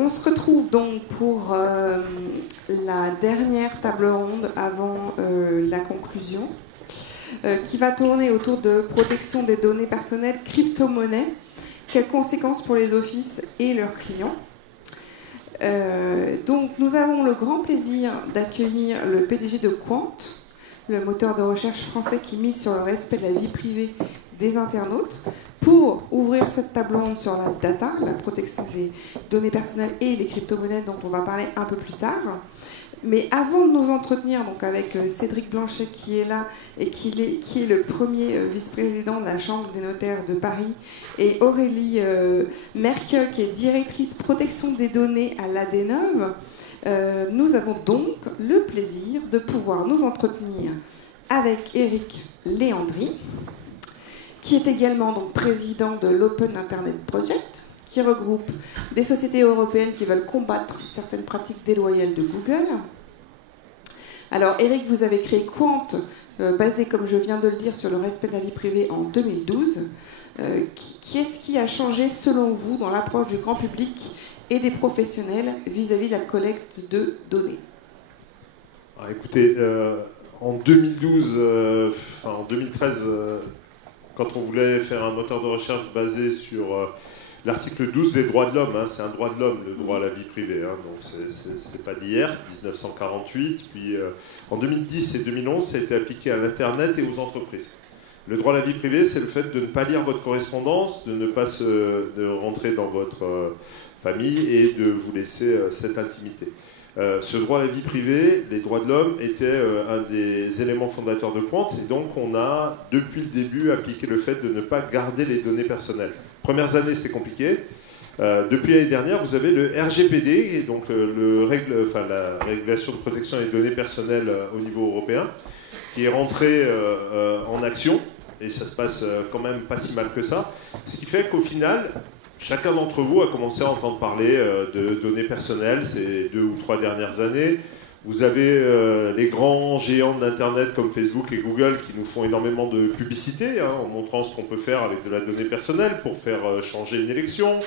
On se retrouve donc pour la dernière table ronde avant la conclusion, qui va tourner autour de protection des données personnelles, crypto-monnaie, quelles conséquences pour les offices et leurs clients. Donc nous avons le grand plaisir d'accueillir le PDG de Qwant, le moteur de recherche français qui mise sur le respect de la vie privée des internautes, pour ouvrir cette table ronde sur la data, la protection des données personnelles et les crypto-monnaies dont on va parler un peu plus tard. Mais avant de nous entretenir donc, avec Cédric Blanchet qui est là et qui est le premier vice-président de la Chambre des notaires de Paris, et Aurélie Merkel qui est directrice protection des données à l'ADNOV, nous avons donc le plaisir de pouvoir nous entretenir avec Eric Léandri, qui est également donc président de l'Open Internet Project, qui regroupe des sociétés européennes qui veulent combattre certaines pratiques déloyales de Google. Alors, Eric, vous avez créé Qwant, basé, comme je viens de le dire, sur le respect de la vie privée en 2012. Qu'est-ce qui a changé, selon vous, dans l'approche du grand public et des professionnels vis-à-vis de la collecte de données? Alors, écoutez, en 2012, en 2013, quand on voulait faire un moteur de recherche basé sur l'article 12 des droits de l'homme, hein, c'est un droit de l'homme, le droit à la vie privée, hein, donc c'est pas d'hier, 1948, puis en 2010 et 2011, ça a été appliqué à l'Internet et aux entreprises. Le droit à la vie privée, c'est le fait de ne pas lire votre correspondance, de ne pas de rentrer dans votre famille et de vous laisser cette intimité. Ce droit à la vie privée, les droits de l'homme, était un des éléments fondateurs de Qwant, et donc on a, depuis le début, appliqué le fait de ne pas garder les données personnelles. Premières années, c'était compliqué. Depuis l'année dernière, vous avez le RGPD, et donc la régulation de protection des données personnelles au niveau européen, qui est rentré en action, et ça se passe quand même pas si mal que ça. Ce qui fait qu'au final, chacun d'entre vous a commencé à entendre parler de données personnelles ces 2 ou 3 dernières années. Vous avez les grands géants de l'Internet comme Facebook et Google qui nous font énormément de publicité, hein, en montrant ce qu'on peut faire avec de la donnée personnelle pour faire changer une élection,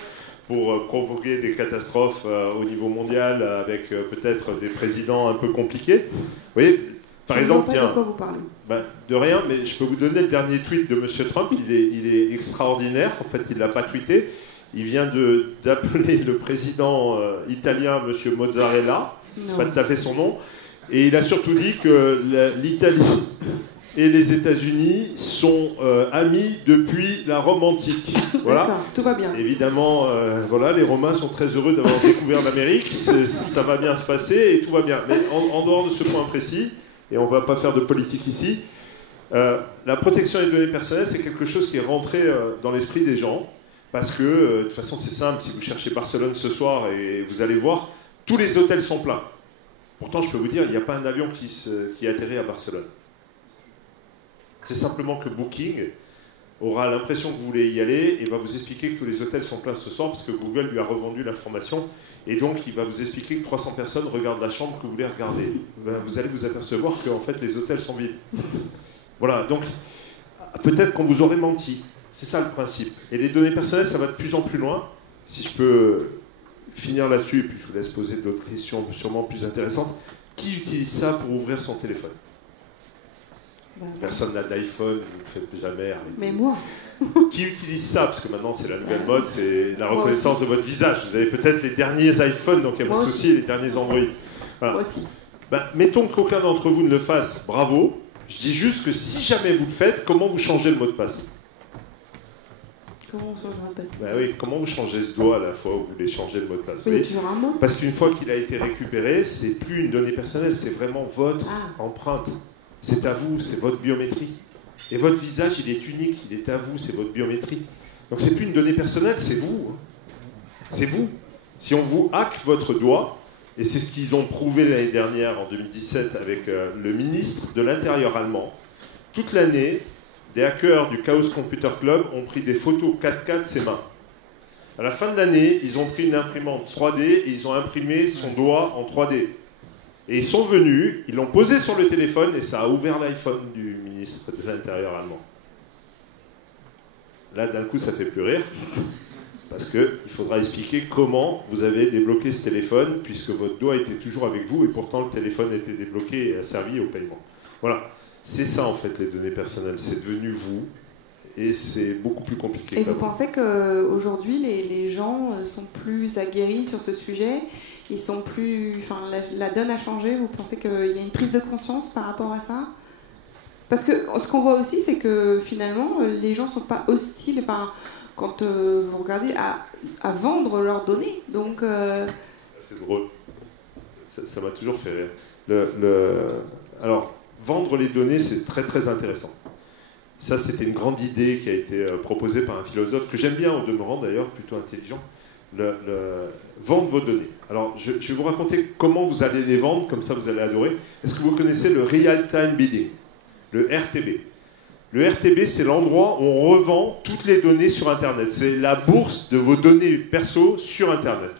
pour provoquer des catastrophes au niveau mondial avec peut-être des présidents un peu compliqués. Vous voyez, par exemple, tiens, de quoi vous parlez. De rien, mais je peux vous donner le dernier tweet de M. Trump. Il est extraordinaire. En fait, il ne l'a pas tweeté. Il vient d'appeler le président italien, M. Mozzarella, c'est pas tout à fait son nom, et il a surtout dit que l'Italie et les États-Unis sont amis depuis la Rome antique. Voilà. Tout va bien. Évidemment, voilà, les Romains sont très heureux d'avoir découvert l'Amérique, ça va bien se passer et tout va bien. Mais en dehors de ce point précis, et on ne va pas faire de politique ici, la protection des données personnelles, c'est quelque chose qui est rentré dans l'esprit des gens. Parce que, de toute façon, c'est simple, si vous cherchez Barcelone ce soir, et vous allez voir, tous les hôtels sont pleins. Pourtant, je peux vous dire, il n'y a pas un avion qui atterrit à Barcelone. C'est simplement que Booking aura l'impression que vous voulez y aller et va vous expliquer que tous les hôtels sont pleins ce soir parce que Google lui a revendu l'information. Et donc, il va vous expliquer que 300 personnes regardent la chambre que vous voulez regarder. Vous allez vous apercevoir qu'en fait, les hôtels sont vides. Voilà, donc, peut-être qu'on vous aurait menti. C'est ça le principe. Et les données personnelles, ça va de plus en plus loin. Si je peux finir là-dessus, et puis je vous laisse poser d'autres questions sûrement plus intéressantes. Qui utilise ça pour ouvrir son téléphone? Personne n'a d'iPhone, vous ne faites jamais. Mais moi. Qui utilise ça? Parce que maintenant, c'est la nouvelle mode, c'est la reconnaissance de votre visage. Vous avez peut-être les derniers iPhones, donc il n'y a pas de souci, les derniers Android. Voilà. Moi aussi. Mettons qu'aucun d'entre vous ne le fasse, bravo. Je dis juste que si jamais vous le faites, comment vous changez le mot de passe? Comment on change le mot de passe? Oui, comment vous changez ce doigt à la fois où vous voulez changer le mot de passe? Il y a toujours un mot. Parce qu'une fois qu'il a été récupéré, c'est plus une donnée personnelle, c'est vraiment votre empreinte. C'est à vous, c'est votre biométrie. Et votre visage, il est unique, il est à vous, c'est votre biométrie. Donc c'est plus une donnée personnelle, c'est vous. Hein. C'est vous. Si on vous hack votre doigt, et c'est ce qu'ils ont prouvé l'année dernière, en 2017, avec le ministre de l'Intérieur allemand, toute l'année, des hackers du Chaos Computer Club ont pris des photos 4K de ses mains. À la fin de l'année, ils ont pris une imprimante 3D et ils ont imprimé son doigt en 3D. Et ils sont venus, ils l'ont posé sur le téléphone et ça a ouvert l'iPhone du ministre de l'Intérieur allemand. Là, d'un coup, ça fait plus rire. Parce qu'il faudra expliquer comment vous avez débloqué ce téléphone, puisque votre doigt était toujours avec vous, et pourtant le téléphone était débloqué et a servi au paiement. Voilà, c'est ça en fait les données personnelles, c'est devenu vous, et c'est beaucoup plus compliqué. Et vous pensez qu'aujourd'hui les gens sont plus aguerris sur ce sujet? Ils sont plus, enfin, la donne a changé. Vous pensez qu'il y a une prise de conscience par rapport à ça? Parce que ce qu'on voit aussi, c'est que finalement, les gens ne sont pas hostiles, enfin, quand vous regardez, à vendre leurs données. Donc, c'est drôle. Ça m'a toujours fait rire. Alors, vendre les données, c'est très très intéressant. Ça, c'était une grande idée qui a été proposée par un philosophe que j'aime bien, au demeurant d'ailleurs, plutôt intelligent. Vendre vos données. Alors, je vais vous raconter comment vous allez les vendre, comme ça vous allez adorer. Est-ce que vous connaissez le Real-Time Bidding, le RTB? Le RTB, c'est l'endroit où on revend toutes les données sur Internet. C'est la bourse de vos données perso sur Internet.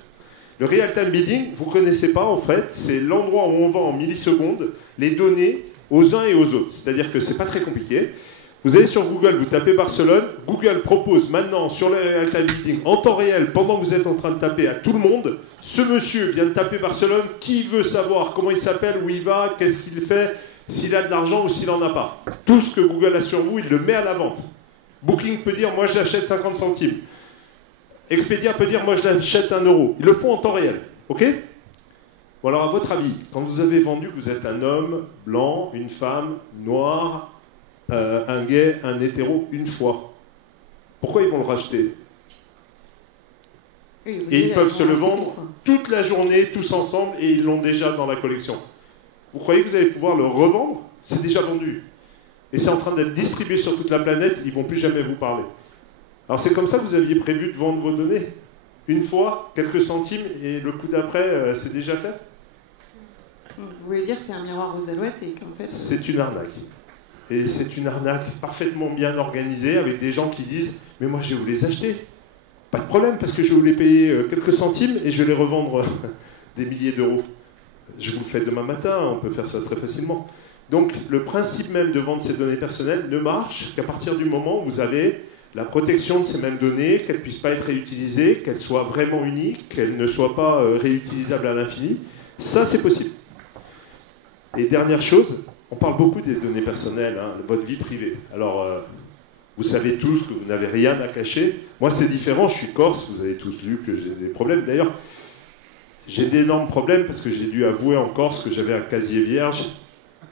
Le Real-Time Bidding, vous ne connaissez pas en fait, c'est l'endroit où on vend en millisecondes les données aux uns et aux autres. C'est-à-dire que ce n'est pas très compliqué. Vous allez sur Google, vous tapez Barcelone. Google propose maintenant sur le real-time bidding, en temps réel, pendant que vous êtes en train de taper à tout le monde, ce monsieur vient de taper Barcelone, qui veut savoir comment il s'appelle, où il va, qu'est-ce qu'il fait, s'il a de l'argent ou s'il n'en a pas. Tout ce que Google a sur vous, il le met à la vente. Booking peut dire, moi je l'achète 50 centimes. Expedia peut dire, moi je l'achète 1 euro. Ils le font en temps réel. OK? Bon alors, à votre avis, quand vous avez vendu que vous êtes un homme blanc, une femme noire, un gay, un hétéro, une fois, pourquoi ils vont le racheter? oui, Et ils peuvent se le vendre toute la journée, tous ensemble, et ils l'ont déjà dans la collection. Vous croyez que vous allez pouvoir le revendre? C'est déjà vendu. Et c'est en train d'être distribué sur toute la planète, ils ne vont plus jamais vous parler. Alors c'est comme ça que vous aviez prévu de vendre vos données? Une fois, quelques centimes, et le coup d'après, c'est déjà fait? Vous voulez dire que c'est un miroir aux alouettes et qu'en fait... C'est une arnaque. Et c'est une arnaque parfaitement bien organisée, avec des gens qui disent « Mais moi, je vais vous les acheter. Pas de problème, parce que je vais vous les payer quelques centimes et je vais les revendre des milliers d'euros. Je vous le fais demain matin, on peut faire ça très facilement. » Donc, le principe même de vendre ces données personnelles ne marche qu'à partir du moment où vous avez la protection de ces mêmes données, qu'elles ne puissent pas être réutilisées, qu'elles soient vraiment uniques, qu'elles ne soient pas réutilisables à l'infini. Ça, c'est possible. Et dernière chose, on parle beaucoup des données personnelles, hein, de votre vie privée. Alors, vous savez tous que vous n'avez rien à cacher. Moi, c'est différent, je suis corse, vous avez tous lu que j'ai des problèmes. D'ailleurs, j'ai d'énormes problèmes parce que j'ai dû avouer en Corse que j'avais un casier vierge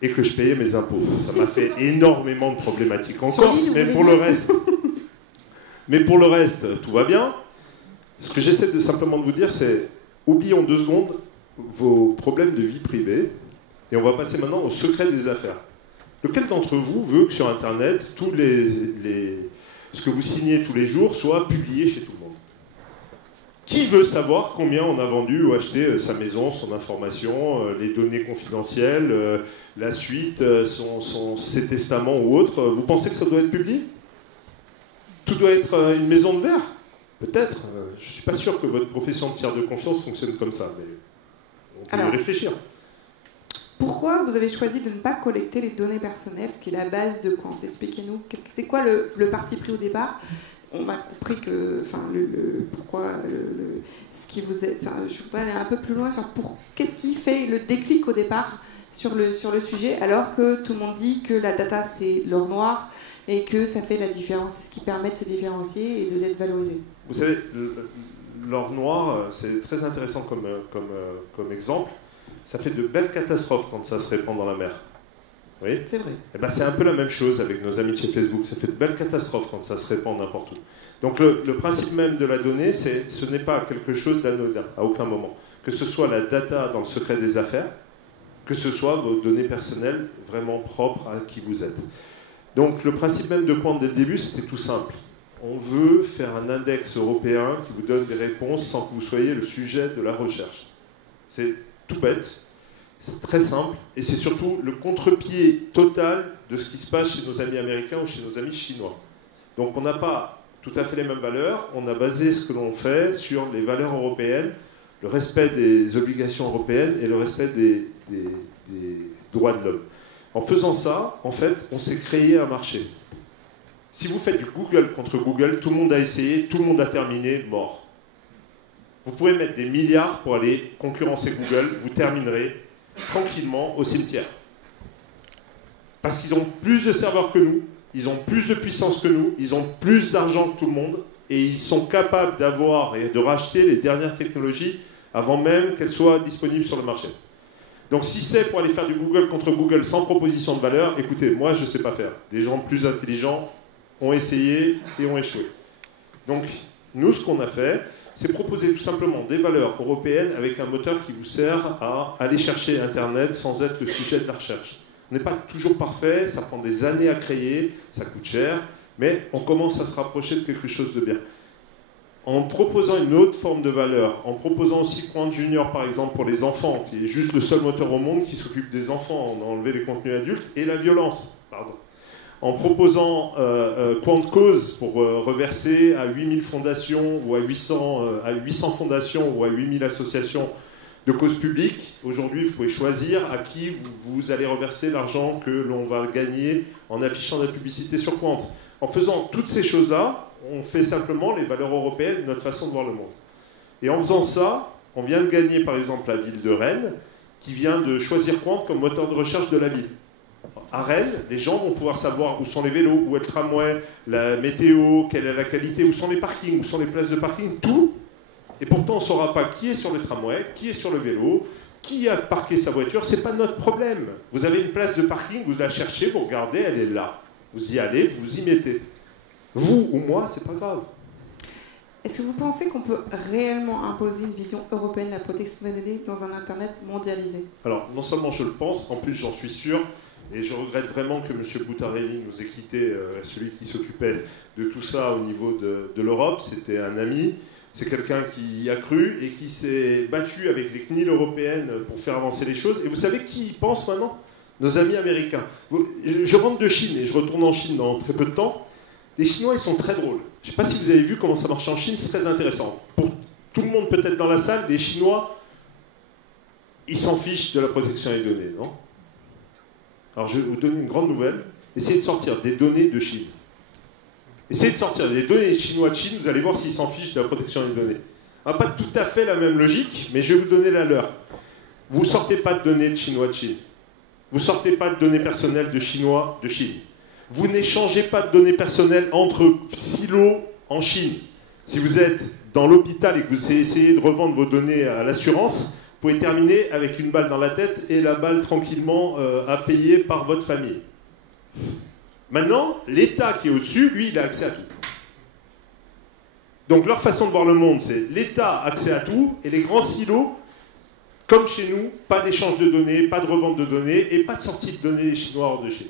et que je payais mes impôts. Ça m'a fait énormément de problématiques en Corse, mais pour le reste... Mais pour le reste, tout va bien. Ce que j'essaie simplement de vous dire, c'est oublions 2 secondes vos problèmes de vie privée et on va passer maintenant au secret des affaires. Lequel d'entre vous veut que sur Internet, ce que vous signez tous les jours soit publié chez tout le monde? Qui veut savoir combien on a vendu ou acheté sa maison, son information, les données confidentielles, la suite, ses testaments ou autres? Vous pensez que ça doit être publié? Tout doit être une maison de verre? Peut-être. Je ne suis pas sûr que votre profession de tiers de confiance fonctionne comme ça, mais on peut y réfléchir. Pourquoi vous avez choisi de ne pas collecter les données personnelles, qui est la base de Quant? Expliquez-nous. C'est quoi le parti pris au départ? On a compris que, enfin, pourquoi, ce qui vous est, enfin, je voudrais aller un peu plus loin sur qu'est-ce qui fait le déclic au départ sur le sujet, alors que tout le monde dit que la data c'est l'or noir et que ça fait la différence, c'est ce qui permet de se différencier et d'être valorisé. Vous savez, l'or noir, c'est très intéressant comme exemple. Ça fait de belles catastrophes quand ça se répand dans la mer. Oui. C'est vrai. Et ben, c'est un peu la même chose avec nos amis de chez Facebook. Ça fait de belles catastrophes quand ça se répand n'importe où. Donc le principe même de la donnée, ce n'est pas quelque chose d'anodin, à aucun moment. Que ce soit la data dans le secret des affaires, que ce soit vos données personnelles vraiment propres à qui vous êtes. Donc le principe même de Quant dès le début, c'était tout simple. On veut faire un index européen qui vous donne des réponses sans que vous soyez le sujet de la recherche. C'est tout bête, c'est très simple, et c'est surtout le contre-pied total de ce qui se passe chez nos amis américains ou chez nos amis chinois. Donc on n'a pas tout à fait les mêmes valeurs, on a basé ce que l'on fait sur les valeurs européennes, le respect des obligations européennes et le respect des droits de l'homme. En faisant ça, en fait, on s'est créé un marché. Si vous faites du Google contre Google, tout le monde a essayé, tout le monde a terminé, mort. Vous pouvez mettre des milliards pour aller concurrencer Google, vous terminerez tranquillement au cimetière. Parce qu'ils ont plus de serveurs que nous, ils ont plus de puissance que nous, ils ont plus d'argent que tout le monde, et ils sont capables d'avoir et de racheter les dernières technologies avant même qu'elles soient disponibles sur le marché. Donc si c'est pour aller faire du Google contre Google sans proposition de valeur, écoutez, moi je ne sais pas faire. Des gens plus intelligents ont essayé et ont échoué. Donc nous, ce qu'on a fait, c'est proposer tout simplement des valeurs européennes avec un moteur qui vous sert à aller chercher Internet sans être le sujet de la recherche. On n'est pas toujours parfait, ça prend des années à créer, ça coûte cher, mais on commence à se rapprocher de quelque chose de bien. En proposant une autre forme de valeur, en proposant aussi Quant Junior par exemple pour les enfants, qui est juste le seul moteur au monde qui s'occupe des enfants, on a enlevé les contenus adultes, et la violence, pardon. En proposant Quant Cause pour reverser à 8000 fondations ou à 800 fondations ou à 8000 associations de causes publiques. Aujourd'hui, vous pouvez choisir à qui vous allez reverser l'argent que l'on va gagner en affichant de la publicité sur Quant. En faisant toutes ces choses-là, on fait simplement les valeurs européennes de notre façon de voir le monde. Et en faisant ça, on vient de gagner par exemple la ville de Rennes, qui vient de choisir Quant comme moteur de recherche de la ville. À Rennes, les gens vont pouvoir savoir où sont les vélos, où est le tramway, la météo, quelle est la qualité, où sont les parkings, où sont les places de parking, tout. Et pourtant, on ne saura pas qui est sur le tramway, qui est sur le vélo, qui a parqué sa voiture. Ce n'est pas notre problème. Vous avez une place de parking, vous la cherchez, vous regardez, elle est là. Vous y allez, vous y mettez. Vous ou moi, c'est pas grave. Est-ce que vous pensez qu'on peut réellement imposer une vision européenne de la protection des données dans un Internet mondialisé? Alors, non seulement je le pense, en plus j'en suis sûr, et je regrette vraiment que M. Buttarelli nous ait quitté, celui qui s'occupait de tout ça au niveau de l'Europe. C'était un ami, c'est quelqu'un qui y a cru et qui s'est battu avec les CNIL européennes pour faire avancer les choses. Et vous savez qui y pense maintenant? Nos amis américains. Je rentre de Chine et je retourne en Chine dans très peu de temps. Les Chinois, ils sont très drôles. Je ne sais pas si vous avez vu comment ça marche en Chine, c'est très intéressant. Pour tout le monde peut-être dans la salle, les Chinois, ils s'en fichent de la protection des données, non? Alors je vais vous donner une grande nouvelle. Essayez de sortir des données de Chine. Essayez de sortir des données chinois de Chine, vous allez voir s'ils s'en fichent de la protection des données. Ah, pas tout à fait la même logique, mais je vais vous donner la leur. Vous ne sortez pas de données de Chinois de Chine. Vous ne sortez pas de données personnelles de Chinois de Chine. Vous n'échangez pas de données personnelles entre silos en Chine. Si vous êtes dans l'hôpital et que vous essayez de revendre vos données à l'assurance, vous pouvez terminer avec une balle dans la tête et la balle tranquillement à payer par votre famille. Maintenant, l'État qui est au-dessus, lui, il a accès à tout. Donc leur façon de voir le monde, c'est l'État accès à tout et les grands silos, comme chez nous, pas d'échange de données, pas de revente de données et pas de sortie de données chinois hors de Chine.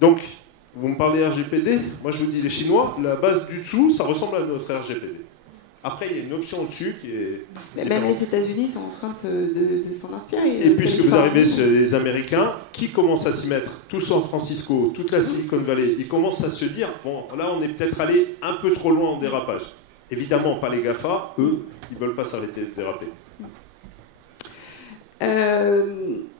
Donc, vous me parlez RGPD, moi je vous dis les Chinois, la base du dessous, ça ressemble à notre RGPD. Après, il y a une option au-dessus qui est... Mais même les États-Unis sont en train de s'en inspirer. Et puisque vous arrivez sur les Américains, qui commencent à s'y mettre? Tous San Francisco, toute la Silicon Valley, ils commencent à se dire, bon, là on est peut-être allé un peu trop loin en dérapage. Évidemment, pas les GAFA, eux, ils ne veulent pas s'arrêter de déraper.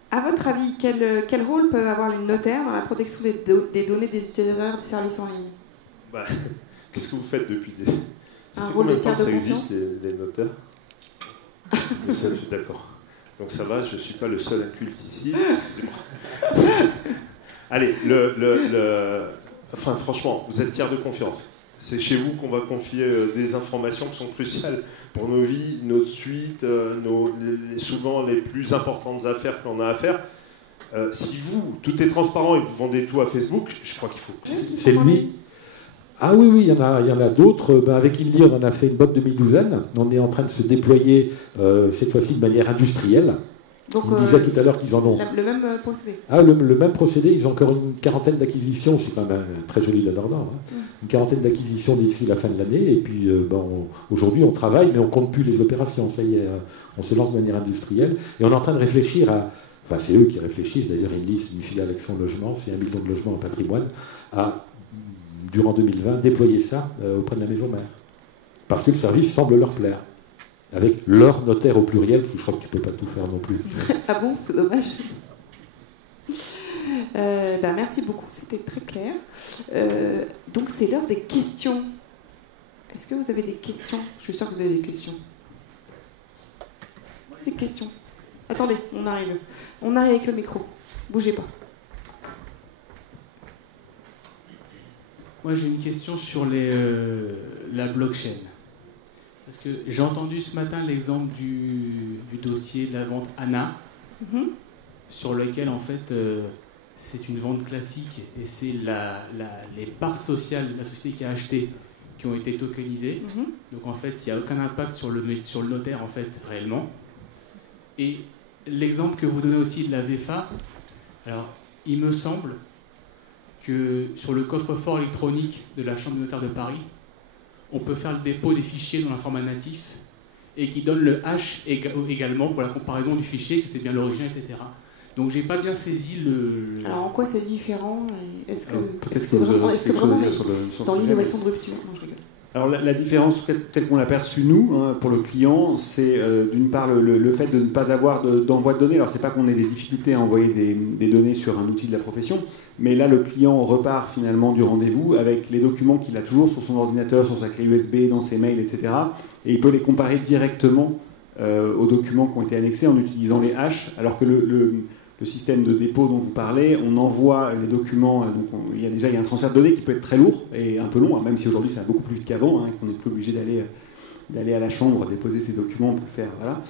À votre avis, quel rôle peuvent avoir les notaires dans la protection des données des utilisateurs des services en ligne? Qu'est-ce que vous faites depuis des... Un rôle de tiers de ça confiance? existe, les notaires? Le seul, je suis d'accord. Donc ça va, je ne suis pas le seul inculte ici. Excusez-moi. Allez, enfin, franchement, vous êtes tiers de confiance. C'est chez vous qu'on va confier des informations qui sont cruciales pour nos vies, notre suite, souvent les plus importantes affaires qu'on a à faire. Si vous, tout est transparent et que vous vendez tout à Facebook, je crois qu'il faut... C'est lui. Ah oui, oui, il y en a d'autres. Avec Inly, on en a fait une bonne demi-douzaine. On est en train de se déployer, cette fois-ci de manière industrielle. Donc, on disait tout à l'heure qu'ils en ont... Le même procédé. Ah, le même procédé, ils ont encore une quarantaine d'acquisitions, c'est quand même très joli la Nordor, hein. Une quarantaine d'acquisitions d'ici la fin de l'année, et puis aujourd'hui on travaille, mais on ne compte plus les opérations, ça y est, on se lance de manière industrielle, et on est en train de réfléchir à, enfin c'est eux qui réfléchissent, d'ailleurs Inly signifie l'Action Logement, c'est 1 million de logements en patrimoine, à, durant 2020, déployer ça auprès de la maison mère. Parce que le service semble leur plaire. Avec leur notaire au pluriel, parce que je crois que tu ne peux pas tout faire non plus. Ah bon, c'est dommage. Merci beaucoup, c'était très clair. Donc c'est l'heure des questions. Est-ce que vous avez des questions? Je suis sûre que vous avez des questions. Des questions. Attendez, on arrive. On arrive avec le micro. Bougez pas. Moi, j'ai une question sur la blockchain. Parce que j'ai entendu ce matin l'exemple du dossier de la vente ANA, sur lequel, en fait, c'est une vente classique et c'est les parts sociales de la société qui a acheté qui ont été tokenisées. Donc, en fait, il n'y a aucun impact sur le notaire, en fait, réellement. Et l'exemple que vous donnez aussi de la VFA, alors, il me semble que sur le coffre-fort électronique de la Chambre des notaires de Paris, on peut faire le dépôt des fichiers dans un format natif et qui donne le hash également pour la comparaison du fichier, que c'est bien l'origine, etc. Donc j'ai pas bien saisi le... Alors en quoi c'est différent? Est-ce que c'est vraiment dans l'innovation de rupture? Non, je rigole. Alors la différence, telle qu'on l'a perçue nous, pour le client, c'est d'une part le fait de ne pas avoir d'envoi de données. Alors c'est pas qu'on ait des difficultés à envoyer des données sur un outil de la profession, mais là le client repart finalement du rendez-vous avec les documents qu'il a toujours sur son ordinateur, sur sa clé USB, dans ses mails, etc. Et il peut les comparer directement aux documents qui ont été annexés en utilisant les hashes, alors que le système de dépôt dont vous parlez, on envoie les documents, donc il y a un transfert de données qui peut être très lourd et un peu long, même si aujourd'hui ça va beaucoup plus vite qu'avant, qu'on n'est plus obligé d'aller à la chambre, déposer ses documents pour le faire. Voilà.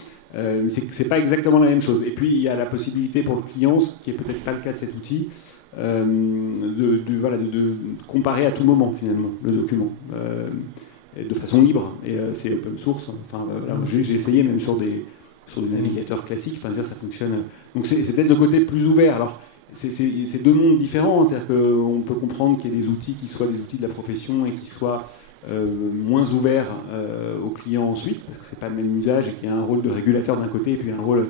C'est pas exactement la même chose. Et puis il y a la possibilité pour le client, ce qui est peut-être pas le cas de cet outil, de comparer à tout moment finalement le document, de façon libre. Et c'est open source. Enfin, voilà, j'ai essayé même sur des navigateurs classiques, ça fonctionne. Donc c'est peut-être le côté plus ouvert. Alors c'est deux mondes différents, c'est-à-dire qu'on peut comprendre qu'il y ait des outils qui soient des outils de la profession et qui soient moins ouverts aux clients ensuite, parce que c'est pas le même usage et qu'il y a un rôle de régulateur d'un côté et puis un rôle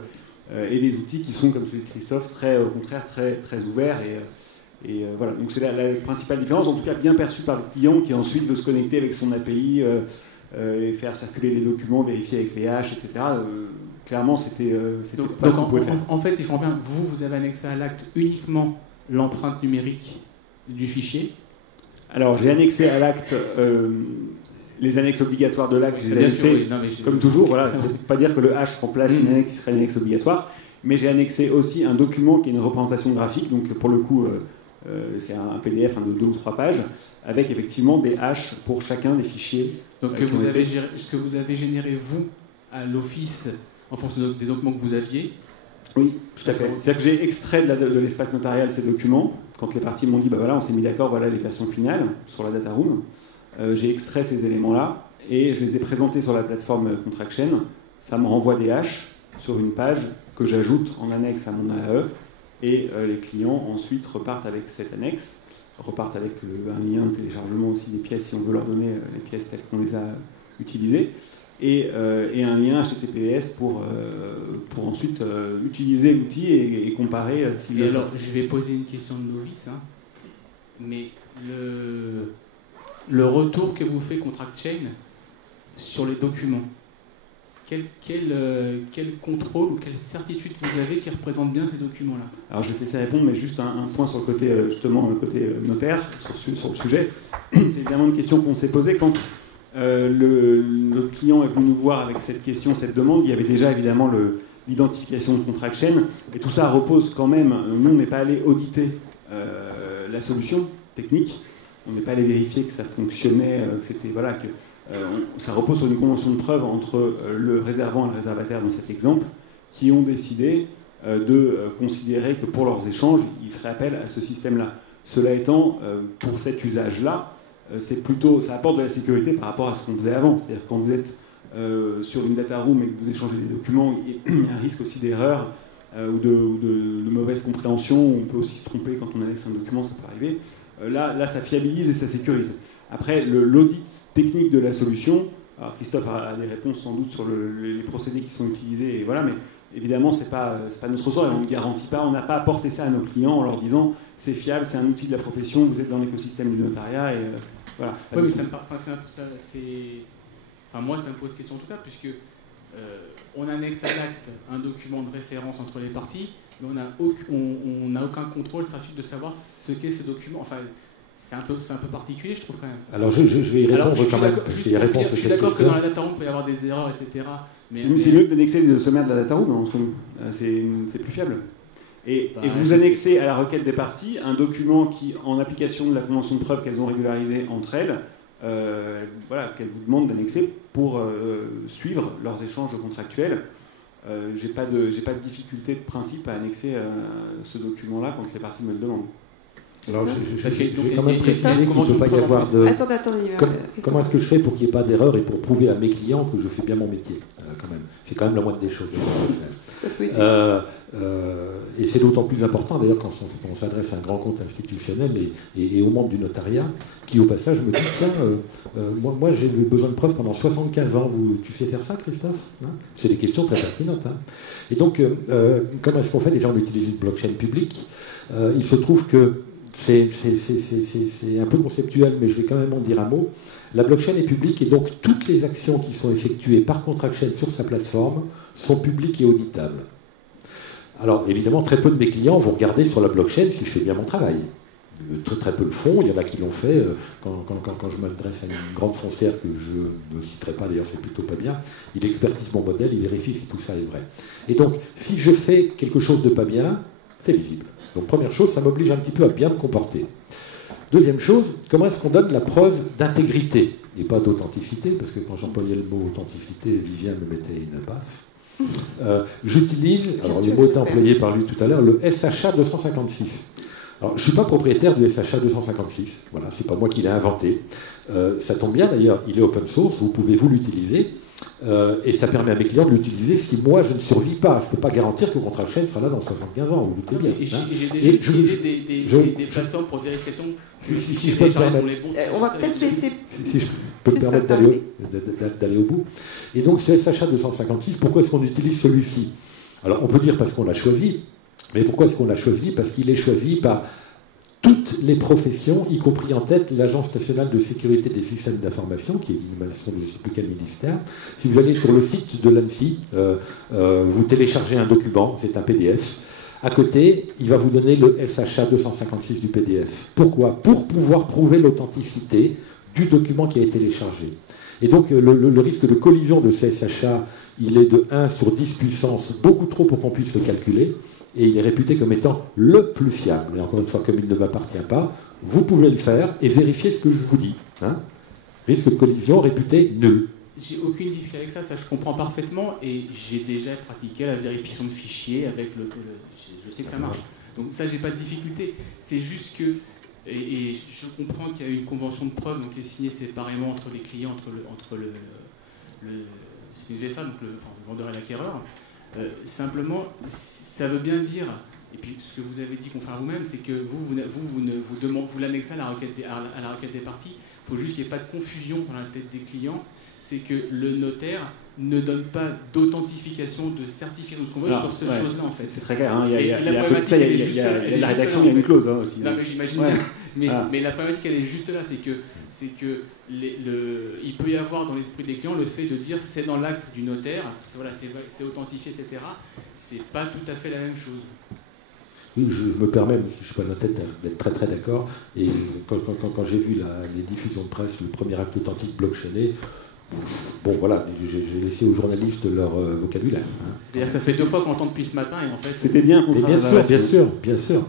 et des outils qui sont, comme celui de Christophe, au contraire très ouverts et voilà. Donc c'est la principale différence, en tout cas bien perçue par le client qui ensuite veut se connecter avec son API et faire circuler les documents, vérifier avec les hash, etc. Clairement, c'était pas ce qu'on pouvait faire. En fait, si je comprends bien, vous avez annexé à l'acte uniquement l'empreinte numérique du fichier. Alors, j'ai annexé à l'acte les annexes obligatoires de l'acte, j'ai annexé, comme toujours. Voilà, je ne veux pas dire que le hash remplace une annexe qui serait une annexe obligatoire, mais j'ai annexé aussi un document qui est une représentation graphique, donc pour le coup, c'est un PDF de 2 ou 3 pages, avec effectivement des hashes pour chacun des fichiers. Donc, ce que vous avez généré, vous, à l'office, en fonction des documents que vous aviez? Oui, tout à fait. C'est-à-dire que j'ai extrait de l'espace notarial ces documents. Quand les parties m'ont dit, on s'est mis d'accord, voilà les versions finales sur la data room. J'ai extrait ces éléments-là et je les ai présentés sur la plateforme Contraction. Ça me renvoie des hashes sur une page que j'ajoute en annexe à mon AAE et les clients ensuite repartent avec cette annexe, repartent avec un lien de téléchargement aussi des pièces si on veut leur donner les pièces telles qu'on les a utilisées. Et un lien HTTPS pour ensuite utiliser l'outil et comparer. Alors, je vais poser une question de novice, mais le retour que vous fait Contraction sur les documents, quel contrôle ou quelle certitude vous avez qui représente bien ces documents-là? Alors, je vais te laisser répondre, mais juste un point sur le côté, justement, le côté notaire, sur le sujet. C'est évidemment une question qu'on s'est posée quand... notre client est venu nous voir avec cette question, cette demande. Il y avait déjà évidemment l'identification de Contraction, et tout ça repose quand même. Nous, on n'est pas allé auditer la solution technique, on n'est pas allé vérifier que ça fonctionnait, ça repose sur une convention de preuve entre le réservant et le réservataire dans cet exemple, qui ont décidé de considérer que pour leurs échanges, ils feraient appel à ce système-là. Cela étant, pour cet usage-là, ça apporte de la sécurité par rapport à ce qu'on faisait avant. C'est-à-dire quand vous êtes sur une data room et que vous échangez des documents, il y a un risque aussi d'erreur ou de mauvaise compréhension. On peut aussi se tromper quand on annexe un document, ça peut arriver. Là, ça fiabilise et ça sécurise. Après, l'audit technique de la solution, alors Christophe a des réponses sans doute sur les procédés qui sont utilisés, et voilà, mais évidemment, c'est pas notre ressort et on ne garantit pas, on n'a pas apporté ça à nos clients en leur disant c'est fiable, c'est un outil de la profession, vous êtes dans l'écosystème du notariat et voilà. Oui, mais moi ça me pose question en tout cas, puisque on annexe à l'acte un document de référence entre les parties, mais on n'a aucun contrôle de savoir ce qu'est ce document. Enfin, c'est un peu particulier, je trouve, quand même. Alors, je vais y répondre quand même. Je suis d'accord que dans la data room, il peut y avoir des erreurs, etc. C'est mieux que d'annexer le sommaire de la data room, entre nous. C'est plus fiable. Et vous annexez à la requête des parties un document qui, en application de la convention de preuve qu'elles ont régularisée entre elles, qu'elles vous demandent d'annexer pour suivre leurs échanges contractuels. J'ai pas de difficulté de principe à annexer ce document-là quand ces parties me le demandent. Alors, je vais quand même préciser qu'il ne peut pas y avoir de... Attendez. Comment est-ce que je fais pour qu'il n'y ait pas d'erreur et pour prouver à mes clients que je fais bien mon métier quand même. C'est quand même la moindre des choses. Et c'est d'autant plus important d'ailleurs quand on s'adresse à un grand compte institutionnel et aux membres du notariat qui au passage me disent tiens, moi j'ai eu besoin de preuves pendant 75 ans. Tu sais faire ça, Christophe, hein? C'est des questions très pertinentes. Hein. Et donc, comment est-ce qu'on fait? Déjà, on utilise une blockchain publique. Il se trouve que c'est un peu conceptuel, mais je vais quand même en dire un mot. La blockchain est publique et donc toutes les actions qui sont effectuées par Contractchain sur sa plateforme sont publiques et auditables. Alors évidemment, très peu de mes clients vont regarder sur la blockchain si je fais bien mon travail. Très peu le font, il y en a qui l'ont fait. Quand je m'adresse à une grande foncière que je ne citerai pas, d'ailleurs c'est plutôt pas bien, il expertise mon modèle, il vérifie si tout ça est vrai. Et donc, si je fais quelque chose de pas bien, c'est visible. Donc première chose, ça m'oblige un petit peu à bien me comporter. Deuxième chose, comment est-ce qu'on donne la preuve d'intégrité et pas d'authenticité, parce que quand j'employais le mot authenticité, Vivien me mettait une baffe. J'utilise, alors le mot était employé par lui tout à l'heure, le SHA 256. Alors je ne suis pas propriétaire du SHA 256, voilà, c'est pas moi qui l'ai inventé. Ça tombe bien d'ailleurs, il est open source, vous pouvez vous l'utiliser. Et ça permet à mes clients de l'utiliser si moi je ne survis pas. Je ne peux pas garantir que Contractchain sera là dans 75 ans, vous vous doutez bien. J'ai déjà utilisé des plateformes pour vérification. Si je peux me permettre, on va peut-être laisser. Si je peux me permettre d'aller au bout. Et donc ce SHA 256, pourquoi est-ce qu'on utilise celui-ci? Alors on peut dire parce qu'on l'a choisi, mais pourquoi est-ce qu'on l'a choisi? Parce qu'il est choisi par toutes les professions, y compris en tête l'Agence nationale de sécurité des systèmes d'information, qui est l'émanation de je ne sais plus quel ministère. Si vous allez sur le site de l'ANSSI, vous téléchargez un document, c'est un PDF. À côté, il va vous donner le SHA 256 du PDF. Pourquoi? Pour pouvoir prouver l'authenticité du document qui a été téléchargé. Et donc le risque de collision de ce SHA, il est de 1 sur 10 puissance, beaucoup trop pour qu'on puisse le calculer. Et il est réputé comme étant le plus fiable. Et encore une fois, comme il ne m'appartient pas, vous pouvez le faire et vérifier ce que je vous dis. Hein. Risque de collision réputé nul. J'ai aucune difficulté avec ça, je comprends parfaitement, et j'ai déjà pratiqué la vérification de fichiers avec je sais que ça marche. Donc ça, j'ai pas de difficulté. C'est juste que, et je comprends qu'il y a une convention de preuve donc, qui est signée séparément entre les clients, entre c'est une VFA, donc le vendeur et l'acquéreur. Simplement, ça veut bien dire, et puis ce que vous avez dit confrère vous-même, c'est que vous l'annexez à la requête des parties. Il faut juste qu'il n'y ait pas de confusion dans la tête des clients. C'est que le notaire ne donne pas d'authentification, de certification, de ce qu'on veut sur cette chose-là en fait. C'est très clair. Hein. Il y a la rédaction, il y a une clause hein, aussi. Non, mais j'imagine bien. Mais la problématique, elle est juste là, c'est que il peut y avoir dans l'esprit des clients le fait de dire c'est dans l'acte du notaire, voilà, c'est authentifié, etc. C'est pas tout à fait la même chose. Oui, je me permets, même si je ne suis pas notaire, d'être très très d'accord. Et quand j'ai vu les diffusions de presse, le premier acte authentique blockchainé, bon voilà, j'ai laissé aux journalistes leur vocabulaire. Hein. C'est-à-dire que ça fait 2 fois qu'on entend depuis ce matin et en fait... C'était bien. Bien sûr.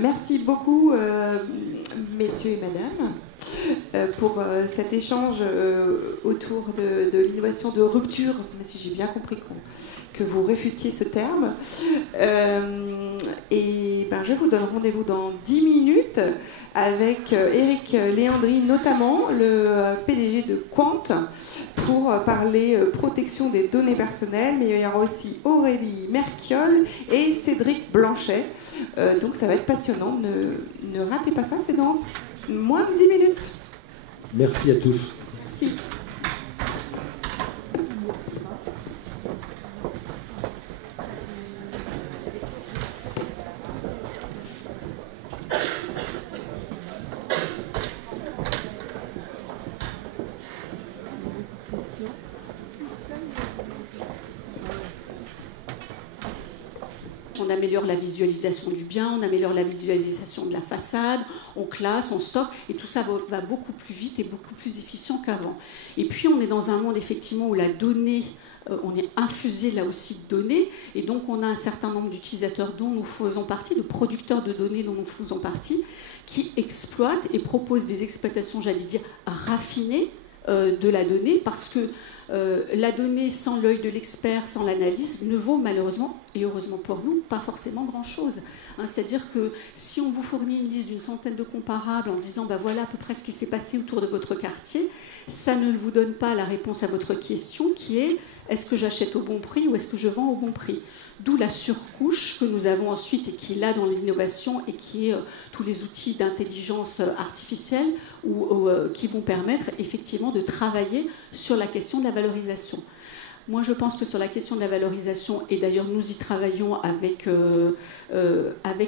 Merci beaucoup, messieurs et madame, pour cet échange autour de l'innovation de rupture, mais si j'ai bien compris que vous réfutiez ce terme. Et je vous donne rendez-vous dans 10 minutes avec Eric Léandri, notamment le PDG de Quant, pour parler protection des données personnelles, mais il y aura aussi Aurélie Merchiol et Cédric Blanchet. Donc ça va être passionnant, ne ratez pas ça, c'est dans moins de 10 minutes. Merci à tous. Merci. Question. On améliore la visualisation du bien, on améliore la visualisation de la façade, on classe, on stocke, et tout ça va beaucoup plus vite et beaucoup plus efficient qu'avant. Et puis on est dans un monde effectivement où la donnée, on est infusé là aussi de données, et donc on a un certain nombre d'utilisateurs dont nous faisons partie, de producteurs de données dont nous faisons partie, qui exploitent et proposent des exploitations, j'allais dire, raffinées de la donnée, parce que la donnée sans l'œil de l'expert, sans l'analyse, ne vaut malheureusement, et heureusement pour nous, pas forcément grand-chose. C'est-à-dire que si on vous fournit une liste d'une centaine de comparables en disant voilà à peu près ce qui s'est passé autour de votre quartier, ça ne vous donne pas la réponse à votre question qui est est-ce que j'achète au bon prix ou est-ce que je vends au bon prix ? D'où la surcouche que nous avons ensuite et qui est là dans l'innovation et qui est tous les outils d'intelligence artificielle qui vont permettre effectivement de travailler sur la question de la valorisation. Moi, je pense que sur la question de la valorisation, et d'ailleurs nous y travaillons avec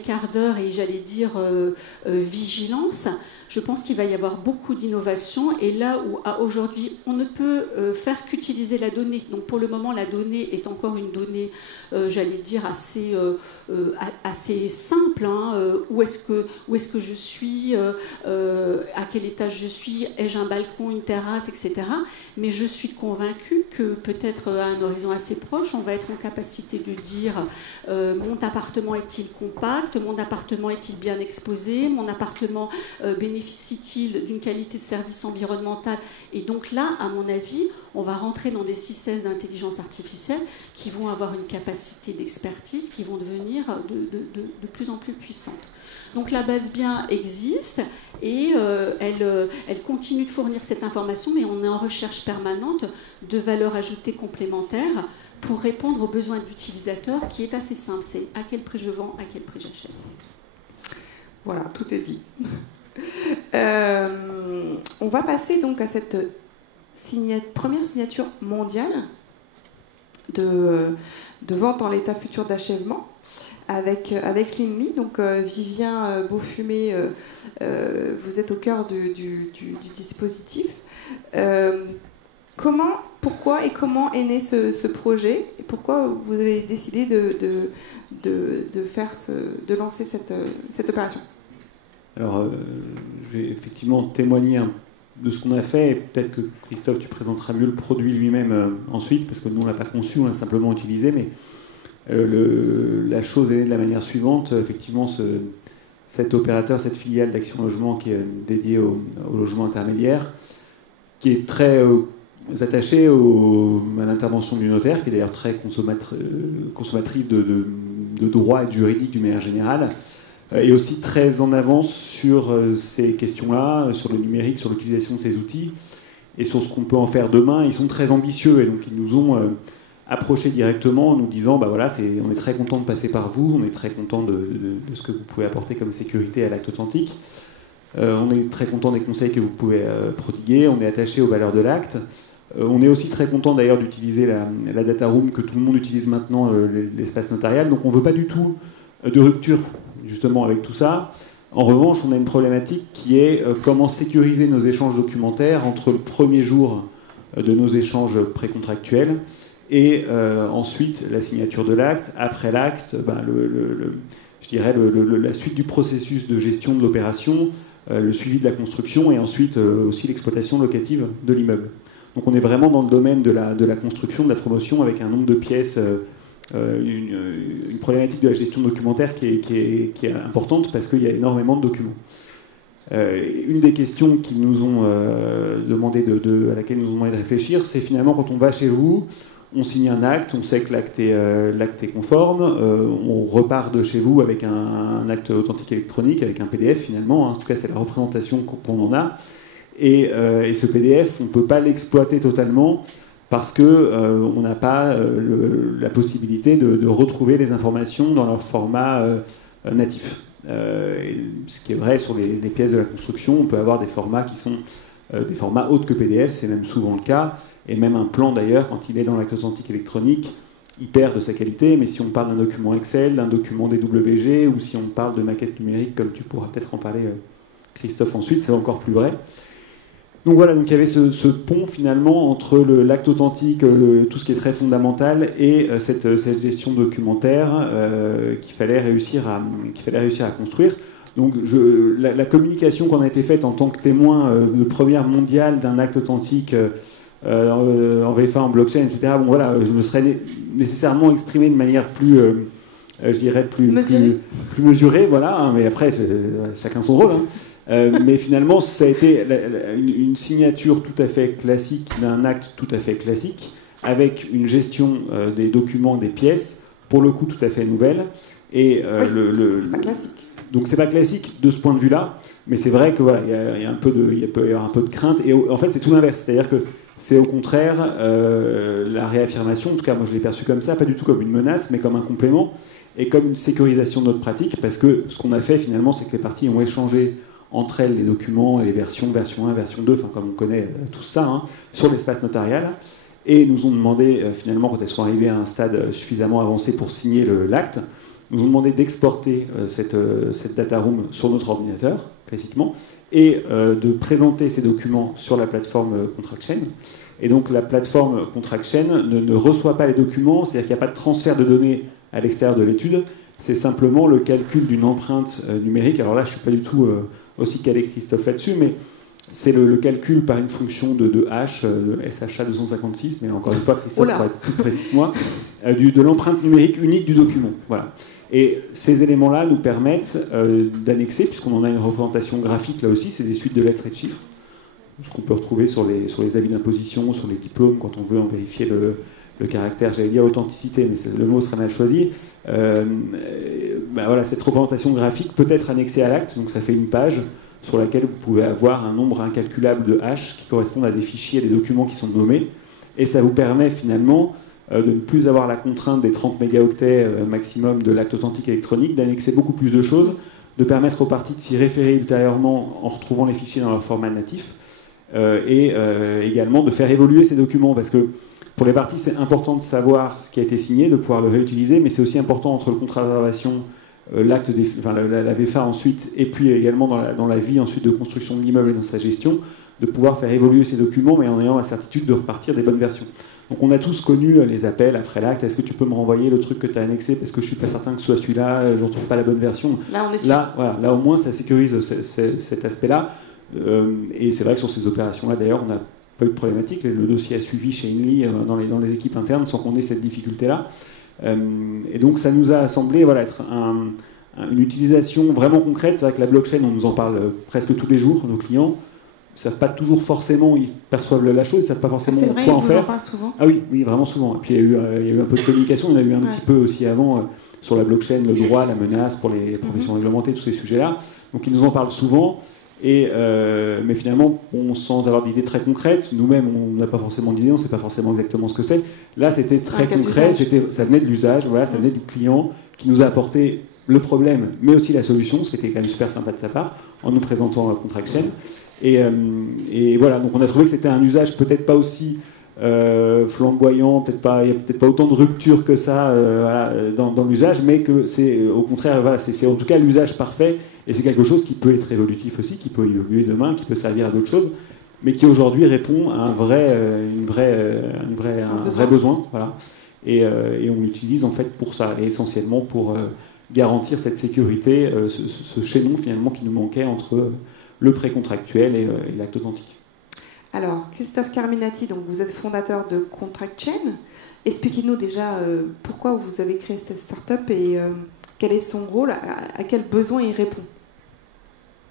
ardeur et j'allais dire vigilance, je pense qu'il va y avoir beaucoup d'innovation et là où aujourd'hui on ne peut faire qu'utiliser la donnée. Donc pour le moment la donnée est encore une donnée, j'allais dire assez simple. Où est-ce que je suis, à quel étage je suis, ai-je un balcon, une terrasse, etc. Mais je suis convaincue que peut-être à un horizon assez proche, on va être en capacité de dire mon appartement est-il compact, mon appartement est-il bien exposé, mon appartement bénéficie-t-il d'une qualité de service environnemental. Et donc là, à mon avis, on va rentrer dans des systèmes d'intelligence artificielle qui vont avoir une capacité d'expertise qui vont devenir de plus en plus puissantes. Donc la base bien existe et elle continue de fournir cette information, mais on est en recherche permanente de valeur ajoutée complémentaire pour répondre aux besoins de l'utilisateur qui est assez simple, c'est à quel prix je vends, à quel prix j'achète. Voilà, tout est dit. On va passer donc à cette première signature mondiale de vente en l'état futur d'achèvement avec l'INMI. Donc Vivien Beaufumé, vous êtes au cœur du dispositif. Pourquoi et comment est né ce projet et pourquoi vous avez décidé de lancer cette opération? Alors, je vais effectivement témoigner de ce qu'on a fait, et peut-être que Christophe, tu présenteras mieux le produit lui-même ensuite, parce que nous, on ne l'a pas conçu, on l'a simplement utilisé, mais la chose est née de la manière suivante. Effectivement, cet opérateur, cette filiale d'Action Logement qui est dédiée au logement intermédiaire, qui est très attaché à l'intervention du notaire, qui est d'ailleurs très consommatrice de droit et de juridique d'une manière générale, et aussi très en avance sur ces questions-là, sur le numérique, sur l'utilisation de ces outils, et sur ce qu'on peut en faire demain. Ils sont très ambitieux, et donc ils nous ont approchés directement en nous disant voilà, on est très content de passer par vous, on est très content de ce que vous pouvez apporter comme sécurité à l'acte authentique, on est très content des conseils que vous pouvez prodiguer, on est attaché aux valeurs de l'acte. On est aussi très content d'ailleurs d'utiliser la data room que tout le monde utilise maintenant, l'espace notarial, donc on ne veut pas du tout de rupture justement avec tout ça. En revanche, on a une problématique qui est comment sécuriser nos échanges documentaires entre le premier jour de nos échanges précontractuels et ensuite la signature de l'acte. Après l'acte, je dirais la suite du processus de gestion de l'opération, le suivi de la construction et ensuite aussi l'exploitation locative de l'immeuble. Donc on est vraiment dans le domaine de la construction, de la promotion, avec un nombre de pièces, une problématique de la gestion documentaire qui est importante parce qu'il y a énormément de documents. Une des questions qu'ils nous ont demandé à laquelle ils nous ont demandé de réfléchir, c'est finalement quand on va chez vous, on signe un acte, on sait que l'acte est conforme, on repart de chez vous avec un acte authentique électronique, avec un PDF finalement, en tout cas c'est la représentation qu'on en a, et ce PDF, on ne peut pas l'exploiter totalement parce qu'on n'a pas la possibilité de retrouver les informations dans leur format natif. Ce qui est vrai sur les pièces de la construction, on peut avoir des formats qui sont des formats autres que PDF, c'est même souvent le cas, et même un plan d'ailleurs, quand il est dans l'acte authentique électronique, il perd de sa qualité, mais si on parle d'un document Excel, d'un document DWG, ou si on parle de maquette numérique, comme tu pourras peut-être en parler, Christophe, ensuite, c'est encore plus vrai. Donc voilà, donc il y avait ce pont finalement entre l'acte authentique, tout ce qui est très fondamental, et cette gestion documentaire qu'il fallait réussir à construire. Donc la communication qu'on a été faite en tant que témoin de première mondiale d'un acte authentique en VFA, en blockchain, etc. Bon voilà, je me serais nécessairement exprimé de manière plus, je dirais plus mesurée, voilà. Hein, mais après, chacun son rôle. Hein. Mais finalement, ça a été une signature tout à fait classique d'un acte tout à fait classique, avec une gestion des documents, des pièces, pour le coup tout à fait nouvelle. Et c'est pas classique. Donc c'est pas classique de ce point de vue-là, mais c'est vrai que voilà, il peut y avoir un peu de crainte. Et en fait, c'est tout l'inverse, c'est-à-dire que c'est au contraire la réaffirmation. En tout cas, moi je l'ai perçu comme ça, pas du tout comme une menace, mais comme un complément et comme une sécurisation de notre pratique, parce que ce qu'on a fait finalement, c'est que les parties ont échangé entre elles les documents et les version 1, version 2, enfin comme on connaît tout ça, hein, sur l'espace notarial, et nous ont demandé finalement, quand elles sont arrivées à un stade suffisamment avancé pour signer l'acte, nous ont demandé d'exporter cette data room sur notre ordinateur, classiquement, et de présenter ces documents sur la plateforme ContractChain. Et donc la plateforme ContractChain ne reçoit pas les documents, c'est-à-dire qu'il n'y a pas de transfert de données à l'extérieur de l'étude, c'est simplement le calcul d'une empreinte numérique. Alors là, je ne suis pas du tout aussi calé que Christophe là-dessus, mais c'est le calcul par une fonction de hash, de SHA 256, mais encore une fois, Christophe pourra être plus précis que moi, de l'empreinte numérique unique du document. Voilà. Et ces éléments-là nous permettent d'annexer, puisqu'on en a une représentation graphique là aussi, c'est des suites de lettres et de chiffres, ce qu'on peut retrouver sur les avis d'imposition, sur les diplômes, quand on veut en vérifier le caractère, j'allais dire authenticité, mais le mot serait mal choisi. Voilà, cette représentation graphique peut être annexée à l'acte, donc ça fait une page sur laquelle vous pouvez avoir un nombre incalculable de hash qui correspondent à des fichiers, à des documents qui sont nommés, et ça vous permet finalement de ne plus avoir la contrainte des 30 mégaoctets maximum de l'acte authentique électronique, d'annexer beaucoup plus de choses, de permettre aux parties de s'y référer ultérieurement en retrouvant les fichiers dans leur format natif, et également de faire évoluer ces documents, parce que pour les parties, c'est important de savoir ce qui a été signé, de pouvoir le réutiliser, mais c'est aussi important entre le contrat de réservation, l'acte la VFA ensuite, et puis également dans la vie ensuite de construction de l'immeuble et dans sa gestion, de pouvoir faire évoluer ces documents, mais en ayant la certitude de repartir des bonnes versions. Donc on a tous connu les appels après l'acte, est-ce que tu peux me renvoyer le truc que tu as annexé, parce que je ne suis pas certain que ce soit celui-là, je ne retrouve pas la bonne version. Là, on est sûr. Là, au moins, ça sécurise cet aspect-là. Et c'est vrai que sur ces opérations-là, d'ailleurs, on n'a pas eu de problématique. Le dossier a suivi chez Inly dans les équipes internes sans qu'on ait cette difficulté-là. Et donc ça nous a semblé être une utilisation vraiment concrète. C'est vrai que la blockchain, on nous en parle presque tous les jours, nos clients. Ils ne savent pas toujours forcément, ils perçoivent la chose, ils ne savent pas forcément quoi en faire. En parle souvent. Ah oui, vraiment souvent. Et puis il y a eu un peu de communication, il y en a eu un petit peu aussi avant sur la blockchain, le droit, la menace pour les professions réglementées, tous ces sujets-là. Donc ils nous en parlent souvent. Mais finalement, sans avoir d'idées très concrètes, nous-mêmes, on n'a pas forcément d'idées, on ne sait pas forcément exactement ce que c'est. Là, c'était très concret, ça venait de l'usage, voilà, ça venait du client qui nous a apporté le problème, mais aussi la solution, ce qui était quand même super sympa de sa part, en nous présentant ContractChain. Et voilà, donc on a trouvé que c'était un usage peut-être pas aussi flamboyant, il n'y a peut-être pas autant de rupture que ça dans l'usage, mais que c'est au contraire, voilà, c'est en tout cas l'usage parfait. Et c'est quelque chose qui peut être évolutif aussi, qui peut évoluer demain, qui peut servir à d'autres choses, mais qui aujourd'hui répond à un vrai besoin. Voilà. Et on l'utilise en fait pour ça, et essentiellement pour garantir cette sécurité, ce chaînon finalement qui nous manquait entre le précontractuel et l'acte authentique. Alors, Christophe Carminati, donc vous êtes fondateur de ContractChain. Expliquez-nous déjà pourquoi vous avez créé cette start-up et quel est son rôle, à quel besoin il répond.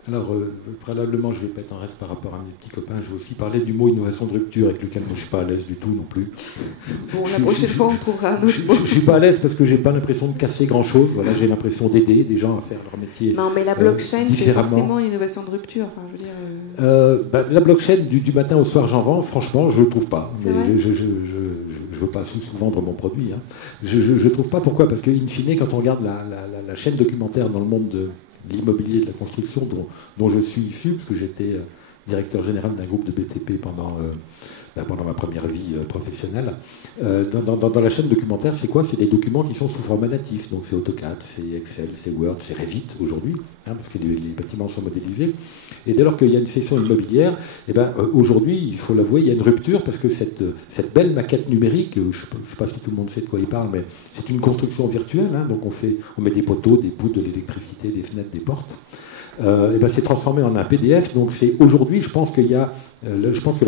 Alors, préalablement, je ne vais pas être en reste par rapport à mes petits copains. Je vais aussi parler du mot innovation de rupture, avec lequel moi, je ne suis pas à l'aise du tout non plus. Bon, la prochaine fois, on trouvera un autre mot. Je ne suis pas à l'aise parce que je n'ai pas l'impression de casser grand-chose. Voilà, j'ai l'impression d'aider des gens à faire leur métier. Non, mais la blockchain, c'est forcément une innovation de rupture. Enfin, je veux dire, la blockchain, du matin au soir, j'en vends. Franchement, je ne trouve pas. Mais je ne veux pas sous-vendre mon produit. Hein. Je ne trouve pas. Pourquoi ? Parce qu'in fine, quand on regarde la chaîne documentaire dans le monde de l'immobilier de la construction dont je suis issu, parce que j'étais directeur général d'un groupe de BTP pendant ma première vie professionnelle. Dans la chaîne documentaire, c'est quoi? C'est des documents qui sont sous format natif. Donc c'est AutoCAD, c'est Excel, c'est Word, c'est Revit aujourd'hui, parce que les bâtiments sont modélisés. Et dès lors qu'il y a une session immobilière, aujourd'hui, il faut l'avouer, il y a une rupture parce que cette belle maquette numérique, je ne sais pas si tout le monde sait de quoi il parle, mais c'est une construction virtuelle. Donc on met des poteaux, des poutres, de l'électricité, des fenêtres, des portes. C'est transformé en un PDF. Donc c'est aujourd'hui, je pense que la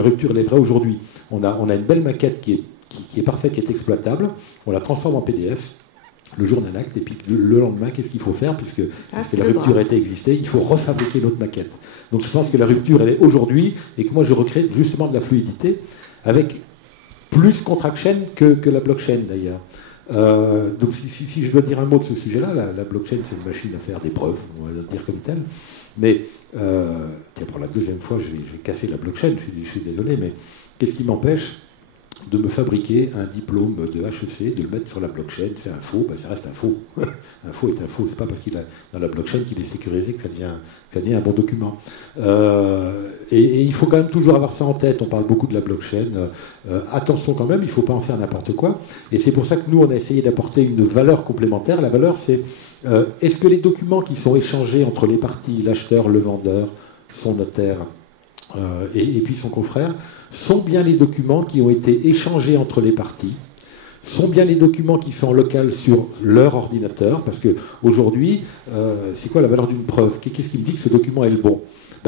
rupture elle est vraie aujourd'hui. On a une belle maquette qui est parfaite, qui est exploitable. On la transforme en PDF. Le jour d'un acte, et puis le lendemain, qu'est-ce qu'il faut faire puisque la rupture a été existée, il faut refabriquer notre maquette. Donc je pense que la rupture, elle est aujourd'hui, et que moi je recrée justement de la fluidité, avec plus contract-chain que la blockchain d'ailleurs. Donc si je dois dire un mot de ce sujet-là, la blockchain c'est une machine à faire des preuves, on va le dire comme tel, mais pour la deuxième fois je vais casser la blockchain, je suis désolé, mais qu'est-ce qui m'empêche de me fabriquer un diplôme de HEC, de le mettre sur la blockchain? C'est un faux, ça reste un faux. Un faux est un faux, c'est pas parce qu'il est dans la blockchain qu'il est sécurisé que ça devient un bon document. Et il faut quand même toujours avoir ça en tête, on parle beaucoup de la blockchain. Attention quand même, il ne faut pas en faire n'importe quoi. Et c'est pour ça que nous, on a essayé d'apporter une valeur complémentaire. La valeur, c'est est-ce que les documents qui sont échangés entre les parties, l'acheteur, le vendeur, son notaire et puis son confrère, sont bien les documents qui ont été échangés entre les parties, sont bien les documents qui sont en local sur leur ordinateur, parce qu'aujourd'hui, c'est quoi la valeur d'une preuve? Qu'est-ce qui me dit que ce document est le bon?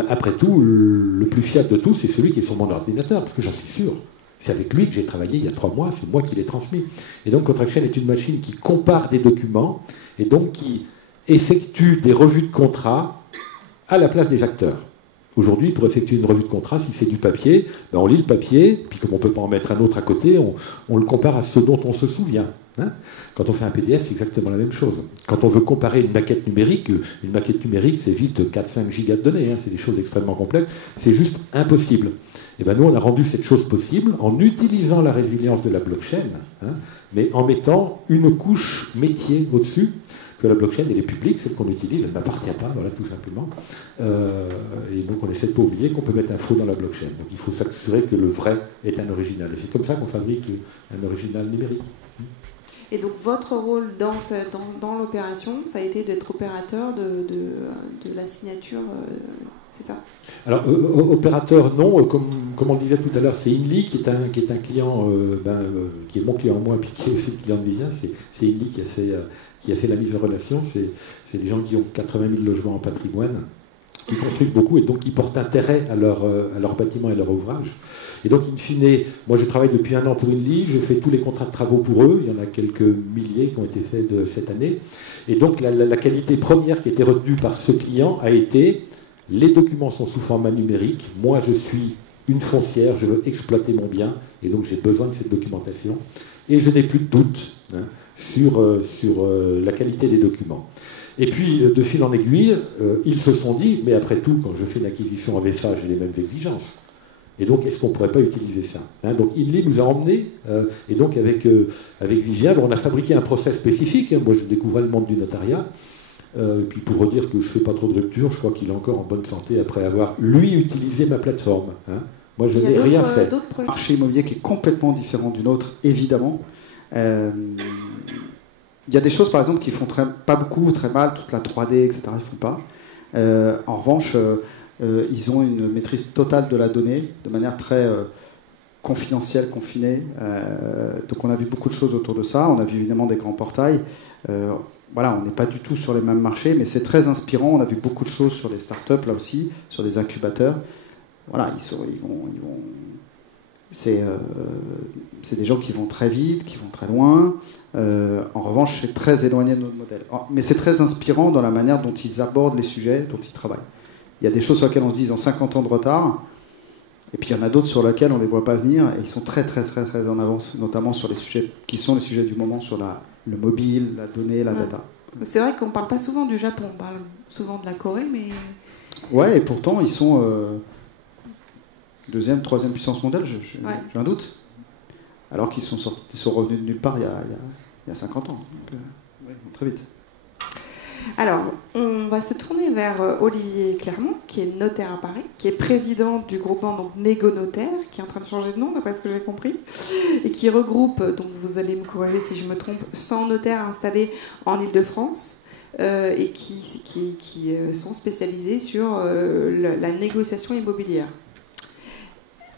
Après tout, le plus fiable de tous, c'est celui qui est sur mon ordinateur, parce que j'en suis sûr. C'est avec lui que j'ai travaillé il y a 3 mois, c'est moi qui l'ai transmis. Et donc Contract-Chain est une machine qui compare des documents, et donc qui effectue des revues de contrat à la place des acteurs. Aujourd'hui, pour effectuer une revue de contrat, si c'est du papier, on lit le papier, puis comme on ne peut pas en mettre un autre à côté, on le compare à ce dont on se souvient. Quand on fait un PDF, c'est exactement la même chose. Quand on veut comparer une maquette numérique, c'est vite 4-5 gigas de données, c'est des choses extrêmement complexes, c'est juste impossible. Et nous, on a rendu cette chose possible en utilisant la résilience de la blockchain, mais en mettant une couche métier au-dessus, que la blockchain, elle est publique, celle qu'on utilise, elle ne m'appartient pas, voilà, tout simplement. Et donc, on essaie de ne pas oublier qu'on peut mettre un faux dans la blockchain. Donc, il faut s'assurer que le vrai est un original. Et c'est comme ça qu'on fabrique un original numérique. Et donc, votre rôle dans l'opération, ça a été d'être opérateur de la signature, c'est ça? Alors, opérateur, non. Comme on le disait tout à l'heure, c'est Inly qui est un client, qui est mon client moi, puis qui est aussi le client de Vivien. C'est Inly qui a fait la mise en relation. C'est des gens qui ont 80 000 logements en patrimoine, qui construisent beaucoup et donc qui portent intérêt à leur bâtiment et leur ouvrage. Et donc, in fine, moi je travaille depuis 1 an pour Inly, je fais tous les contrats de travaux pour eux, il y en a quelques milliers qui ont été faits cette année. Et donc, la qualité première qui a été retenue par ce client a été: les documents sont sous format numérique, moi je suis une foncière, je veux exploiter mon bien, et donc j'ai besoin de cette documentation. Et je n'ai plus de doute sur la qualité des documents. Et puis, de fil en aiguille, ils se sont dit, mais après tout, quand je fais une acquisition en VFA, j'ai les mêmes exigences. Et donc, est-ce qu'on ne pourrait pas utiliser ça? Donc, Inly nous a emmenés, et donc avec Vivien, on a fabriqué un process spécifique. Moi, je découvrais le monde du notariat. Et puis, pour redire que je ne fais pas trop de rupture, je crois qu'il est encore en bonne santé après avoir, lui, utilisé ma plateforme. Moi, je n'ai rien fait. Un marché immobilier qui est complètement différent du nôtre, évidemment. Il y a des choses, par exemple, qui font pas beaucoup ou très mal, toute la 3D, etc., ils ne font pas. En revanche, ils ont une maîtrise totale de la donnée, de manière très confidentielle, confinée. Donc on a vu beaucoup de choses autour de ça. On a vu évidemment des grands portails. Voilà, on n'est pas du tout sur les mêmes marchés, mais c'est très inspirant. On a vu beaucoup de choses sur les startups, là aussi, sur des incubateurs. Voilà, c'est des gens qui vont très vite, qui vont très loin. En revanche, c'est très éloigné de notre modèle. Mais c'est très inspirant dans la manière dont ils abordent les sujets, dont ils travaillent. Il y a des choses sur lesquelles on se dit en 50 ans de retard, et puis il y en a d'autres sur lesquelles on ne les voit pas venir, et ils sont très très très très en avance, notamment sur les sujets qui sont les sujets du moment, sur le mobile, la donnée, la data. C'est vrai qu'on ne parle pas souvent du Japon, on parle souvent de la Corée, mais... Ouais, et pourtant ils sont deuxième, troisième puissance mondiale, j'ai un doute. Alors qu'ils sont revenus de nulle part il y a 50 ans. Donc, très vite. Alors, on va se tourner vers Olivier Clermont, qui est notaire à Paris, qui est président du groupement donc, Négo Notaire, qui est en train de changer de nom, d'après ce que j'ai compris, et qui regroupe, donc vous allez me corriger si je me trompe, 100 notaires installés en Île-de-France et qui sont spécialisés sur la négociation immobilière.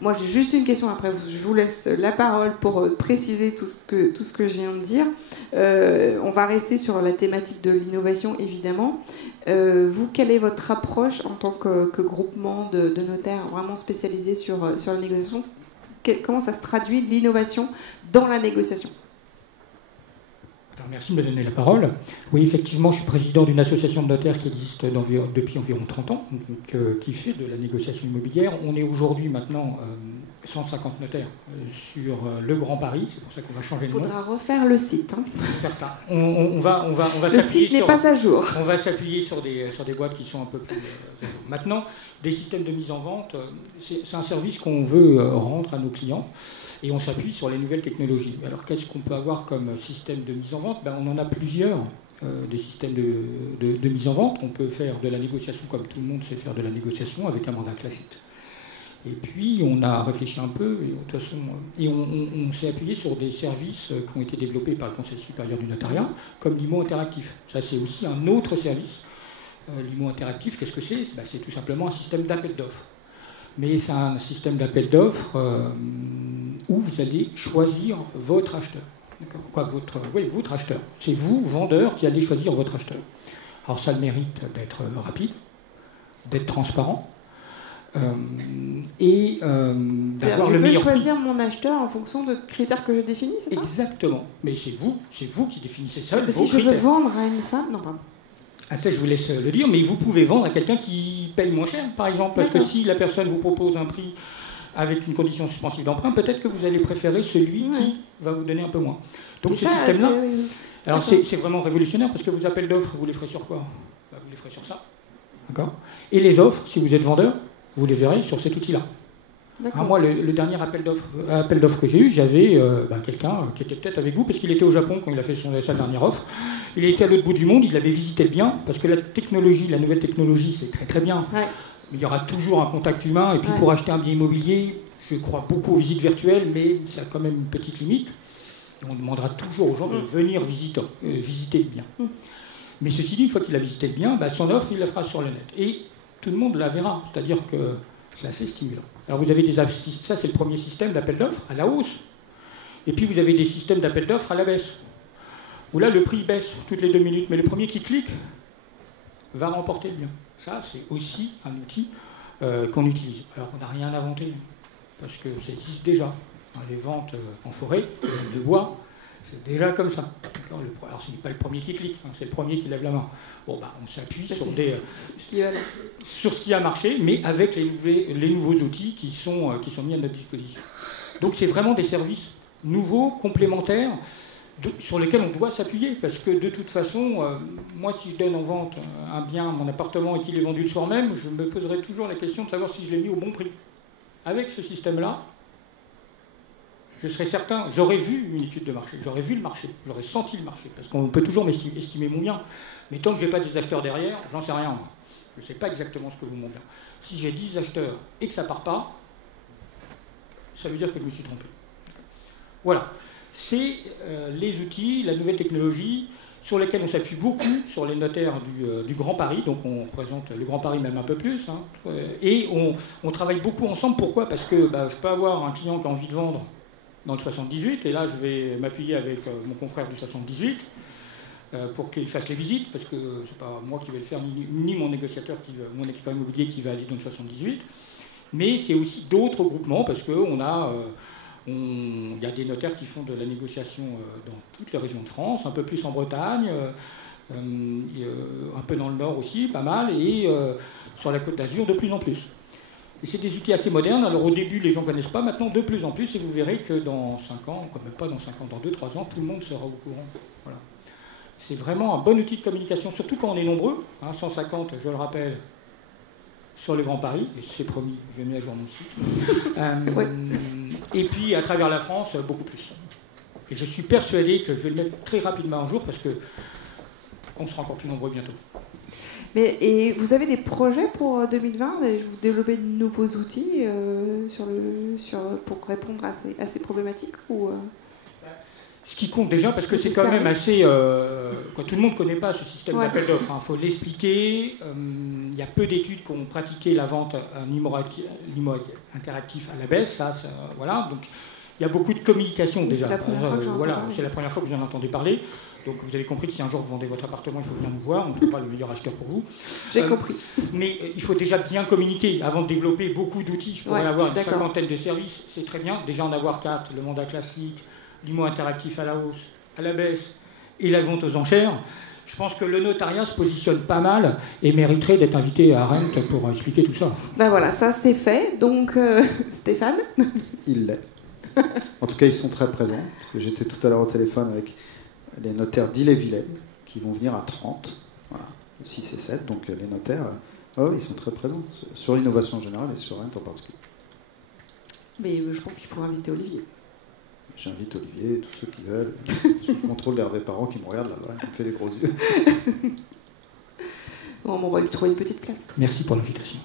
Moi, j'ai juste une question. Après, je vous laisse la parole pour préciser tout ce que je viens de dire. On va rester sur la thématique de l'innovation, évidemment. Vous, quelle est votre approche en tant que groupement de notaires vraiment spécialisés sur la négociation? Comment ça se traduit, l'innovation, dans la négociation? Alors, merci de me donner la parole. Oui, effectivement, je suis président d'une association de notaires qui existe depuis environ 30 ans, donc, qui fait de la négociation immobilière. On est aujourd'hui maintenant 150 notaires sur le Grand Paris, c'est pour ça qu'on va changer de nom. Il faudra refaire le site. Hein. Certain. On va le site n'est pas à jour. On va s'appuyer sur des boîtes qui sont un peu plus à jour. Maintenant, des systèmes de mise en vente, c'est un service qu'on veut rendre à nos clients. Et on s'appuie sur les nouvelles technologies. Alors qu'est-ce qu'on peut avoir comme système de mise en vente? On en a plusieurs, des systèmes de mise en vente. On peut faire de la négociation comme tout le monde sait faire de la négociation avec un mandat classique. Et puis on a réfléchi un peu, et, de toute façon, on s'est appuyé sur des services qui ont été développés par le Conseil supérieur du notariat, comme l'IMO interactif. Ça c'est aussi un autre service. L'IMO interactif, qu'est-ce que c'est? C'est tout simplement un système d'appel d'offres. Mais c'est un système d'appel d'offres où vous allez choisir votre acheteur. Votre acheteur. C'est vous, vendeur, qui allez choisir votre acheteur. Alors ça a le mérite d'être rapide, d'être transparent et d'avoir le meilleur prix. Je peux choisir mon acheteur en fonction de critères que je définis, c'est ça? Exactement. Mais c'est vous qui définissez seul vos critères. Si je veux vendre à une femme, non, pardon. Ah, ça, je vous laisse le dire, mais vous pouvez vendre à quelqu'un qui paye moins cher, par exemple, parce que si la personne vous propose un prix avec une condition suspensive d'emprunt, peut-être que vous allez préférer celui qui va vous donner un peu moins. Donc ce système-là, alors c'est vraiment révolutionnaire, parce que vos appels d'offres, vous les ferez sur quoi? Vous les ferez sur ça. D'accord? Et les offres, si vous êtes vendeur, vous les verrez sur cet outil-là. Alors moi, le dernier appel d'offres que j'ai eu, j'avais quelqu'un qui était peut-être avec vous, parce qu'il était au Japon quand il a fait sa dernière offre. Il était à l'autre bout du monde, il avait visité le bien, parce que la nouvelle technologie, c'est très très bien. Ouais. Mais il y aura toujours un contact humain, et puis pour acheter un bien immobilier, je crois beaucoup aux visites virtuelles, mais ça a quand même une petite limite. On demandera toujours aux gens de venir visiter le bien. Mais ceci dit, une fois qu'il a visité le bien, son offre, il la fera sur le net. Et tout le monde la verra, c'est-à-dire que c'est assez stimulant. Alors vous avez ça c'est le premier système d'appel d'offres à la hausse. Et puis vous avez des systèmes d'appel d'offres à la baisse. Où là le prix baisse toutes les 2 minutes, mais le premier qui clique va remporter le bien. Ça c'est aussi un outil qu'on utilise. Alors on n'a rien inventé, parce que ça existe déjà. Les ventes en forêt, de bois, c'est déjà comme ça. Alors ce n'est pas le premier qui clique, c'est le premier qui lève la main. On s'appuie sur ce qui a marché, mais avec les nouveaux outils qui sont mis à notre disposition. Donc c'est vraiment des services nouveaux, complémentaires, sur lesquels on doit s'appuyer, parce que de toute façon, moi si je donne en vente un bien, mon appartement, et qu'il est vendu le soir même, je me poserai toujours la question de savoir si je l'ai mis au bon prix. Avec ce système-là, je serais certain, j'aurais vu une étude de marché, j'aurais vu le marché, j'aurais senti le marché, parce qu'on peut toujours estimer mon bien, mais tant que je n'ai pas des acheteurs derrière, j'en sais rien, moi. Je ne sais pas exactement ce que vous montrez là. Si j'ai 10 acheteurs et que ça ne part pas, ça veut dire que je me suis trompé. Voilà. C'est les outils, la nouvelle technologie, sur lesquels on s'appuie beaucoup sur les notaires du Grand Paris, donc on représente le Grand Paris même un peu plus, et on travaille beaucoup ensemble. Pourquoi? Parce que je peux avoir un client qui a envie de vendre dans le 78, et là je vais m'appuyer avec mon confrère du 78 pour qu'il fasse les visites, parce que c'est pas moi qui vais le faire, ni mon négociateur, mon expert immobilier qui va aller dans le 78, mais c'est aussi d'autres groupements, parce qu'il y a des notaires qui font de la négociation dans toutes les régions de France, un peu plus en Bretagne, un peu dans le Nord aussi, pas mal, et sur la Côte d'Azur de plus en plus. Et c'est des outils assez modernes. Alors au début, les gens ne connaissent pas, maintenant de plus en plus, et vous verrez que dans 5 ans, même pas dans 5 ans, dans 2-3 ans, tout le monde sera au courant. Voilà. C'est vraiment un bon outil de communication, surtout quand on est nombreux, 150, je le rappelle, sur le Grand Paris, et c'est promis, je mets à jour mon site. Et puis à travers la France, beaucoup plus. Et je suis persuadé que je vais le mettre très rapidement un jour, parce que on sera encore plus nombreux bientôt. Et vous avez des projets pour 2020 ? Vous développez de nouveaux outils pour répondre à ces problématiques ou Ce qui compte déjà, parce que c'est quand même assez... quand tout le monde ne connaît pas ce système d'appel d'offres, il faut l'expliquer. Il y a peu d'études qui ont pratiqué la vente à l'IMO interactif à la baisse. Voilà. Donc, il y a beaucoup de communication déjà. C'est la première fois que vous en entendez parler. Donc vous avez compris que si un jour vous vendez votre appartement, il faut venir nous voir, on trouvera le meilleur acheteur pour vous. J'ai compris. Mais il faut déjà bien communiquer avant de développer beaucoup d'outils. Je pourrais avoir une cinquantaine de services, c'est très bien. Déjà en avoir 4, le mandat classique, l'IMO interactif à la hausse, à la baisse et la vente aux enchères. Je pense que le notariat se positionne pas mal et mériterait d'être invité à Rent pour expliquer tout ça. Ben voilà, ça c'est fait. Donc Stéphane ? Il l'est. En tout cas, ils sont très présents. J'étais tout à l'heure au téléphone avec les notaires d'Ille-et-Vilaine qui vont venir à 30, voilà, 6 et 7, donc les notaires, ils sont très présents sur l'innovation en général et sur Rent en particulier. Mais je pense qu'il faut inviter Olivier. J'invite Olivier et tous ceux qui veulent. Je contrôle l'Hervé Parent qui me regarde là-bas, il me fait des gros yeux. Bon, on va lui trouver une petite place. Merci pour l'invitation.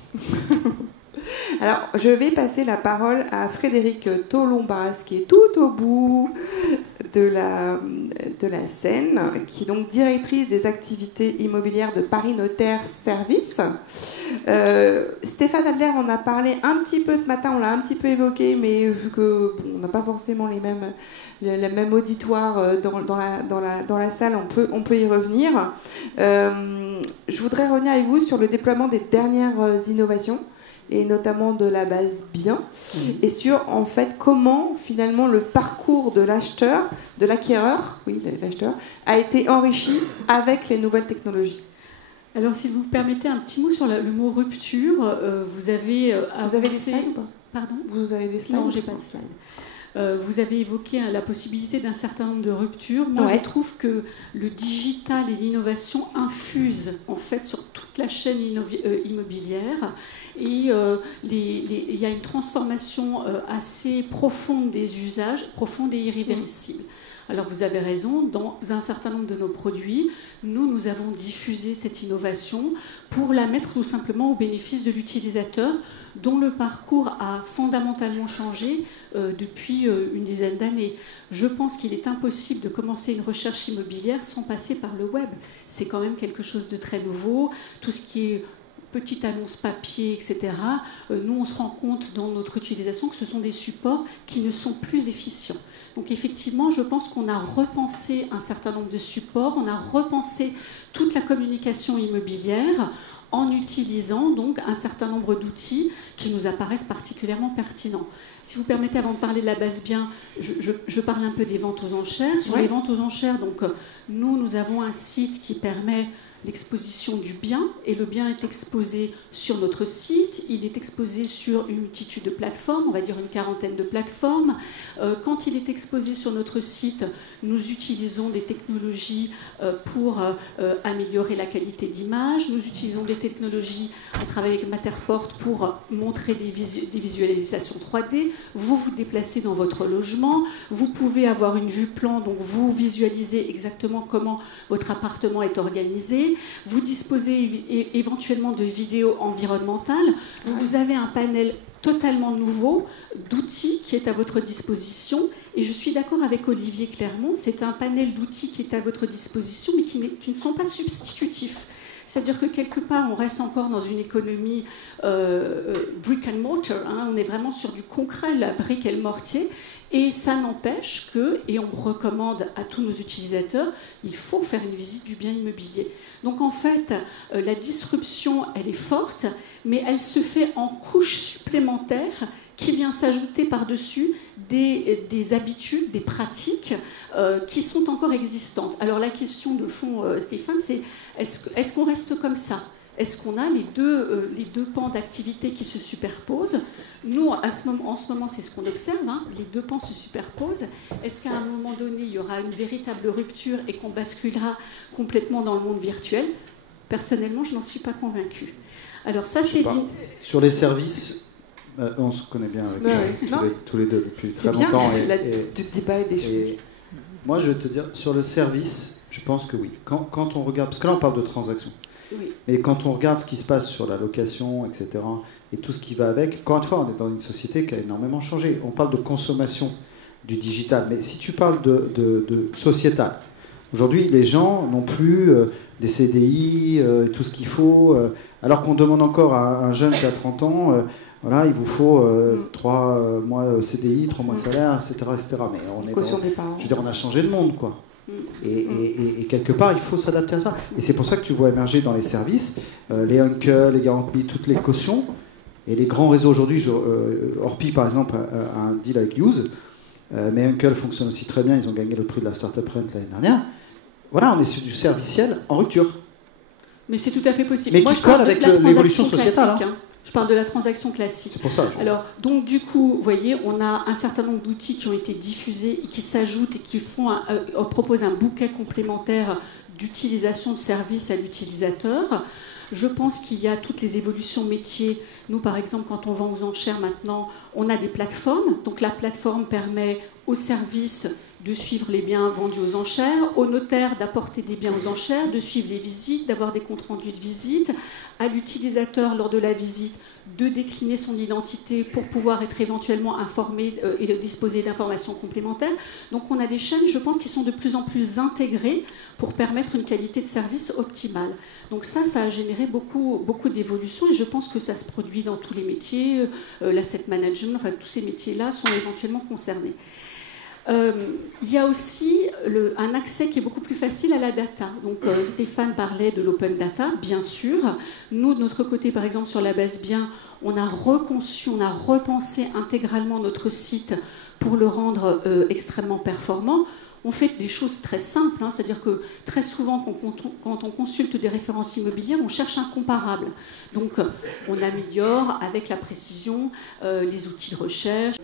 Alors, je vais passer la parole à Frédéric Tolombas, qui est tout au bout de la scène, qui est donc directrice des activités immobilières de Paris Notaire Service. Stéphane Adler en a parlé un petit peu ce matin, on l'a un petit peu évoqué, mais vu qu'on n'a pas forcément le même auditoire dans la salle, on peut y revenir. Je voudrais revenir avec vous sur le déploiement des dernières innovations, et notamment de la base bien, et sur en fait comment finalement le parcours de l'acheteur, de l'acquéreur, l'acheteur, a été enrichi avec les nouvelles technologies. Alors si vous me permettez un petit mot sur le mot rupture, vous avez des slides ? Pardon ? Vous avez des slides ? Non, j'ai pas de slides. Vous avez évoqué la possibilité d'un certain nombre de ruptures. Moi, je trouve que le digital et l'innovation infusent en fait sur toute la chaîne immobilière. Et il y a une transformation assez profonde des usages, profonde et irréversible. Alors vous avez raison, dans un certain nombre de nos produits, nous avons diffusé cette innovation pour la mettre tout simplement au bénéfice de l'utilisateur, dont le parcours a fondamentalement changé depuis une dizaine d'années. Je pense qu'il est impossible de commencer une recherche immobilière sans passer par le web. C'est quand même quelque chose de très nouveau. Tout ce qui est petite annonce papier, etc., nous, on se rend compte dans notre utilisation que ce sont des supports qui ne sont plus efficients. Donc effectivement, je pense qu'on a repensé un certain nombre de supports, on a repensé toute la communication immobilière en utilisant donc un certain nombre d'outils qui nous apparaissent particulièrement pertinents. Si vous permettez, avant de parler de la base bien, je parle un peu des ventes aux enchères. Sur les ventes aux enchères, donc, nous avons un site qui permet l'exposition du bien, et le bien est exposé sur notre site, il est exposé sur une multitude de plateformes, on va dire une quarantaine de plateformes. Quand il est exposé sur notre site, nous utilisons des technologies pour améliorer la qualité d'image, nous utilisons des technologies, on travaille avec Matterport pour montrer des visualisations 3D, vous vous déplacez dans votre logement, vous pouvez avoir une vue plan, donc vous visualisez exactement comment votre appartement est organisé. Vous disposez éventuellement de vidéos environnementales. Donc vous avez un panel totalement nouveau d'outils qui est à votre disposition. Et je suis d'accord avec Olivier Clermont, c'est un panel d'outils qui est à votre disposition, mais qui ne sont pas substitutifs. C'est-à-dire que quelque part, on reste encore dans une économie brick and mortar. On est vraiment sur du concret, la brique et le mortier. Et ça n'empêche que, et on recommande à tous nos utilisateurs, il faut faire une visite du bien immobilier. Donc en fait, la disruption, elle est forte, mais elle se fait en couche supplémentaire qui vient s'ajouter par-dessus des habitudes, des pratiques qui sont encore existantes. Alors la question de fond, Stéphane, c'est est-ce qu'on reste comme ça ? Est-ce qu'on a les deux pans d'activité qui se superposent ? Nous, en ce moment, c'est ce qu'on observe, les deux pans se superposent. Est-ce qu'à un moment donné, il y aura une véritable rupture et qu'on basculera complètement dans le monde virtuel ? Personnellement, je n'en suis pas convaincue. Alors ça, c'est... Sur les services, on se connaît bien avec tous les deux depuis très longtemps. Tu débat des choses. Moi, je vais te dire, sur le service, Je pense que oui. Quand on regarde, parce que là on parle de transactions, Oui. mais quand on regarde ce qui se passe sur la location, etc., et tout ce qui va avec, encore une fois, on est dans une société qui a énormément changé. On parle de consommation du digital, mais si tu parles de sociétal, aujourd'hui les gens n'ont plus des CDI, tout ce qu'il faut, alors qu'on demande encore à un jeune qui a 30 ans, voilà, il vous faut 3 mois CDI, 3 mois de salaire, etc. Mais on est Caution des parents. je veux dire, on a changé de monde, quoi. Et quelque part, il faut s'adapter à ça. Et c'est pour ça que tu vois émerger dans les services les Uncle, les Garanti, toutes les cautions. Et les grands réseaux aujourd'hui, Orpi par exemple a un deal avec Use, mais Uncle fonctionne aussi très bien, ils ont gagné le prix de la Startup Rent l'année dernière. Voilà, on est sur du serviciel en rupture. Mais c'est tout à fait possible. Mais Moi, qui je parle colle avec de la l'évolution transaction sociétale. classique, hein. Je parle de la transaction classique. C'est pour ça. Alors, donc du coup, vous voyez, on a un certain nombre d'outils qui ont été diffusés et qui s'ajoutent et qui proposent un bouquet complémentaire d'utilisation de services à l'utilisateur. Je pense qu'il y a toutes les évolutions métiers. Nous, par exemple, quand on vend aux enchères maintenant, on a des plateformes. Donc la plateforme permet aux services de suivre les biens vendus aux enchères, aux notaires d'apporter des biens aux enchères, de suivre les visites, d'avoir des comptes rendus de visite, à l'utilisateur lors de la visite de décliner son identité pour pouvoir être éventuellement informé et disposer d'informations complémentaires. Donc on a des chaînes, je pense, qui sont de plus en plus intégrées pour permettre une qualité de service optimale. Donc ça a généré beaucoup d'évolutions et je pense que ça se produit dans tous les métiers. L'asset management, enfin tous ces métiers-là sont éventuellement concernés. Il y a aussi un accès qui est beaucoup plus facile à la data. Donc Stéphane parlait de l'open data, bien sûr. Nous, de notre côté, par exemple, sur la base biens, on a reconçu, on a repensé intégralement notre site pour le rendre extrêmement performant. On fait des choses très simples, hein, c'est-à-dire que très souvent, quand on consulte des références immobilières, on cherche un comparable. Donc on améliore avec la précision les outils de recherche.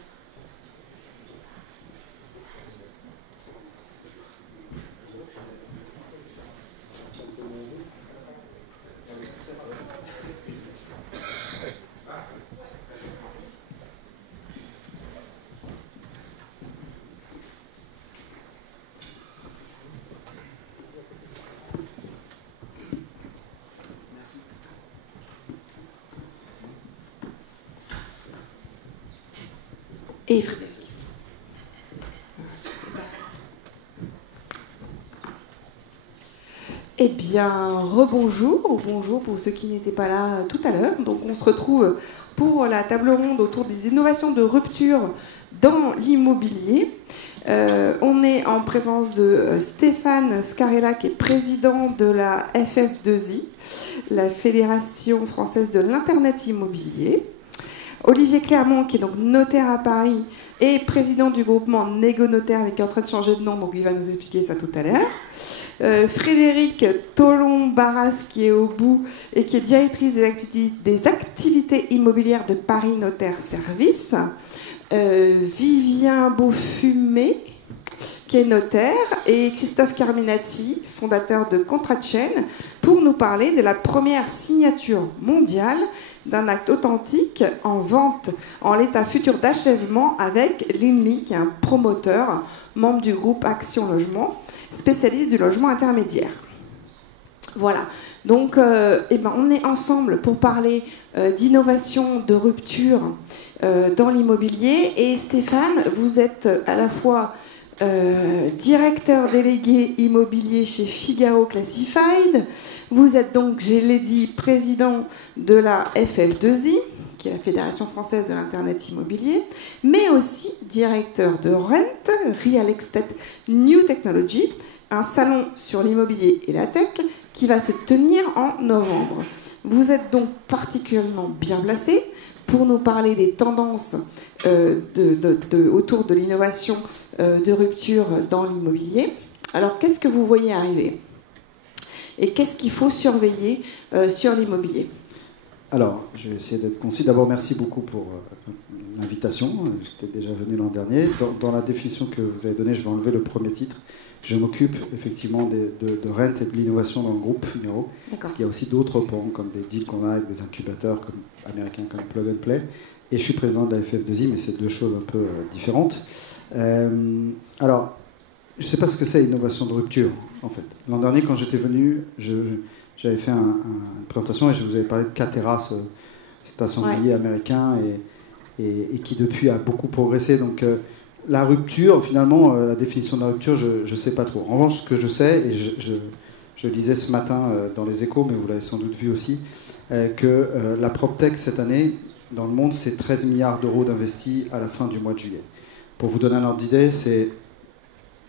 Et Frédéric. Eh bien, rebonjour, ou bonjour pour ceux qui n'étaient pas là tout à l'heure. Donc on se retrouve pour la table ronde autour des innovations de rupture dans l'immobilier. On est en présence de Stéphane Scarella, qui est président de la FF2I, la Fédération française de l'Internet immobilier. Olivier Clermont, qui est donc notaire à Paris et président du groupement Négo Notaire, mais qui est en train de changer de nom, donc il va nous expliquer ça tout à l'heure. Frédéric Tolon-Barras, qui est au bout et qui est directrice des activités immobilières de Paris Notaire Service. Vivien Beaufumé, qui est notaire, et Christophe Carminati, fondateur de Contrachain, pour nous parler de la première signature mondiale d'un acte authentique en vente en l'état futur d'achèvement avec Linley, qui est un promoteur, membre du groupe Action Logement, spécialiste du logement intermédiaire. Voilà, donc on est ensemble pour parler d'innovation, de rupture dans l'immobilier. Et Stéphane, vous êtes à la fois directeur délégué immobilier chez Figaro Classified. Vous êtes donc, je l'ai dit, président de la FF2I, qui est la Fédération française de l'Internet immobilier, mais aussi directeur de RENT, Real Estate New Technology, un salon sur l'immobilier et la tech qui va se tenir en novembre. Vous êtes donc particulièrement bien placé pour nous parler des tendances autour de l'innovation de rupture dans l'immobilier. Alors, qu'est-ce que vous voyez arriver ? Et qu'est-ce qu'il faut surveiller sur l'immobilier ? Alors, je vais essayer d'être concis. D'abord, merci beaucoup pour l'invitation. J'étais déjà venu l'an dernier. Dans la définition que vous avez donnée, je vais enlever le premier titre. Je m'occupe effectivement de RENT et de l'innovation dans le groupe Figaro. Parce qu'il y a aussi d'autres pans, comme des deals qu'on a avec des incubateurs américains comme Plug and Play. Et je suis président de la FF2I, mais c'est deux choses un peu différentes. Alors, je ne sais pas ce que c'est innovation de rupture, en fait. L'an dernier, quand j'étais venu, j'avais fait une présentation et je vous avais parlé de Catera, cet assemblier américain, et qui depuis a beaucoup progressé. Donc la rupture, finalement, la définition de la rupture, je ne sais pas trop. En revanche, ce que je sais, et je lisais ce matin dans les Échos, mais vous l'avez sans doute vu aussi, que la PropTech cette année, dans le monde, c'est 13 milliards d'euros d'investis à la fin du mois de juillet. Pour vous donner un ordre d'idée, c'est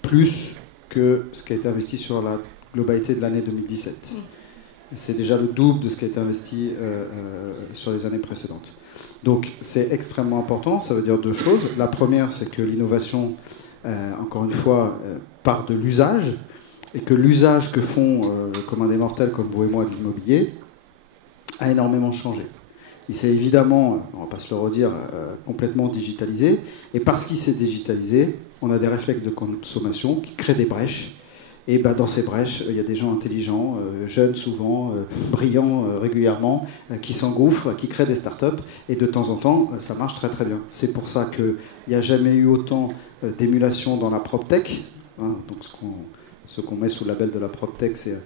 plus que ce qui a été investi sur la globalité de l'année 2017. C'est déjà le double de ce qui a été investi sur les années précédentes. Donc c'est extrêmement important, ça veut dire deux choses. La première, c'est que l'innovation, encore une fois, part de l'usage, et que l'usage que font le commun des mortels comme vous et moi de l'immobilier a énormément changé. Il s'est évidemment, on ne va pas se le redire, complètement digitalisé, et parce qu'il s'est digitalisé, on a des réflexes de consommation qui créent des brèches. Et dans ces brèches, il y a des gens intelligents, jeunes souvent, brillants régulièrement, qui s'engouffrent, qui créent des startups. Et de temps en temps, ça marche très très bien. C'est pour ça qu'il n'y a jamais eu autant d'émulation dans la PropTech. Hein, donc ce qu'on met sous le label de la PropTech, c'est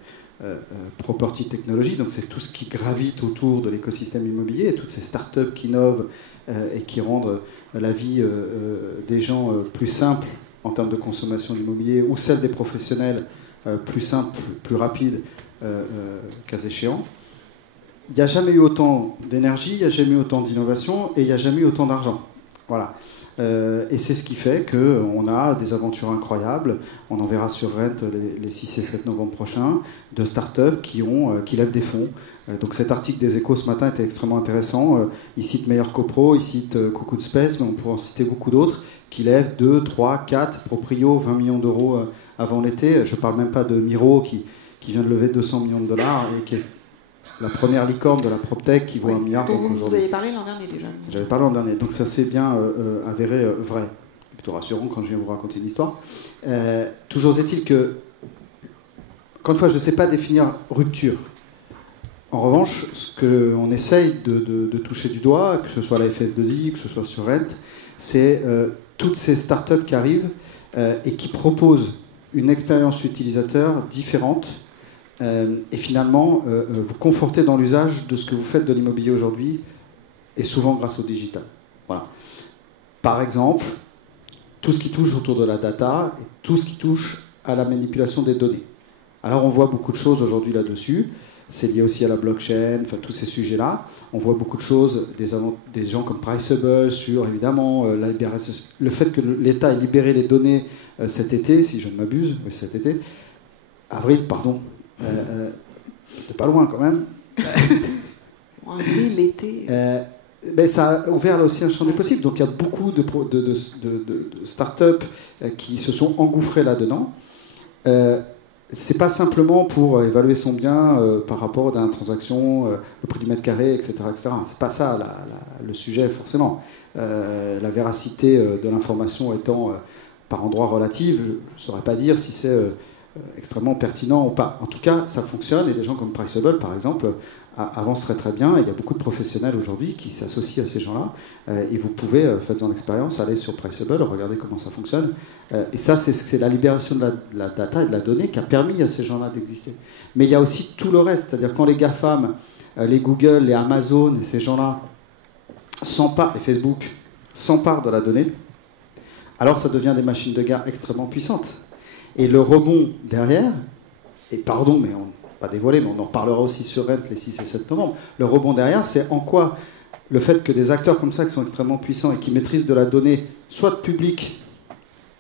Property Technology. Donc c'est tout ce qui gravite autour de l'écosystème immobilier, toutes ces startups qui innovent et qui rendent la vie des gens plus simple en termes de consommation d'immobilier, ou celle des professionnels plus simple, plus rapide, cas échéant. Il n'y a jamais eu autant d'énergie, il n'y a jamais eu autant d'innovation, et il n'y a jamais eu autant d'argent. Voilà. Et c'est ce qui fait qu'on a des aventures incroyables. On en verra sur Rent les 6 et 7 novembre prochains, de startups qui lèvent des fonds. Donc cet article des Échos ce matin était extrêmement intéressant. Il cite Meilleur Copro, il cite Coucou de Space, mais on pourrait en citer beaucoup d'autres, qui lèvent 2, 3, 4, proprio, 20 millions d'euros avant l'été. Je ne parle même pas de Miro qui vient de lever 200 millions de dollars et qui est la première licorne de la PropTech qui vaut 1 milliard. Vous avez parlé l'an dernier déjà. J'avais parlé l'an dernier, donc ça s'est bien avéré vrai. C'est plutôt rassurant quand je viens vous raconter une histoire. Toujours est-il que, encore une fois, je ne sais pas définir rupture. En revanche, ce qu'on essaye de toucher du doigt, que ce soit la FF2I, que ce soit sur Rent, c'est toutes ces startups qui arrivent et qui proposent une expérience utilisateur différente et finalement vous conforter dans l'usage de ce que vous faites de l'immobilier aujourd'hui, et souvent grâce au digital. Voilà. Par exemple, tout ce qui touche autour de la data et tout ce qui touche à la manipulation des données. Alors on voit beaucoup de choses aujourd'hui là-dessus. C'est lié aussi à la blockchain, enfin tous ces sujets-là. On voit beaucoup de choses, des gens comme Priceable sur évidemment le fait que l'État ait libéré les données cet été, si je ne m'abuse, oui, cet été, avril, pardon. C'est pas loin quand même. Avril, l'été. Mais ça a ouvert là aussi un champ des possibles. Donc il y a beaucoup de start-up qui se sont engouffrés là-dedans. C'est pas simplement pour évaluer son bien par rapport à une transaction, le prix du mètre carré, etc. etc. C'est pas ça le sujet forcément. La véracité de l'information étant par endroits relative, je ne saurais pas dire si c'est extrêmement pertinent ou pas. En tout cas, ça fonctionne et des gens comme Priceable, par exemple, avancent très très bien. Et il y a beaucoup de professionnels aujourd'hui qui s'associent à ces gens-là. Et vous pouvez, faites-en l'expérience, aller sur Priceable, regardez comment ça fonctionne. Et ça, c'est la libération de la data et de la donnée qui a permis à ces gens-là d'exister. Mais il y a aussi tout le reste. C'est-à-dire quand les GAFAM, les Google, les Amazon et ces gens-là s'emparent, les Facebook, s'emparent de la donnée, alors ça devient des machines de guerre extrêmement puissantes. Et le rebond derrière, et pardon, mais on pas dévoilé, mais on en reparlera aussi sur Rent les 6 et 7 novembre, le rebond derrière, c'est en quoi le fait que des acteurs comme ça, qui sont extrêmement puissants et qui maîtrisent de la donnée, soit publique,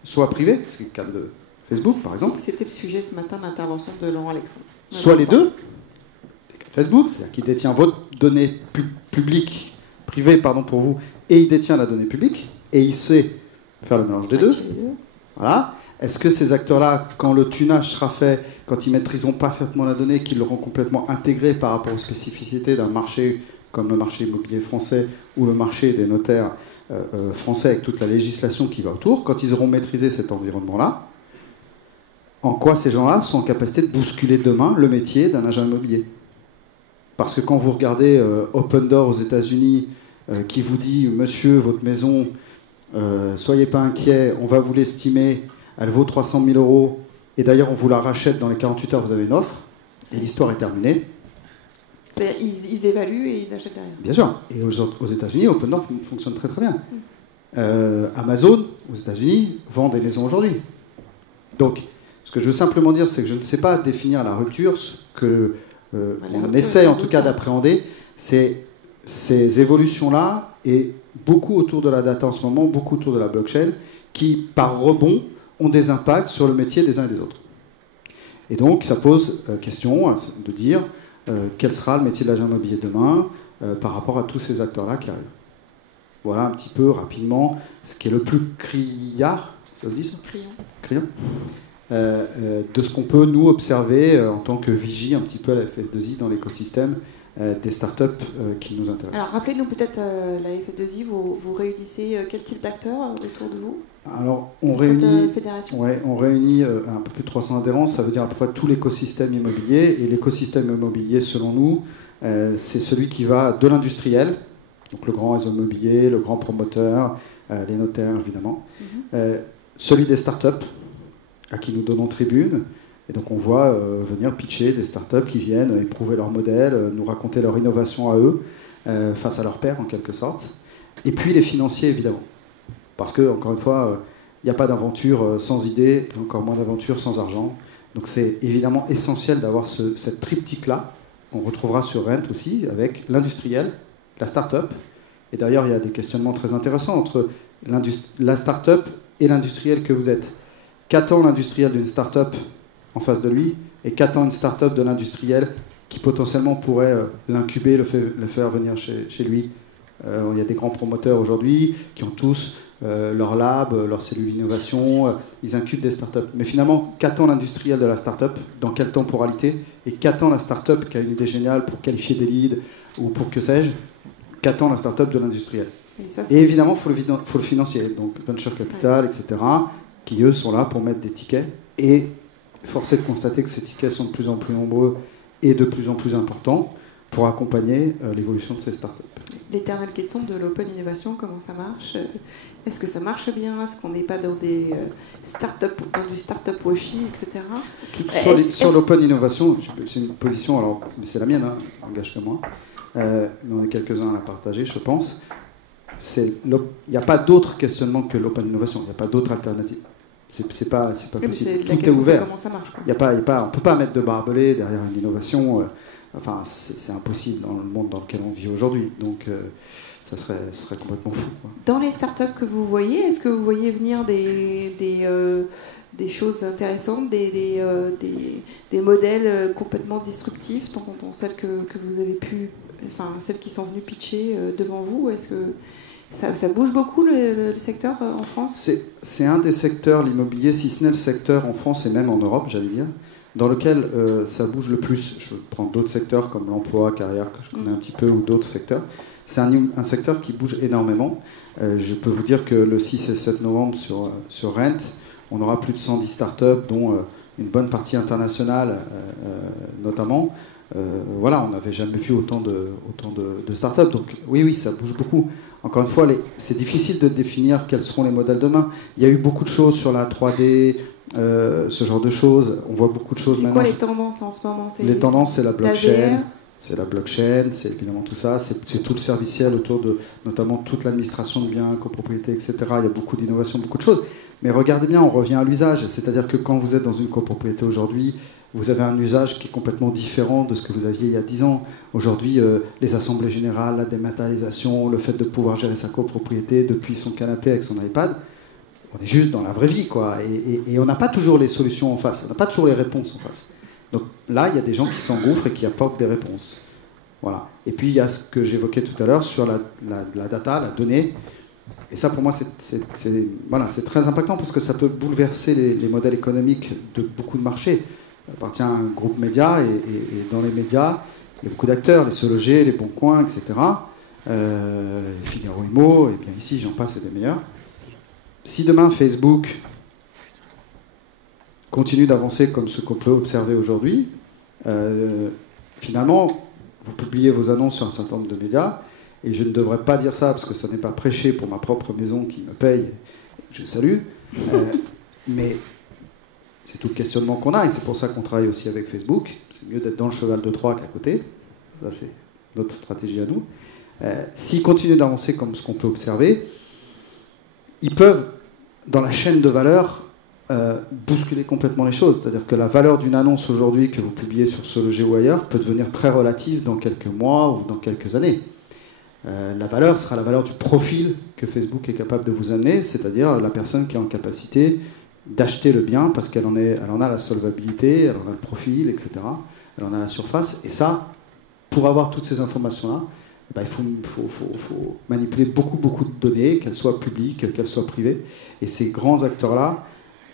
soit privée, c'est le cas de Facebook par exemple. C'était le sujet ce matin d'intervention de Laurent Alexandre. Soit les deux, Facebook, c'est-à-dire qui détient votre donnée publique, privée, pardon pour vous, et il détient la donnée publique, et il sait faire le mélange des deux. Voilà. Est-ce que ces acteurs-là, quand le tunage sera fait, quand ils maîtriseront parfaitement la donnée, qu'ils l'auront complètement intégrée par rapport aux spécificités d'un marché comme le marché immobilier français ou le marché des notaires français avec toute la législation qui va autour, quand ils auront maîtrisé cet environnement-là, en quoi ces gens-là sont en capacité de bousculer demain le métier d'un agent immobilier? Parce que quand vous regardez Open Door aux États-Unis, qui vous dit « Monsieur, votre maison, soyez pas inquiet, on va vous l'estimer elle vaut 300 000 euros, et d'ailleurs on vous la rachète dans les 48 heures, vous avez une offre, et l'histoire est terminée. Ils évaluent et ils achètent derrière. Bien sûr. Et aux États-Unis, OpenDoor fonctionne très très bien. Amazon, aux États-Unis, vend des maisons aujourd'hui. Donc, ce que je veux simplement dire, c'est que je ne sais pas définir la rupture. Ce que on essaie en tout cas d'appréhender, c'est ces évolutions-là, et beaucoup autour de la data en ce moment, beaucoup autour de la blockchain, qui, par rebond, ont des impacts sur le métier des uns et des autres. Et donc, ça pose question de dire quel sera le métier de l'agent immobilier demain par rapport à tous ces acteurs-là qui arrivent. Voilà un petit peu rapidement ce qui est le plus criard, ça se dit ça ? Criant. De ce qu'on peut nous observer en tant que vigie un petit peu à la FF2I dans l'écosystème des startups qui nous intéressent. Alors rappelez-nous peut-être la FF2I, vous réunissez quel type d'acteurs autour de vous ? Alors on réunit un peu plus de 300 adhérents, ça veut dire à peu près tout l'écosystème immobilier, et l'écosystème immobilier selon nous c'est celui qui va de l'industriel, donc le grand réseau immobilier, le grand promoteur, les notaires évidemment, celui des startups à qui nous donnons tribune, et donc on voit venir pitcher des startups qui viennent éprouver leur modèle, nous raconter leur innovation à eux, face à leurs pairs en quelque sorte, et puis les financiers évidemment, parce que encore une fois, il n'y a pas d'aventure sans idée, et encore moins d'aventure sans argent, donc c'est évidemment essentiel d'avoir cette triptyque-là, qu'on retrouvera sur Rent aussi, avec l'industriel, la start-up, et d'ailleurs il y a des questionnements très intéressants entre la start-up et l'industriel que vous êtes. Qu'attend l'industriel d'une start-up en face de lui, et qu'attend une start-up de l'industriel qui potentiellement pourrait l'incuber, le faire venir chez lui. Il y a des grands promoteurs aujourd'hui qui ont tous leur lab, leur cellule d'innovation, ils incubent des start-up. Mais finalement, qu'attend l'industriel de la start-up, dans quelle temporalité, et qu'attend la start-up qui a une idée géniale pour qualifier des leads, ou pour que sais-je, qu'attend la start-up de l'industriel. Et évidemment, il faut le financier, donc venture capital, etc., qui eux sont là pour mettre des tickets, et force est de constater que ces tickets sont de plus en plus nombreux et de plus en plus importants pour accompagner l'évolution de ces startups. L'éternelle question de l'open innovation, comment ça marche ? Est-ce que ça marche bien ? Est-ce qu'on n'est pas dans des dans du startup washing, etc. Sur l'open innovation, c'est une position, alors c'est la mienne, hein, engage-moi, mais on est quelques-uns à la partager, je pense. Il n'y a pas d'autre questionnement que l'open innovation, il n'y a pas d'autre alternative. C'est pas possible. Tout est ouvert. Comment ça marche, quoi. On ne peut pas mettre de barbelé derrière une innovation. Enfin, c'est impossible dans le monde dans lequel on vit aujourd'hui. Donc, ça serait complètement fou, quoi. Dans les startups que vous voyez, est-ce que vous voyez venir des choses intéressantes, des modèles complètement disruptifs, dans celles que vous avez pu, enfin celles qui sont venues pitcher devant vous? Est-ce que ça bouge beaucoup le secteur en France? C'est un des secteurs, l'immobilier, si ce n'est le secteur en France et même en Europe, j'allais dire, dans lequel ça bouge le plus. Je prends d'autres secteurs comme l'emploi, carrière, que je connais un petit peu, ou d'autres secteurs. C'est un secteur qui bouge énormément. Je peux vous dire que le 6 et 7 novembre sur Rent, on aura plus de 110 startups, dont une bonne partie internationale notamment. Voilà, on n'avait jamais vu autant de startups. Donc oui, ça bouge beaucoup. Encore une fois, c'est difficile de définir quels seront les modèles demain. Il y a eu beaucoup de choses sur la 3D, ce genre de choses. On voit beaucoup de choses maintenant. C'est quoi les tendances en ce moment? Les tendances, c'est la blockchain. C'est la blockchain, c'est évidemment tout ça. C'est tout le serviciel autour de notamment toute l'administration de biens, copropriété, etc. Il y a beaucoup d'innovations, beaucoup de choses. Mais regardez bien, on revient à l'usage. C'est-à-dire que quand vous êtes dans une copropriété aujourd'hui, vous avez un usage qui est complètement différent de ce que vous aviez il y a 10 ans. Aujourd'hui, les assemblées générales, la dématérialisation, le fait de pouvoir gérer sa copropriété depuis son canapé avec son iPad, on est juste dans la vraie vie, quoi. Et on n'a pas toujours les solutions en face, on n'a pas toujours les réponses en face. Donc là, il y a des gens qui s'engouffrent et qui apportent des réponses. Voilà. Et puis, il y a ce que j'évoquais tout à l'heure sur la data, la donnée. Et ça, pour moi, c'est très impactant parce que ça peut bouleverser les modèles économiques de beaucoup de marchés. Ça appartient à un groupe média et dans les médias, il y a beaucoup d'acteurs, les Se Loger, les Bons Coins, etc. Figaro Immo, et bien ici, j'en passe, c'est des meilleurs. Si demain, Facebook continue d'avancer comme ce qu'on peut observer aujourd'hui, finalement, vous publiez vos annonces sur un certain nombre de médias, et je ne devrais pas dire ça parce que ça n'est pas prêché pour ma propre maison qui me paye, je salue. Mais c'est tout le questionnement qu'on a, et c'est pour ça qu'on travaille aussi avec Facebook. C'est mieux d'être dans le cheval de Troie qu'à côté. Ça, c'est notre stratégie à nous. S'ils continuent d'avancer comme ce qu'on peut observer, ils peuvent, dans la chaîne de valeur, bousculer complètement les choses. C'est-à-dire que la valeur d'une annonce aujourd'hui que vous publiez sur SoLoger ou ailleurs peut devenir très relative dans quelques mois ou dans quelques années. La valeur sera la valeur du profil que Facebook est capable de vous amener, c'est-à-dire la personne qui est en capacité d'acheter le bien parce qu'elle en a la solvabilité, elle en a le profil, etc. Elle en a la surface. Et ça, pour avoir toutes ces informations-là, il faut manipuler beaucoup de données, qu'elles soient publiques, qu'elles soient privées. Et ces grands acteurs-là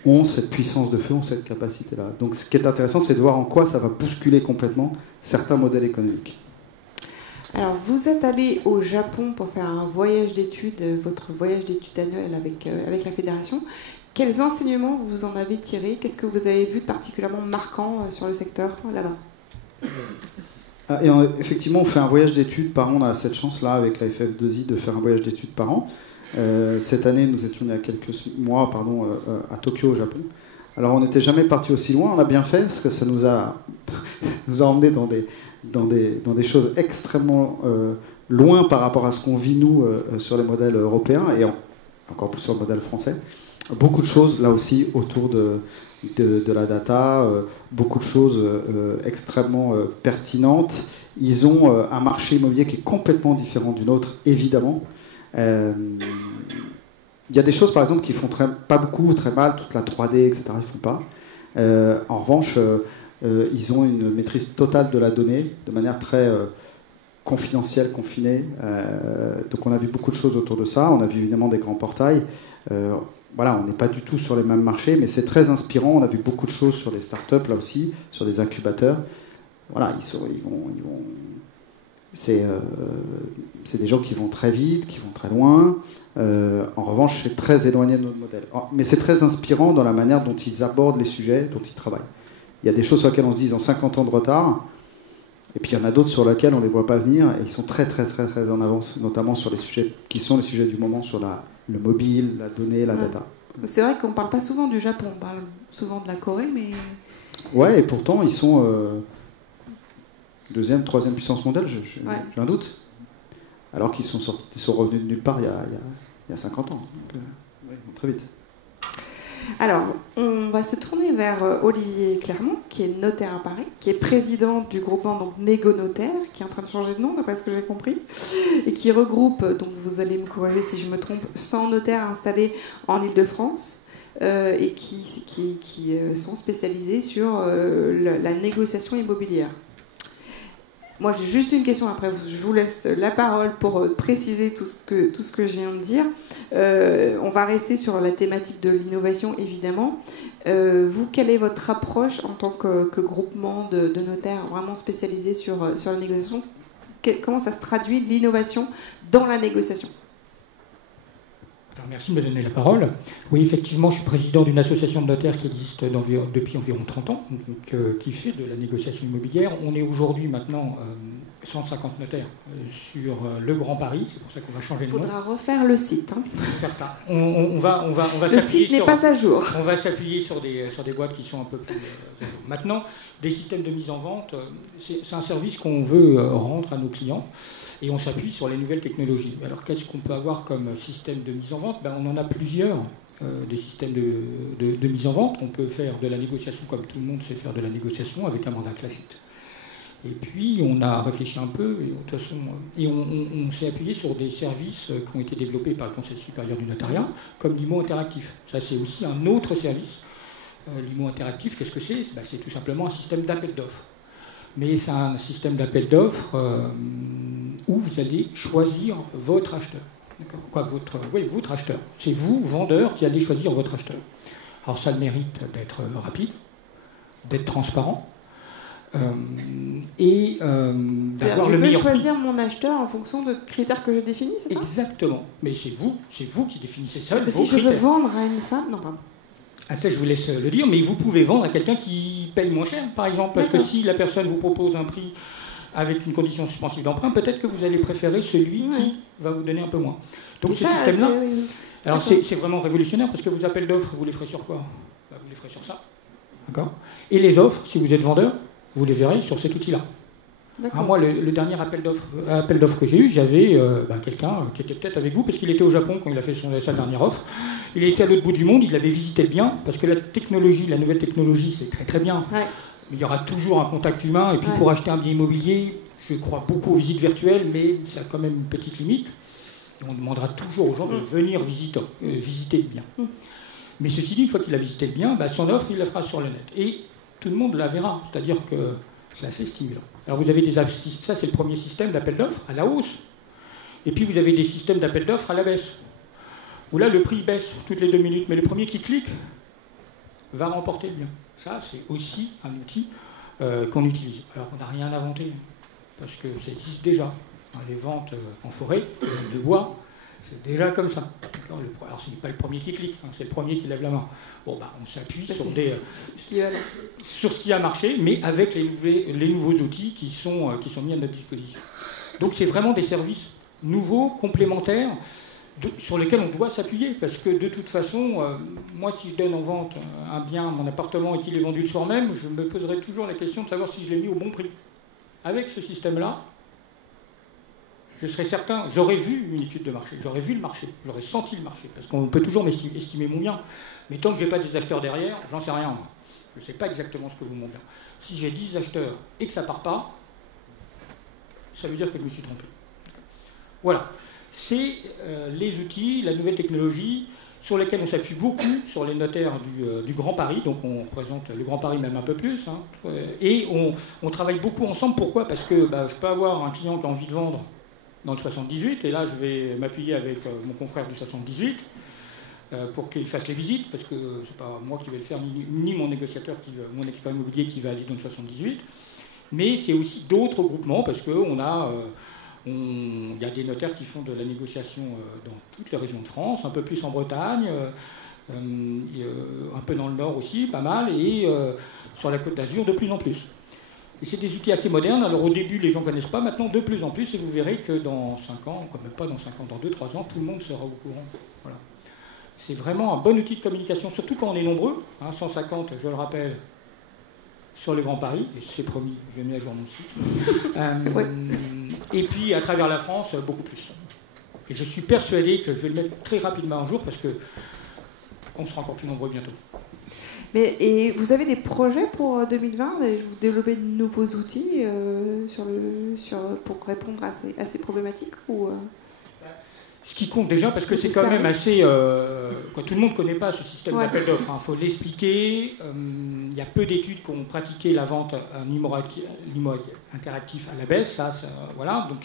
ont cette puissance de feu, ont cette capacité-là. Donc ce qui est intéressant, c'est de voir en quoi ça va bousculer complètement certains modèles économiques. Alors, vous êtes allé au Japon pour faire un voyage d'études, votre voyage d'études annuel avec la fédération. Quels enseignements vous en avez tirés? Qu'est-ce que vous avez vu de particulièrement marquant sur le secteur là-bas? Effectivement, on fait un voyage d'études par an. On a cette chance-là avec la FF2I de faire un voyage d'études par an. Cette année, nous étions il y a quelques mois à Tokyo, au Japon. Alors, on n'était jamais parti aussi loin. On a bien fait parce que ça nous a emmenés dans des choses extrêmement loin par rapport à ce qu'on vit, nous, sur les modèles européens et encore plus sur le modèle français. Beaucoup de choses, là aussi, autour de la data, beaucoup de choses extrêmement pertinentes. Ils ont un marché immobilier qui est complètement différent du nôtre, évidemment. Il y a des choses, par exemple, qui font pas beaucoup ou très mal, toute la 3D, etc., ils ne font pas. En revanche, ils ont une maîtrise totale de la donnée, de manière très confidentielle, confinée. Donc on a vu beaucoup de choses autour de ça. On a vu évidemment des grands portails. Voilà, on n'est pas du tout sur les mêmes marchés, mais c'est très inspirant. On a vu beaucoup de choses sur les startups, là aussi, sur des incubateurs. Voilà, c'est des gens qui vont très vite, qui vont très loin. En revanche, c'est très éloigné de notre modèle. Mais c'est très inspirant dans la manière dont ils abordent les sujets, dont ils travaillent. Il y a des choses sur lesquelles on se dit ils ont 50 ans de retard, et puis il y en a d'autres sur lesquelles on ne les voit pas venir, et ils sont très en avance, notamment sur les sujets qui sont les sujets du moment, sur le mobile, la donnée, la data. C'est vrai qu'on ne parle pas souvent du Japon, on parle souvent de la Corée, mais... Ouais, et pourtant, ils sont deuxième, troisième puissance mondiale, j'ai un doute. Alors qu'ils sont revenus de nulle part il y a 50 ans. Donc, très vite. Alors, on va se tourner vers Olivier Clermont, qui est notaire à Paris, qui est président du groupement donc, Négo Notaire, qui est en train de changer de nom, d'après ce que j'ai compris, et qui regroupe, donc vous allez me corriger si je me trompe, 100 notaires installés en Île-de-France et qui sont spécialisés sur la négociation immobilière. Moi, j'ai juste une question, après je vous laisse la parole pour préciser tout ce que je viens de dire. On va rester sur la thématique de l'innovation, évidemment. Vous, quelle est votre approche en tant que groupement de notaires vraiment spécialisés sur la négociation? Comment ça se traduit l'innovation dans la négociation? Alors, merci de me donner la parole. Oui, effectivement, je suis président d'une association de notaires qui existe depuis environ 30 ans, donc, qui fait de la négociation immobilière. On est aujourd'hui maintenant 150 notaires sur le Grand Paris, c'est pour ça qu'on va changer de nom. Il faudra refaire le site. Hein. Certain. On va le site n'est pas à jour. On va s'appuyer sur des boîtes qui sont un peu plus à jour. Maintenant, des systèmes de mise en vente, c'est un service qu'on veut rendre à nos clients. Et on s'appuie sur les nouvelles technologies. Alors qu'est-ce qu'on peut avoir comme système de mise en vente? On en a plusieurs, des systèmes de mise en vente. On peut faire de la négociation comme tout le monde sait faire de la négociation avec un mandat classique. Et puis on a réfléchi un peu, et, de toute façon, on s'est appuyé sur des services qui ont été développés par le Conseil supérieur du notariat, comme l'IMO interactif. Ça c'est aussi un autre service. L'IMO interactif, qu'est-ce que c'est? C'est tout simplement un système d'appel d'offres. Mais c'est un système d'appel d'offres où vous allez choisir votre acheteur. Votre acheteur. C'est vous, vendeur, qui allez choisir votre acheteur. Alors ça a le mérite d'être rapide, d'être transparent et d'avoir le meilleur prix. Je peux choisir mon acheteur en fonction de critères que je définis, c'est ça? Exactement. Mais c'est vous qui définissez ça. Si je veux vendre à une femme, non, pardon. Ah, ça, je vous laisse le dire, mais vous pouvez vendre à quelqu'un qui paye moins cher, par exemple, parce que si la personne vous propose un prix avec une condition suspensive d'emprunt, peut-être que vous allez préférer celui qui va vous donner un peu moins. Donc ce système-là, Alors c'est vraiment révolutionnaire parce que vos appels d'offres, vous les ferez sur quoi? Vous les ferez sur ça. D'accord. Et les offres, si vous êtes vendeur, vous les verrez sur cet outil-là. Moi, le dernier appel d'offres que j'ai eu, j'avais quelqu'un qui était peut-être avec vous, parce qu'il était au Japon quand il a fait sa dernière offre. Il était à l'autre bout du monde, il avait visité le bien, parce que la nouvelle technologie, c'est très très bien. Ouais. Mais il y aura toujours un contact humain, et puis pour acheter un bien immobilier, je crois beaucoup aux visites virtuelles, mais ça a quand même une petite limite. On demandera toujours aux gens de venir visiter le bien. Mais ceci dit, une fois qu'il a visité le bien, son offre, il la fera sur le net. Et tout le monde la verra, c'est-à-dire que c'est assez stimulant. Alors vous avez ça c'est le premier système d'appel d'offres à la hausse. Et puis vous avez des systèmes d'appel d'offres à la baisse. Où là le prix baisse toutes les 2 minutes, mais le premier qui clique va remporter le bien. Ça c'est aussi un outil qu'on utilise. Alors on n'a rien inventé, parce que ça existe déjà. Les ventes en forêt, les ventes de bois, c'est déjà comme ça. Alors ce n'est pas le premier qui clique, c'est le premier qui lève la main. On s'appuie sur ce qui a marché, mais avec les nouveaux outils qui sont mis à notre disposition. Donc c'est vraiment des services nouveaux, complémentaires, sur lesquels on doit s'appuyer, parce que de toute façon, moi si je donne en vente un bien, mon appartement, et qu'il est vendu le soir même, je me poserai toujours la question de savoir si je l'ai mis au bon prix. Avec ce système-là, je serais certain, j'aurais vu une étude de marché, j'aurais vu le marché, j'aurais senti le marché, parce qu'on peut toujours estimer mon bien, mais tant que je n'ai pas des acheteurs derrière, j'en sais rien. Moi. Je ne sais pas exactement ce que vaut mon bien. Si j'ai 10 acheteurs et que ça ne part pas, ça veut dire que je me suis trompé. Voilà. C'est les outils, la nouvelle technologie, sur lesquels on s'appuie beaucoup sur les notaires du Grand Paris, donc on représente le Grand Paris même un peu plus, et on travaille beaucoup ensemble. Pourquoi? Parce que je peux avoir un client qui a envie de vendre dans le 78, et là je vais m'appuyer avec mon confrère du 78 pour qu'il fasse les visites, parce que c'est pas moi qui vais le faire, ni mon négociateur, mon expert immobilier qui va aller dans le 78, mais c'est aussi d'autres groupements, parce qu'il y a des notaires qui font de la négociation dans toutes les régions de France, un peu plus en Bretagne, un peu dans le Nord aussi, pas mal, et sur la Côte d'Azur de plus en plus. Et c'est des outils assez modernes. Alors au début, les gens ne connaissent pas. Maintenant, de plus en plus, et vous verrez que dans 5 ans, même pas dans 5 ans, dans 2-3 ans, tout le monde sera au courant. Voilà. C'est vraiment un bon outil de communication, surtout quand on est nombreux. 150, je le rappelle, sur le Grand Paris. Et c'est promis, je vais mettre à jour mon site. Et puis, à travers la France, beaucoup plus. Et je suis persuadé que je vais le mettre très rapidement un jour, parce qu'on sera encore plus nombreux bientôt. Et vous avez des projets pour 2020? Vous développez de nouveaux outils pour répondre à ces problématiques ou Ce qui compte déjà, parce que c'est quand même assez... tout le monde ne connaît pas ce système d'appel d'offres. Il faut l'expliquer. Il y a peu d'études qui ont pratiqué la vente en IMO interactif à la baisse. Voilà. Donc,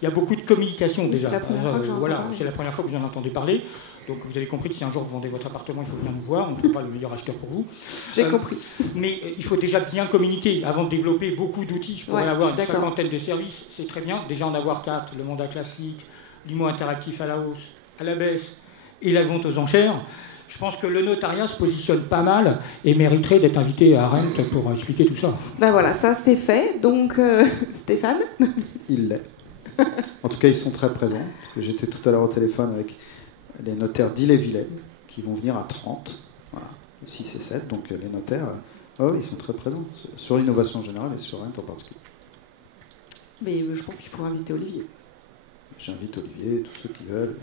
il y a beaucoup de communication déjà. C'est la première fois que vous en entendez parler. Donc vous avez compris que si un jour vous vendez votre appartement, il faut bien nous voir, on ne sera pas le meilleur acheteur pour vous. J'ai compris. Mais il faut déjà bien communiquer. Avant de développer beaucoup d'outils, je pourrais avoir une cinquantaine de services, c'est très bien. Déjà en avoir 4, le mandat classique, l'IMO interactif à la hausse, à la baisse et la vente aux enchères. Je pense que le notariat se positionne pas mal et mériterait d'être invité à Rent pour expliquer tout ça. Voilà, ça c'est fait. Donc Stéphane? Il l'est. En tout cas, ils sont très présents. J'étais tout à l'heure au téléphone avec les notaires d'Ille-et-Vilaine qui vont venir à 30, voilà, 6 et 7, donc les notaires, ils sont très présents sur l'innovation générale et sur Rent en particulier. Mais je pense qu'il faut inviter Olivier. J'invite Olivier et tous ceux qui veulent.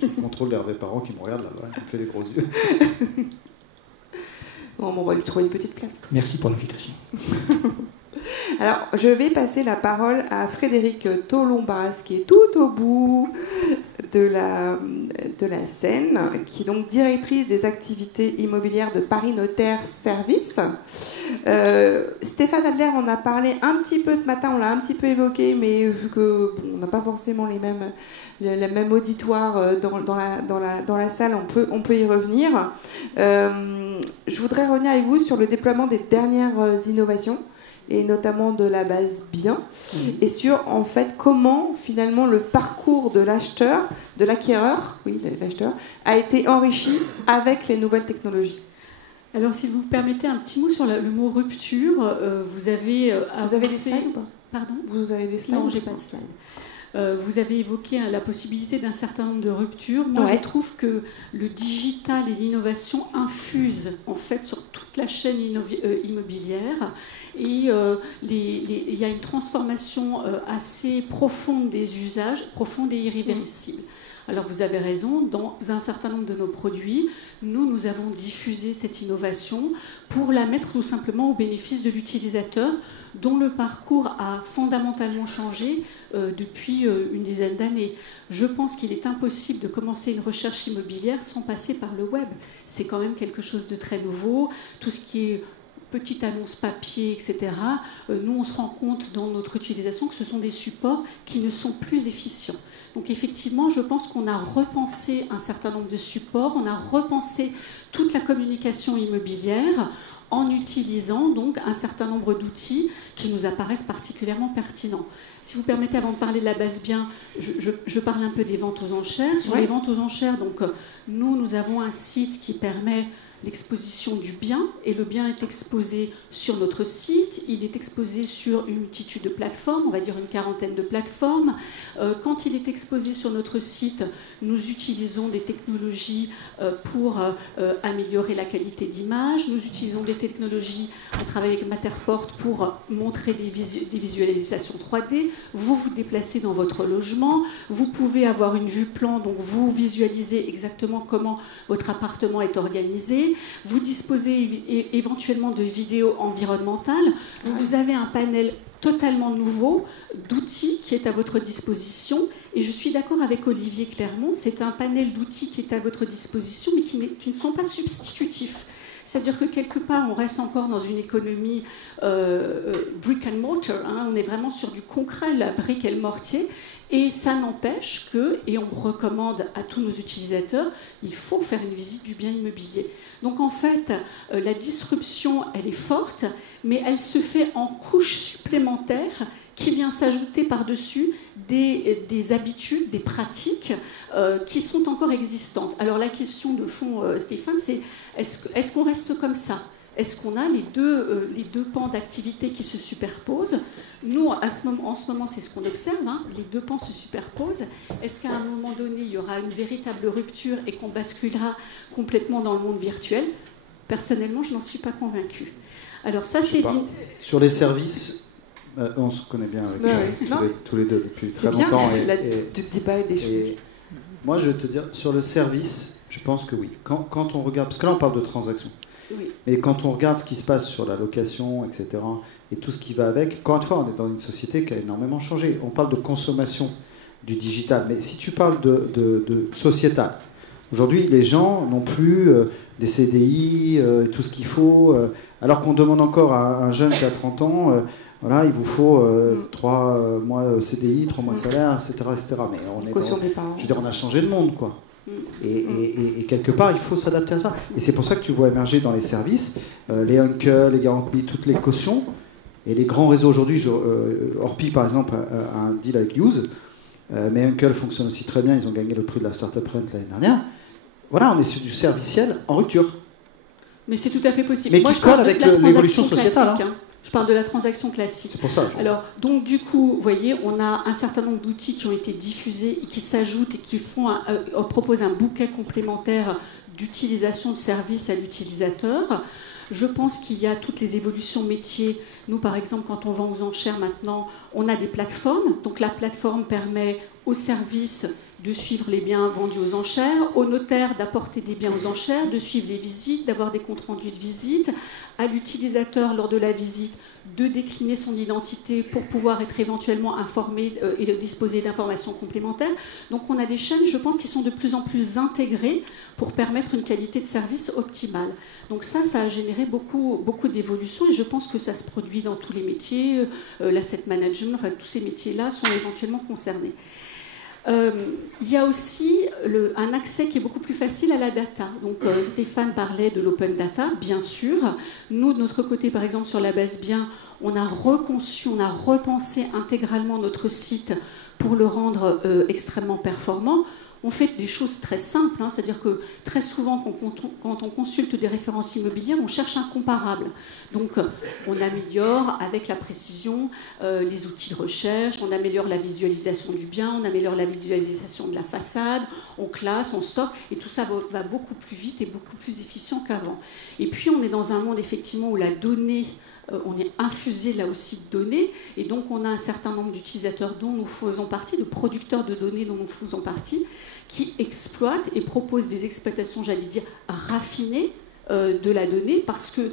Je contrôle les parents qui me regardent là-bas, qui me fait des gros yeux. Bon, on va lui trouver une petite place. Merci pour l'invitation. Alors, je vais passer la parole à Frédéric Tolombas, qui est tout au bout de la scène, qui est donc directrice des activités immobilières de Paris Notaire Service. Stéphane Adler en a parlé un petit peu ce matin, on l'a un petit peu évoqué, mais vu que on n'a pas forcément le même auditoire dans la salle, on peut y revenir. Je voudrais revenir avec vous sur le déploiement des dernières innovations, et notamment de la base bien, et sur en fait comment finalement le parcours de l'acheteur, de l'acquéreur, l'acheteur, a été enrichi avec les nouvelles technologies. Alors si vous permettez un petit mot sur le mot rupture, vous avez des slides ou pas? Pardon? Vous avez des slides? Non, j'ai pas de slides. Vous avez évoqué la possibilité d'un certain nombre de ruptures. Moi, je trouve que le digital et l'innovation infusent en fait sur toute la chaîne immobilière. Et il y a une transformation assez profonde des usages, profonde et irréversible. Alors vous avez raison, dans un certain nombre de nos produits, nous avons diffusé cette innovation pour la mettre tout simplement au bénéfice de l'utilisateur, dont le parcours a fondamentalement changé depuis une dizaine d'années. Je pense qu'il est impossible de commencer une recherche immobilière sans passer par le web. C'est quand même quelque chose de très nouveau. Tout ce qui est petite annonce papier, etc., nous, on se rend compte dans notre utilisation que ce sont des supports qui ne sont plus efficients. Donc effectivement, je pense qu'on a repensé un certain nombre de supports, on a repensé toute la communication immobilière en utilisant donc un certain nombre d'outils qui nous apparaissent particulièrement pertinents. Si vous permettez, avant de parler de la base bien, je parle un peu des ventes aux enchères. Sur les ventes aux enchères, donc, nous avons un site qui permet l'exposition du bien, et le bien est exposé sur notre site, il est exposé sur une multitude de plateformes, on va dire une quarantaine de plateformes. Quand il est exposé sur notre site, nous utilisons des technologies pour améliorer la qualité d'image, nous utilisons des technologies, on travaille avec Matterport pour montrer des visualisations 3D, vous vous déplacez dans votre logement, vous pouvez avoir une vue plan, donc vous visualisez exactement comment votre appartement est organisé. Vous disposez éventuellement de vidéos environnementales. Donc vous avez un panel totalement nouveau d'outils qui est à votre disposition. Et je suis d'accord avec Olivier Clermont, c'est un panel d'outils qui est à votre disposition, mais qui ne sont pas substitutifs. C'est-à-dire que quelque part, on reste encore dans une économie brick and mortar. On est vraiment sur du concret, la brique et le mortier. Et ça n'empêche que, et on recommande à tous nos utilisateurs, il faut faire une visite du bien immobilier. Donc en fait, la disruption, elle est forte, mais elle se fait en couche supplémentaire qui vient s'ajouter par-dessus des habitudes, des pratiques qui sont encore existantes. Alors la question de fond, Stéphane, c'est est-ce qu'on reste comme ça ? Est-ce qu'on a les deux pans d'activité qui se superposent ? Nous, en ce moment, c'est ce qu'on observe, les deux pans se superposent. Est-ce qu'à un moment donné, il y aura une véritable rupture et qu'on basculera complètement dans le monde virtuel ? Personnellement, je n'en suis pas convaincue. Alors ça, c'est... Sur les services, on se connaît bien avec tous les deux depuis très longtemps. Tu te dis pas des choses. Moi, je vais te dire, sur le service, je pense que oui. Quand on regarde, parce que là, on parle de transactions. Oui. Mais quand on regarde ce qui se passe sur la location, etc., et tout ce qui va avec, encore une fois, on est dans une société qui a énormément changé. On parle de consommation du digital, mais si tu parles de sociétal, aujourd'hui, les gens n'ont plus des CDI, tout ce qu'il faut, alors qu'on demande encore à un jeune qui a 30 ans, voilà, il vous faut 3 mois CDI, 3 mois de salaire, etc. Mais on est je veux dire, on a changé de monde, quoi. Et quelque part, il faut s'adapter à ça. Et c'est pour ça que tu vois émerger dans les services les Uncle, les Garanties, toutes les cautions. Et les grands réseaux aujourd'hui, Orpi par exemple a un deal avec Use, mais Uncle fonctionne aussi très bien, ils ont gagné le prix de la Startup Rent l'année dernière. Voilà, on est sur du serviciel en rupture. Mais c'est tout à fait possible. Mais qui colle avec l'évolution sociétale. Je parle de la transaction classique. C'est pour ça. Alors, donc du coup, vous voyez, on a un certain nombre d'outils qui ont été diffusés, qui s'ajoutent et qui proposent un bouquet complémentaire d'utilisation de services à l'utilisateur. Je pense qu'il y a toutes les évolutions métiers. Nous, par exemple, quand on vend aux enchères maintenant, on a des plateformes. Donc la plateforme permet aux services de suivre les biens vendus aux enchères, aux notaires d'apporter des biens aux enchères, de suivre les visites, d'avoir des comptes rendus de visite, à l'utilisateur lors de la visite de décliner son identité pour pouvoir être éventuellement informé et de disposer d'informations complémentaires. Donc on a des chaînes, je pense, qui sont de plus en plus intégrées pour permettre une qualité de service optimale. Donc ça a généré beaucoup d'évolutions et je pense que ça se produit dans tous les métiers. L'asset management, enfin tous ces métiers-là sont éventuellement concernés. Il y a aussi un accès qui est beaucoup plus facile à la data. Donc Stéphane parlait de l'open data, bien sûr. Nous, de notre côté, par exemple, sur la base bien, on a reconçu, on a repensé intégralement notre site pour le rendre extrêmement performant. on fait des choses très simples, hein, c'est-à-dire que très souvent, quand on consulte des références immobilières, on cherche un comparable. Donc, on améliore avec la précision les outils de recherche, on améliore la visualisation du bien, on améliore la visualisation de la façade, on classe, on stocke, et tout ça va beaucoup plus vite et beaucoup plus efficient qu'avant. Et puis, on est dans un monde, effectivement, où la donnée... on est infusé là aussi de données, et donc on a un certain nombre d'utilisateurs dont nous faisons partie, de producteurs de données dont nous faisons partie, qui exploitent et proposent des exploitations, j'allais dire, raffinées de la donnée, parce que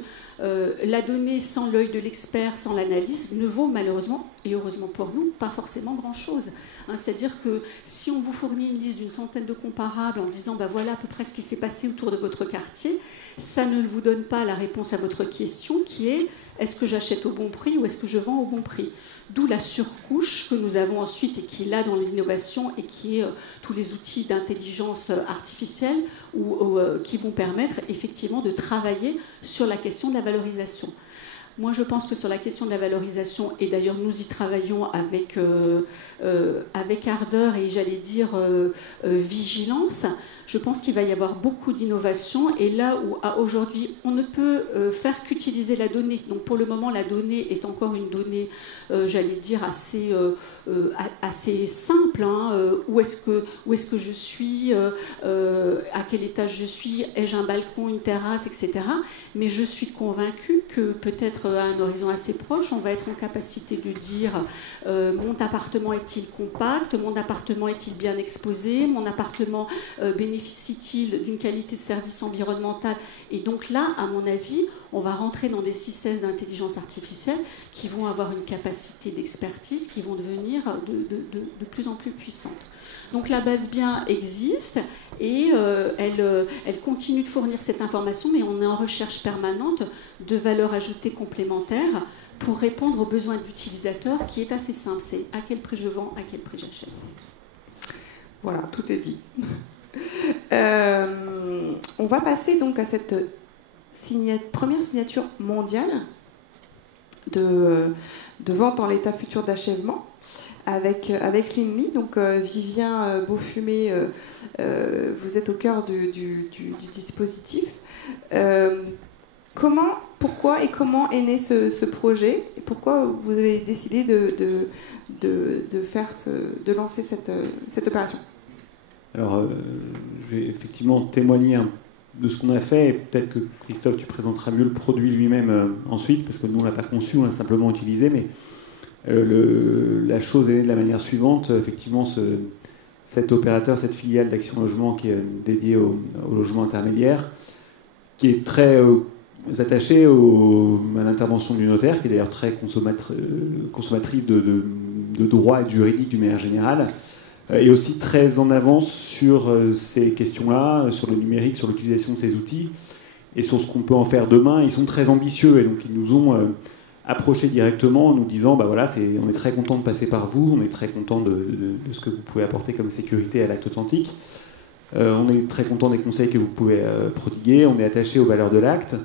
la donnée sans l'œil de l'expert, sans l'analyse, ne vaut malheureusement, et heureusement pour nous, pas forcément grand-chose. Hein, c'est-à-dire que si on vous fournit une liste d'une centaine de comparables en disant bah, voilà à peu près ce qui s'est passé autour de votre quartier, ça ne vous donne pas la réponse à votre question qui est est-ce que j'achète au bon prix ou est-ce que je vends au bon prix? D'où la surcouche que nous avons ensuite et qui est là dans l'innovation et qui est tous les outils d'intelligence artificielle qui vont permettre effectivement de travailler sur la question de la valorisation. Moi, je pense que sur la question de la valorisation, et d'ailleurs nous y travaillons avec ardeur et j'allais dire vigilance, je pense qu'il va y avoir beaucoup d'innovation et là où aujourd'hui on ne peut faire qu'utiliser la donnée. Donc pour le moment la donnée est encore une donnée, j'allais dire assez simple. Hein. Où est-ce que je suis, à quel étage je suis, ai-je un balcon, une terrasse, etc. Mais je suis convaincue que peut-être à un horizon assez proche, on va être en capacité de dire mon appartement est-il compact, mon appartement est-il bien exposé, mon appartement bénéficie-t-il d'une qualité de service environnemental. Et donc là, à mon avis, on va rentrer dans des systèmes d'intelligence artificielle qui vont avoir une capacité d'expertise qui vont devenir de plus en plus puissantes. Donc la base bien existe et elle continue de fournir cette information, mais on est en recherche permanente de valeur ajoutée complémentaire pour répondre aux besoins de l'utilisateur qui est assez simple. C'est à quel prix je vends, à quel prix j'achète. Voilà, tout est dit. On va passer donc à cette première signature mondiale de vente en l'état futur d'achèvement avec Linly. Donc Vivien Beaufumé, vous êtes au cœur du dispositif. Pourquoi et comment est né ce projet et pourquoi vous avez décidé de lancer cette opération? Alors, je vais effectivement témoigner de ce qu'on a fait, et peut-être que Christophe, tu présenteras mieux le produit lui-même ensuite, parce que nous, on ne l'a pas conçu, on l'a simplement utilisé, mais la chose est née de la manière suivante. Effectivement, cet opérateur, cette filiale d'Action Logement qui est dédiée au logement intermédiaire, qui est très attaché à l'intervention du notaire, qui est d'ailleurs très consommatrice de droit et de juridique d'une manière générale, et aussi très en avance sur ces questions-là, sur le numérique, sur l'utilisation de ces outils, et sur ce qu'on peut en faire demain. Ils sont très ambitieux, et donc ils nous ont approchés directement en nous disant, bah voilà, on est très content de passer par vous, on est très content de ce que vous pouvez apporter comme sécurité à l'acte authentique, on est très content des conseils que vous pouvez prodiguer, on est attaché aux valeurs de l'acte.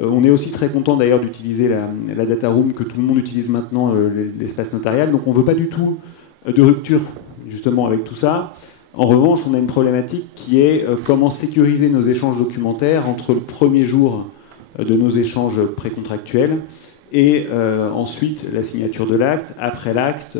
On est aussi très content d'ailleurs d'utiliser la data room que tout le monde utilise maintenant, l'espace notarial, donc on ne veut pas du tout de rupture justement avec tout ça. En revanche, on a une problématique qui est comment sécuriser nos échanges documentaires entre le premier jour de nos échanges précontractuels et ensuite la signature de l'acte. Après l'acte,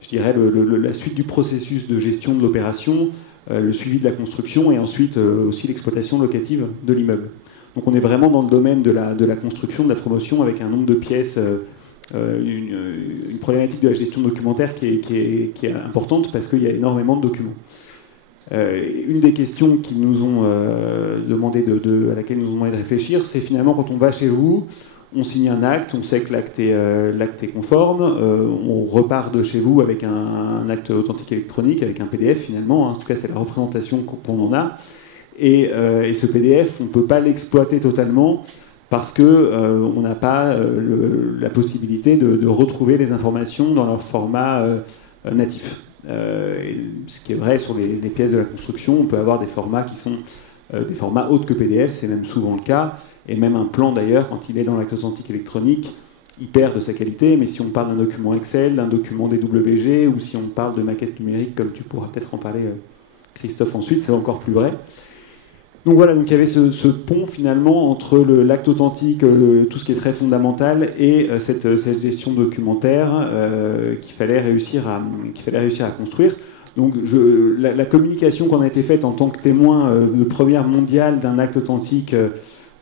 je dirais la suite du processus de gestion de l'opération, le suivi de la construction et ensuite aussi l'exploitation locative de l'immeuble. Donc on est vraiment dans le domaine de la construction, de la promotion, avec un nombre de pièces, une problématique de la gestion documentaire qui est importante parce qu'il y a énormément de documents. Une des questions qu'ils nous ont demandé à laquelle ils nous ont demandé de réfléchir, c'est finalement quand on va chez vous, on signe un acte, on sait que l'acte est conforme, on repart de chez vous avec un acte authentique électronique, avec un PDF finalement, hein, en tout cas c'est la représentation qu'on en a. Et ce PDF, on ne peut pas l'exploiter totalement parce qu'on n'a pas la possibilité de retrouver les informations dans leur format natif. Ce qui est vrai sur les pièces de la construction, on peut avoir des formats qui sont des formats autres que PDF, c'est même souvent le cas, et même un plan d'ailleurs, quand il est dans l'acte authentique électronique, il perd de sa qualité, mais si on parle d'un document Excel, d'un document DWG, ou si on parle de maquette numérique, comme tu pourras peut-être en parler, Christophe, ensuite, c'est encore plus vrai. Donc voilà, donc il y avait ce pont finalement entre l'acte authentique, tout ce qui est très fondamental, et cette gestion documentaire qu'il fallait réussir à construire. Donc la communication qu'on a été faite en tant que témoin de première mondiale d'un acte authentique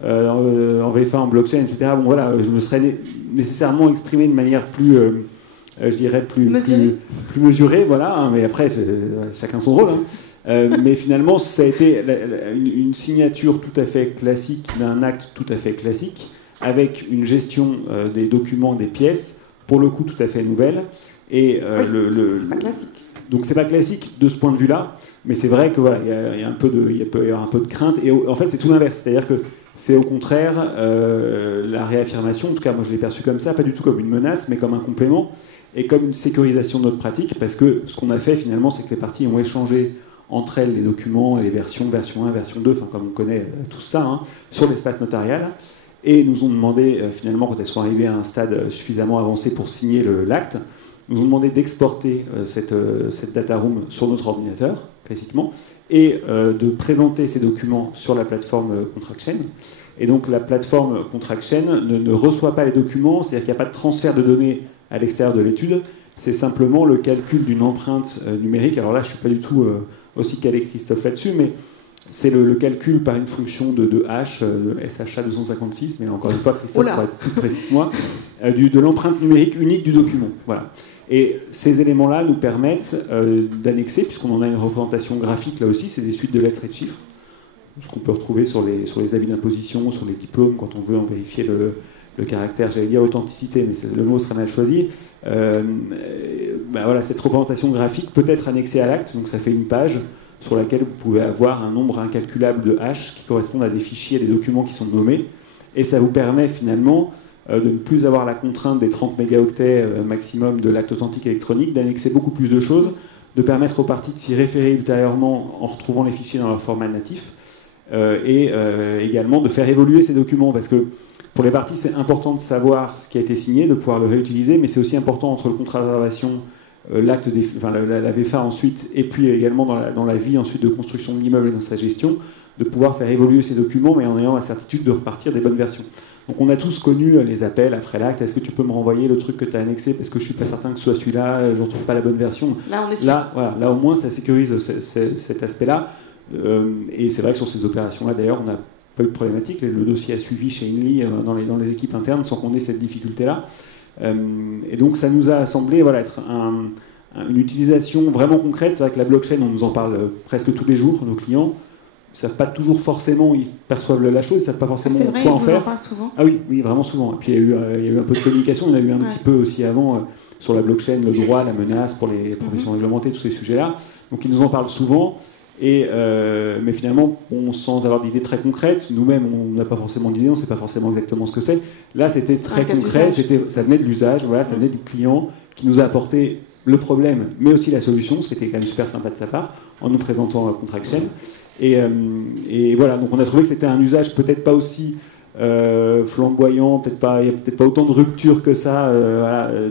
en VFA, en blockchain, etc. Bon voilà, je me serais nécessairement exprimé de manière plus, je dirais plus mesurée, voilà. Hein, mais après, chacun son rôle. Hein. Mais finalement, ça a été une signature tout à fait classique d'un acte tout à fait classique, avec une gestion des documents, des pièces, pour le coup tout à fait nouvelle. Et c'est pas classique. Donc c'est pas classique de ce point de vue-là, mais c'est vrai que voilà, il peut y avoir un peu de crainte. Et en fait, c'est tout l'inverse, c'est-à-dire que c'est au contraire la réaffirmation. En tout cas, moi je l'ai perçu comme ça, pas du tout comme une menace, mais comme un complément et comme une sécurisation de notre pratique, parce que ce qu'on a fait finalement, c'est que les parties ont échangé entre elles les documents et les version 1, version 2, enfin comme on connaît tout ça, hein, sur l'espace notarial, et nous ont demandé finalement, quand elles sont arrivées à un stade suffisamment avancé pour signer l'acte, nous ont demandé d'exporter cette data room sur notre ordinateur, classiquement, et de présenter ces documents sur la plateforme ContractChain. Et donc la plateforme ContractChain ne reçoit pas les documents, c'est-à-dire qu'il n'y a pas de transfert de données à l'extérieur de l'étude, c'est simplement le calcul d'une empreinte numérique. Alors là, je ne suis pas du tout aussi calé que Christophe là-dessus, mais c'est le calcul par une fonction de hash, de SHA 256, mais encore une fois, Christophe pourra être plus précis que moi, de l'empreinte numérique unique du document. Voilà. Et ces éléments-là nous permettent d'annexer, puisqu'on en a une représentation graphique là aussi, c'est des suites de lettres et de chiffres, ce qu'on peut retrouver sur les avis d'imposition, sur les diplômes, quand on veut en vérifier le caractère, j'allais dire authenticité, mais le mot serait mal choisi. Voilà, cette représentation graphique peut être annexée à l'acte, donc ça fait une page sur laquelle vous pouvez avoir un nombre incalculable de hash qui correspondent à des fichiers, des documents qui sont nommés, et ça vous permet finalement de ne plus avoir la contrainte des 30 mégaoctets maximum de l'acte authentique électronique, d'annexer beaucoup plus de choses, de permettre aux parties de s'y référer ultérieurement en retrouvant les fichiers dans leur format natif, et également de faire évoluer ces documents, parce que pour les parties, c'est important de savoir ce qui a été signé, de pouvoir le réutiliser, mais c'est aussi important entre le contrat de réservation, la VFA ensuite, et puis également dans la vie ensuite de construction de l'immeuble et dans sa gestion, de pouvoir faire évoluer ces documents, mais en ayant la certitude de repartir des bonnes versions. Donc on a tous connu les appels après l'acte, est-ce que tu peux me renvoyer le truc que tu as annexé, parce que je ne suis pas certain que ce soit celui-là, je ne retrouve pas la bonne version. Là, on est sûr. Là, au moins, ça sécurise cet aspect-là. Et c'est vrai que sur ces opérations-là, d'ailleurs, on n'a pas eu de problématique. Le dossier a suivi chez Inly dans les équipes internes sans qu'on ait cette difficulté-là. Et donc ça nous a semblé être une utilisation vraiment concrète. C'est vrai que la blockchain, on nous en parle presque tous les jours, nos clients ne savent pas toujours forcément, ils perçoivent la chose, ils ne savent pas forcément quoi en faire. En parle souvent. Ah oui, vraiment souvent. Et puis il y a eu un peu de communication, il y en a eu un petit peu aussi avant sur la blockchain, le droit, la menace pour les professions réglementées, tous ces sujets-là. Donc ils nous en parlent souvent. Mais finalement, sans avoir d'idées très concrètes, nous-mêmes, on n'a pas forcément d'idées, on ne sait pas forcément exactement ce que c'est. Là, c'était très concret, ça venait de l'usage, voilà, ça venait du client qui nous a apporté le problème, mais aussi la solution, ce qui était quand même super sympa de sa part, en nous présentant ContractChain. Et voilà, donc on a trouvé que c'était un usage peut-être pas aussi flamboyant, il n'y a peut-être pas autant de rupture que ça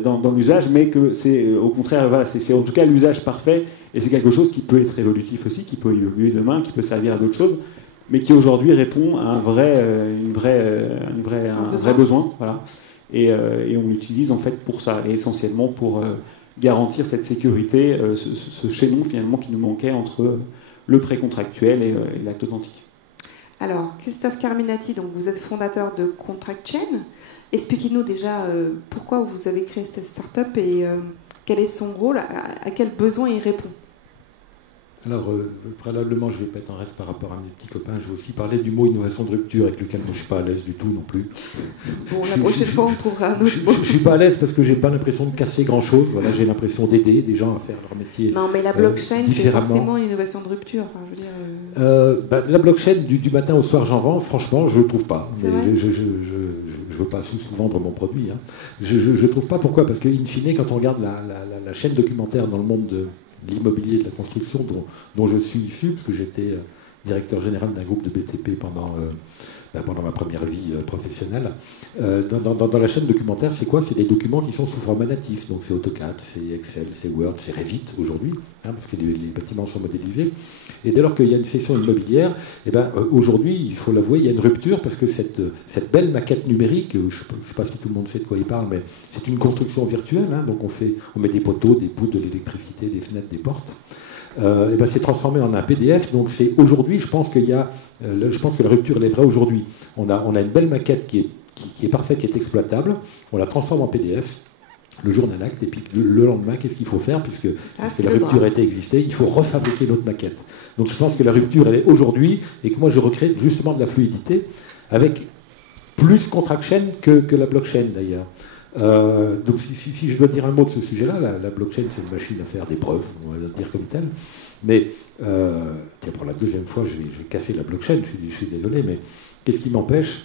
dans l'usage, mais que c'est au contraire, voilà, c'est en tout cas l'usage parfait. Et c'est quelque chose qui peut être évolutif aussi, qui peut évoluer demain, qui peut servir à d'autres choses, mais qui aujourd'hui répond à un vrai besoin. Voilà. Et on l'utilise en fait pour ça, et essentiellement pour garantir cette sécurité, ce chaînon finalement qui nous manquait entre le pré-contractuel et l'acte authentique. Alors, Christophe Carminati, donc vous êtes fondateur de ContractChain. Expliquez-nous déjà pourquoi vous avez créé cette start-up et quel est son rôle, à quel besoin il répond. Alors, préalablement, je ne vais pas être en reste par rapport à mes petits copains. Je vais aussi parler du mot innovation de rupture, avec lequel moi, je ne suis pas à l'aise du tout non plus. Bon, la prochaine fois, on trouvera un autre mot. Je ne suis pas à l'aise parce que je n'ai pas l'impression de casser grand-chose. Voilà, j'ai l'impression d'aider des gens à faire leur métier. Non, mais la blockchain, c'est forcément une innovation de rupture. Enfin, je veux dire, la blockchain, du matin au soir, j'en vends. Franchement, je ne le trouve pas. Mais je ne veux pas sous-vendre mon produit. Hein. Je ne trouve pas. Pourquoi ? Parce qu'in fine, quand on regarde la chaîne documentaire dans le monde de l'immobilier, de la construction, dont je suis issu, parce que j'étais directeur général d'un groupe de BTP pendant ma première vie professionnelle. Dans la chaîne documentaire, c'est quoi? C'est des documents qui sont sous format natif. Donc c'est AutoCAD, c'est Excel, c'est Word, c'est Revit aujourd'hui, parce que les bâtiments sont modélisés. Et dès lors qu'il y a une session immobilière, aujourd'hui, il faut l'avouer, il y a une rupture parce que cette belle maquette numérique, je ne sais pas si tout le monde sait de quoi il parle, mais c'est une construction virtuelle. Donc on met des poteaux, des poutres, de l'électricité, des fenêtres, des portes. C'est transformé en un PDF. Donc c'est aujourd'hui, je pense que la rupture elle est vraie aujourd'hui. On a une belle maquette qui est parfaite, qui est exploitable. On la transforme en PDF le jour d'un acte, et puis le lendemain, qu'est-ce qu'il faut faire puisque la rupture a été existée, il faut refabriquer l'autre maquette. Donc je pense que la rupture elle est aujourd'hui, et que moi je recrée justement de la fluidité avec plus Contraction que la blockchain d'ailleurs. Donc si je dois dire un mot de ce sujet-là, la blockchain c'est une machine à faire des preuves, on va le dire comme tel. Mais pour la deuxième fois, je vais casser la blockchain, je suis désolé, mais qu'est-ce qui m'empêche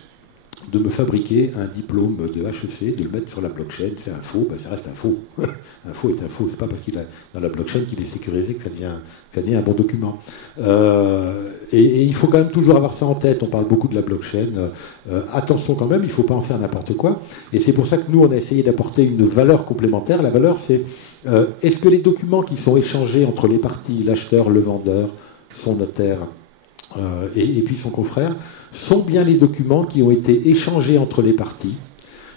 de me fabriquer un diplôme de HEC, de le mettre sur la blockchain? C'est un faux, ça reste un faux. Un faux est un faux, c'est pas parce qu'il est dans la blockchain qu'il est sécurisé que ça devient un bon document. Et il faut quand même toujours avoir ça en tête. On parle beaucoup de la blockchain. Attention quand même, il ne faut pas en faire n'importe quoi. Et c'est pour ça que nous, on a essayé d'apporter une valeur complémentaire. La valeur, c'est est-ce que les documents qui sont échangés entre les parties, l'acheteur, le vendeur, son notaire et puis son confrère, sont bien les documents qui ont été échangés entre les parties,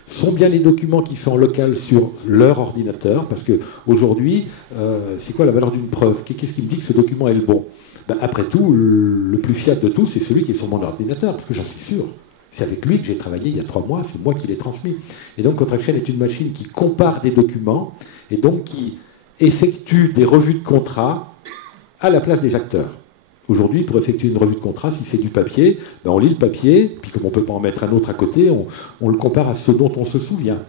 sont bien les documents qui sont locaux sur leur ordinateur, parce qu'aujourd'hui, c'est quoi la valeur d'une preuve? Qu'est-ce qui me dit que ce document est le bon? Après tout, le plus fiable de tout, c'est celui qui est sur mon ordinateur, parce que j'en suis sûr. C'est avec lui que j'ai travaillé il y a 3 mois, c'est moi qui l'ai transmis. Et donc Contraction est une machine qui compare des documents, et donc qui effectue des revues de contrat à la place des acteurs. Aujourd'hui, pour effectuer une revue de contrat, si c'est du papier, on lit le papier, puis comme on ne peut pas en mettre un autre à côté, on le compare à ce dont on se souvient.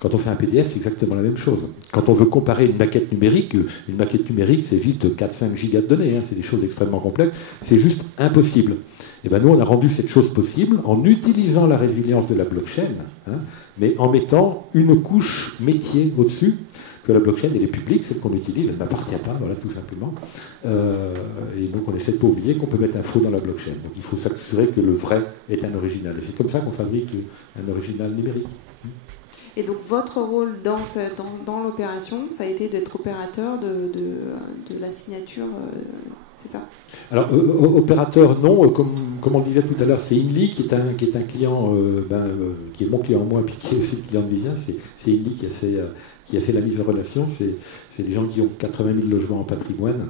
Quand on fait un PDF, c'est exactement la même chose. Quand on veut comparer une maquette numérique, c'est vite 4-5 gigas de données, c'est des choses extrêmement complexes, c'est juste impossible. Et nous, on a rendu cette chose possible en utilisant la résilience de la blockchain, mais en mettant une couche métier au-dessus, que la blockchain, elle est publique, celle qu'on utilise, elle ne m'appartient pas, voilà, tout simplement. Et donc, on essaie de ne pas oublier qu'on peut mettre un faux dans la blockchain. Donc, il faut s'assurer que le vrai est un original. Et c'est comme ça qu'on fabrique un original numérique. Et donc, votre rôle dans l'opération, ça a été d'être opérateur de la signature, c'est ça? Alors, opérateur, non. Comme on le disait tout à l'heure, c'est Inly qui est un client, qui est mon client moi, puis qui est aussi le client de Vivien. C'est Inly qui a fait la mise en relation. C'est des gens qui ont 80 000 logements en patrimoine,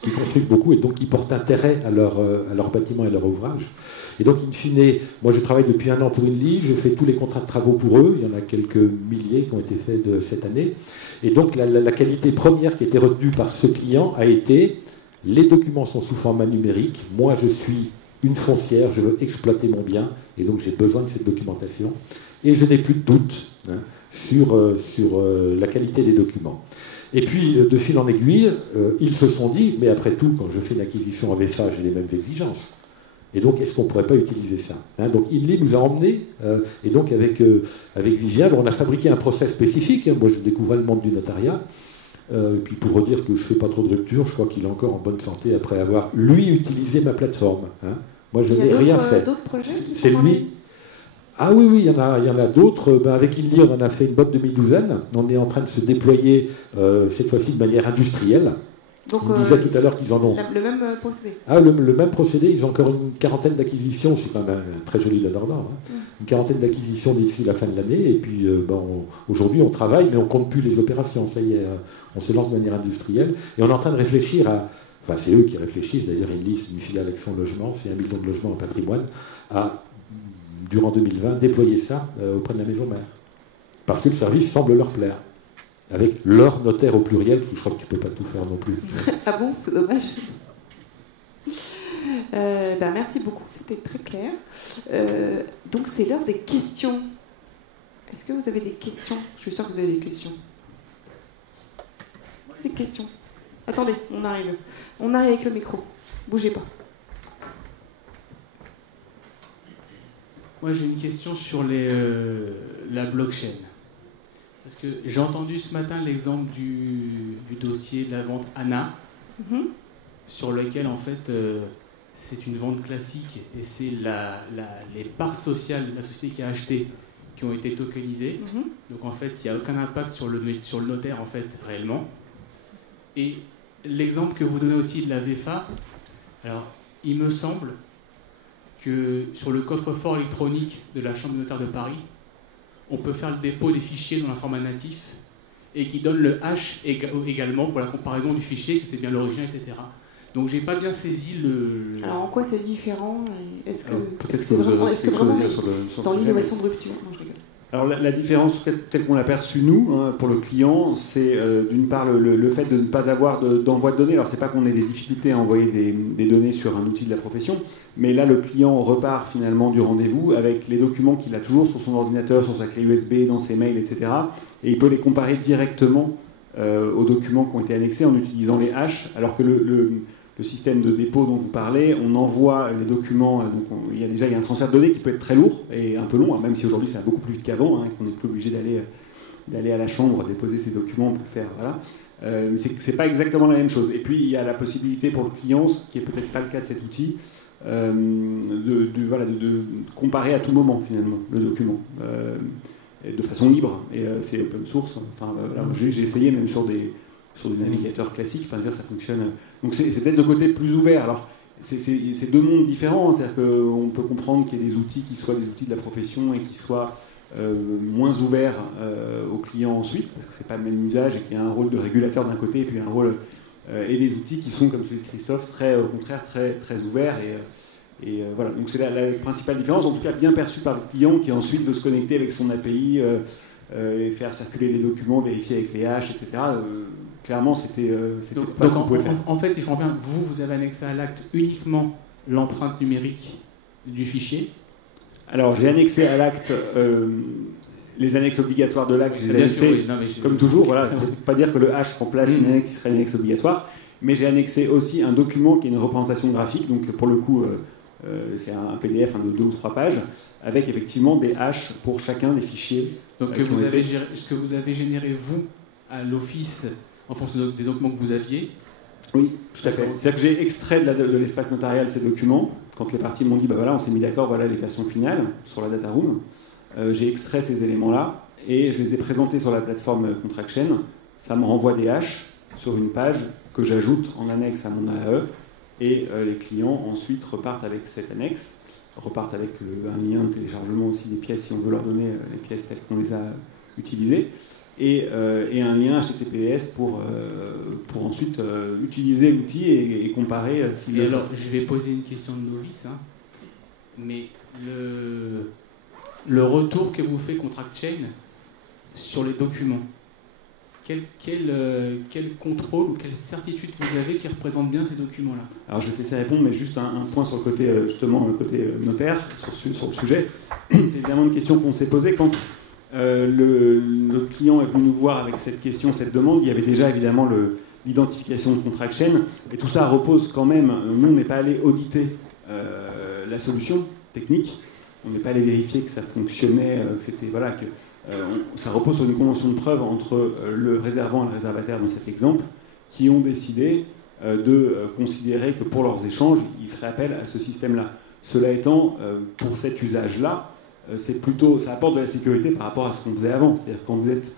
qui construisent beaucoup et donc qui portent intérêt à leur bâtiment et à leur ouvrage. Et donc, in fine, moi je travaille depuis 1 an pour Inly, je fais tous les contrats de travaux pour eux, il y en a quelques milliers qui ont été faits cette année. Et donc, la qualité première qui a été retenue par ce client a été: les documents sont sous format numérique, moi je suis une foncière, je veux exploiter mon bien, et donc j'ai besoin de cette documentation. Et je n'ai plus de doute sur la qualité des documents. Et puis, de fil en aiguille, ils se sont dit, mais après tout, quand je fais une acquisition en VFA, j'ai les mêmes exigences. Et donc, est-ce qu'on ne pourrait pas utiliser ça? Donc, Inly nous a emmenés, et donc avec Vivien, on a fabriqué un process spécifique. Moi, je découvrais le monde du notariat. Puis pour redire que je ne fais pas trop de rupture, je crois qu'il est encore en bonne santé après avoir, lui, utilisé ma plateforme. Moi, je n'ai rien fait. D'autres projets qui C'est lui. Ah oui, il y en a d'autres. Avec Inly, on en a fait une bonne demi-douzaine. On est en train de se déployer, cette fois-ci de manière industrielle. Donc, on disait tout à l'heure qu'ils en ont... Le même procédé. Ah, le même procédé. Ils ont encore une quarantaine d'acquisitions. C'est quand même très joli le Nord. Une quarantaine d'acquisitions d'ici la fin de l'année. Et puis, aujourd'hui, on travaille, mais on ne compte plus les opérations. Ça y est, on se lance de manière industrielle. Et on est en train de réfléchir à... Enfin, c'est eux qui réfléchissent. D'ailleurs, Inly, c'est une filiale Action Logement. C'est 1 million de logements en patrimoine. Durant 2020, déployer ça auprès de la maison mère. Parce que le service semble leur plaire. Avec leur notaire au pluriel, je crois que tu ne peux pas tout faire non plus. Ah bon, c'est dommage. Merci beaucoup, c'était très clair. Donc c'est l'heure des questions. Est-ce que vous avez des questions? Je suis sûre que vous avez des questions. Des questions. Attendez, on arrive. On arrive avec le micro. Bougez pas. Moi j'ai une question sur la blockchain. Parce que j'ai entendu ce matin l'exemple du dossier de la vente ANA, sur lequel en fait c'est une vente classique et c'est les parts sociales de la société qui a acheté qui ont été tokenisées. Donc en fait, il n'y a aucun impact sur le notaire en fait, réellement. Et l'exemple que vous donnez aussi de la VFA, alors il me semble que sur le coffre-fort électronique de la Chambre des notaires de Paris, on peut faire le dépôt des fichiers dans un format natif et qui donne le hash également pour la comparaison du fichier, que c'est bien l'origine, etc. Donc j'ai pas bien saisi le... Alors en quoi c'est différent? Est-ce que Peut-être c'est vraiment, dans le l'innovation de rupture? Non, je rigole. Alors la différence telle qu'on l'a perçue nous, hein, pour le client, c'est d'une part le fait de ne pas avoir d'envoi de données. Alors c'est pas qu'on ait des difficultés à envoyer des données sur un outil de la profession, mais là le client repart finalement du rendez-vous avec les documents qu'il a toujours sur son ordinateur, sur sa clé USB, dans ses mails, etc. Et il peut les comparer directement aux documents qui ont été annexés en utilisant les hashes, alors que le système de dépôt dont vous parlez, on envoie les documents, donc il y a un transfert de données qui peut être très lourd et un peu long, hein, même si aujourd'hui ça va beaucoup plus vite qu'avant, hein, qu'on n'est plus obligé d'aller à la chambre, déposer ses documents pour faire, voilà. C'est pas exactement la même chose. Et puis il y a la possibilité pour le client, ce qui est peut-être pas le cas de cet outil, de comparer à tout moment finalement le document, de façon libre, et c'est open source. Enfin, voilà, j'ai essayé même sur des navigateurs classiques, enfin, ça fonctionne. Donc c'est peut-être le côté plus ouvert. Alors c'est deux mondes différents, hein, c'est-à-dire qu'on peut comprendre qu'il y ait des outils qui soient des outils de la profession et qui soient moins ouverts aux clients ensuite, parce que c'est pas le même usage et qu'il y a un rôle de régulateur d'un côté et puis un rôle et des outils qui sont, comme celui de Christophe, au contraire très ouverts et voilà. Donc c'est la principale différence, en tout cas bien perçue par le client qui ensuite veut se connecter avec son API et faire circuler les documents, vérifier avec les hash, etc. Clairement, c'était pas ce qu'on pouvait faire. En fait, si je comprends bien, vous avez annexé à l'acte uniquement l'empreinte numérique du fichier. Alors, j'ai annexé à l'acte les annexes obligatoires de l'acte, je les ai annexées, comme toujours. Voilà, ça ne veut pas dire que le hash remplace une annexe qui serait une annexe obligatoire, mais j'ai annexé aussi un document qui est une représentation graphique, donc pour le coup, c'est un PDF de 2 ou 3 pages, avec effectivement des hashes pour chacun des fichiers. Donc, ce que vous avez généré, vous, à l'office, en fonction des documents que vous aviez? Oui, tout à fait. C'est-à-dire que j'ai extrait de l'espace notarial ces documents. Quand les parties m'ont dit, bah voilà, on s'est mis d'accord, voilà les versions finales sur la data room. J'ai extrait ces éléments-là et je les ai présentés sur la plateforme Contraction. Ça me renvoie des hashes sur une page que j'ajoute en annexe à mon AAE et les clients ensuite repartent avec cette annexe, repartent avec un lien de téléchargement aussi des pièces si on veut leur donner les pièces telles qu'on les a utilisées. Et un lien HTTPS pour ensuite utiliser l'outil et comparer. Alors, je vais poser une question de novice, hein, mais le retour que vous fait Contraction sur les documents, quel contrôle ou quelle certitude vous avez qui représente bien ces documents-là? Alors, je vais te laisser répondre, mais juste un point sur le côté, justement, le côté notaire, sur le sujet. C'est évidemment une question qu'on s'est posée quand... notre client est venu nous voir avec cette question, cette demande. Il y avait déjà évidemment l'identification de Contraction, et tout ça repose quand même. Nous, on n'est pas allé auditer la solution technique, on n'est pas allé vérifier que ça fonctionnait, que c'était ça repose sur une convention de preuve entre le réservant et le réservataire dans cet exemple, qui ont décidé de considérer que pour leurs échanges, ils feraient appel à ce système-là. Cela étant, pour cet usage-là, ça apporte de la sécurité par rapport à ce qu'on faisait avant. C'est-à-dire que quand vous êtes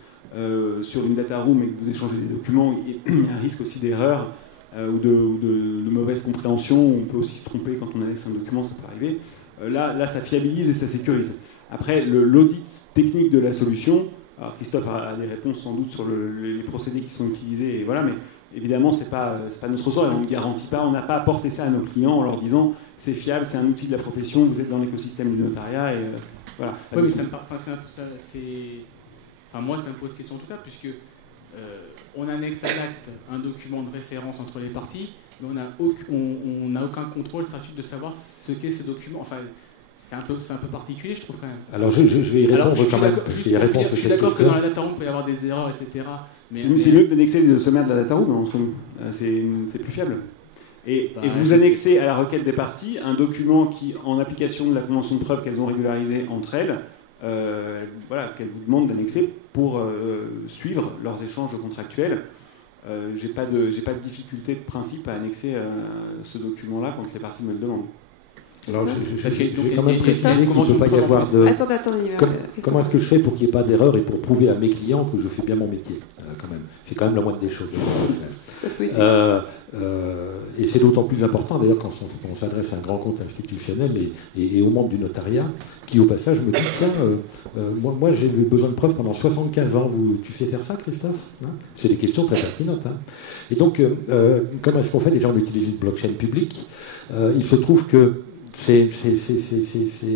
sur une data room et que vous échangez des documents, il y a un risque aussi d'erreur ou de mauvaise compréhension. On peut aussi se tromper quand on annexe un document, ça peut arriver. Là, ça fiabilise et ça sécurise. Après, l'audit technique de la solution, alors Christophe a des réponses sans doute sur les procédés qui sont utilisés, et voilà, mais évidemment, c'est pas notre ressort et on ne garantit pas. On n'a pas apporté ça à nos clients en leur disant c'est fiable, c'est un outil de la profession, vous êtes dans l'écosystème du notariat et voilà. Oui, mais moi, ça me pose question en tout cas, puisque on annexe à l'acte un document de référence entre les parties, mais on n'a aucun contrôle certain de savoir ce qu'est ce document. Enfin, c'est un peu particulier, je trouve quand même. Alors je vais y répondre quand même. Je suis d'accord que dans la data room, il peut y avoir des erreurs, etc. C'est mieux que d'annexer le sommaire de la data room entre nous. C'est plus fiable. Et vous annexez à la requête des parties un document qui, en application de la convention de preuve qu'elles ont régularisée entre elles, qu'elles vous demandent d'annexer pour suivre leurs échanges contractuels. j'ai pas de difficulté de principe à annexer ce document-là quand les parties me le demandent. Alors, Parce je qu'il vais quand même préciser qu'il ne peut pas y avoir de... Comment est-ce que je fais pour qu'il n'y ait pas d'erreur et pour prouver à mes clients que je fais bien mon métier quand même. C'est quand même la moindre des choses. Et c'est d'autant plus important d'ailleurs quand on s'adresse à un grand compte institutionnel et aux membres du notariat qui au passage me disent tiens, moi j'ai eu besoin de preuves pendant 75 ans. Tu sais faire ça, Christophe, hein? C'est des questions très pertinentes. Hein. Et donc comment est-ce qu'on fait? Déjà on utilise une blockchain publique. Il se trouve que c'est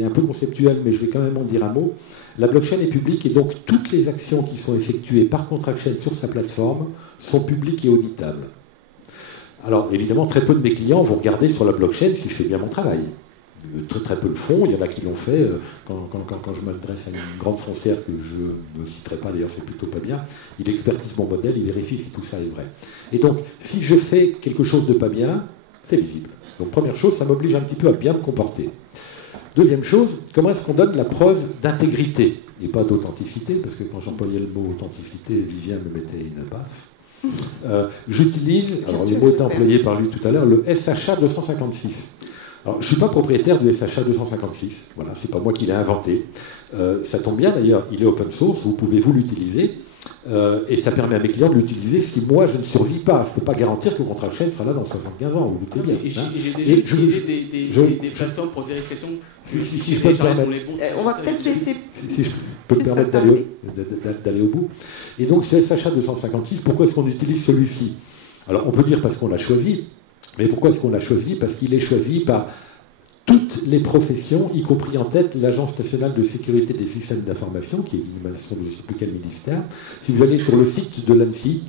un peu conceptuel, mais je vais quand même en dire un mot. La blockchain est publique et donc toutes les actions qui sont effectuées par Contractchain sur sa plateforme sont publiques et auditables. Alors évidemment, très peu de mes clients vont regarder sur la blockchain si je fais bien mon travail. Très très peu le font, il y en a qui l'ont fait. Quand je m'adresse à une grande foncière que je ne citerai pas, d'ailleurs c'est plutôt pas bien, il expertise mon modèle, il vérifie si tout ça est vrai. Et donc, si je fais quelque chose de pas bien, c'est visible. Donc première chose, ça m'oblige un petit peu à bien me comporter. Deuxième chose, comment est-ce qu'on donne la preuve d'intégrité et pas d'authenticité, parce que quand j'employais le mot authenticité, Vivien me mettait une baffe. J'utilise, alors les mots étaient employés par lui tout à l'heure, le SHA 256. Alors, je ne suis pas propriétaire du SHA 256, voilà, c'est pas moi qui l'ai inventé. Ça tombe bien d'ailleurs, il est open source, vous pouvez vous l'utiliser, et ça permet à mes clients de l'utiliser si moi je ne survis pas. Je ne peux pas garantir que Contractchain sera là dans 75 ans, vous doutez bien. J'ai déjà utilisé des plateformes pour vérification. Si je peux me permettre, on va peut-être laisser. Si je peux me permettre d'aller au bout. Et donc ce SHA 256, pourquoi est-ce qu'on utilise celui-ci? Alors on peut dire parce qu'on l'a choisi, mais pourquoi est-ce qu'on l'a choisi? Parce qu'il est choisi par toutes les professions, y compris en tête l'Agence nationale de sécurité des systèmes d'information, qui est une émanation de je ne sais plus quel ministère. Si vous allez sur le site de l'ANSSI,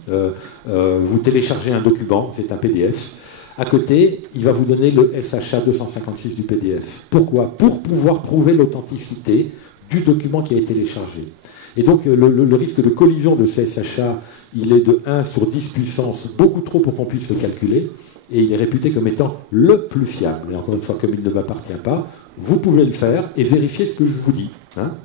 vous téléchargez un document, c'est un PDF. À côté, il va vous donner le SHA 256 du PDF. Pourquoi? Pour pouvoir prouver l'authenticité du document qui a été téléchargé. Et donc le risque de collision de ce SHA, il est de 1 sur 10 puissance, beaucoup trop pour qu'on puisse le calculer. Et il est réputé comme étant le plus fiable. Et encore une fois, comme il ne m'appartient pas, vous pouvez le faire et vérifier ce que je vous dis. Hein.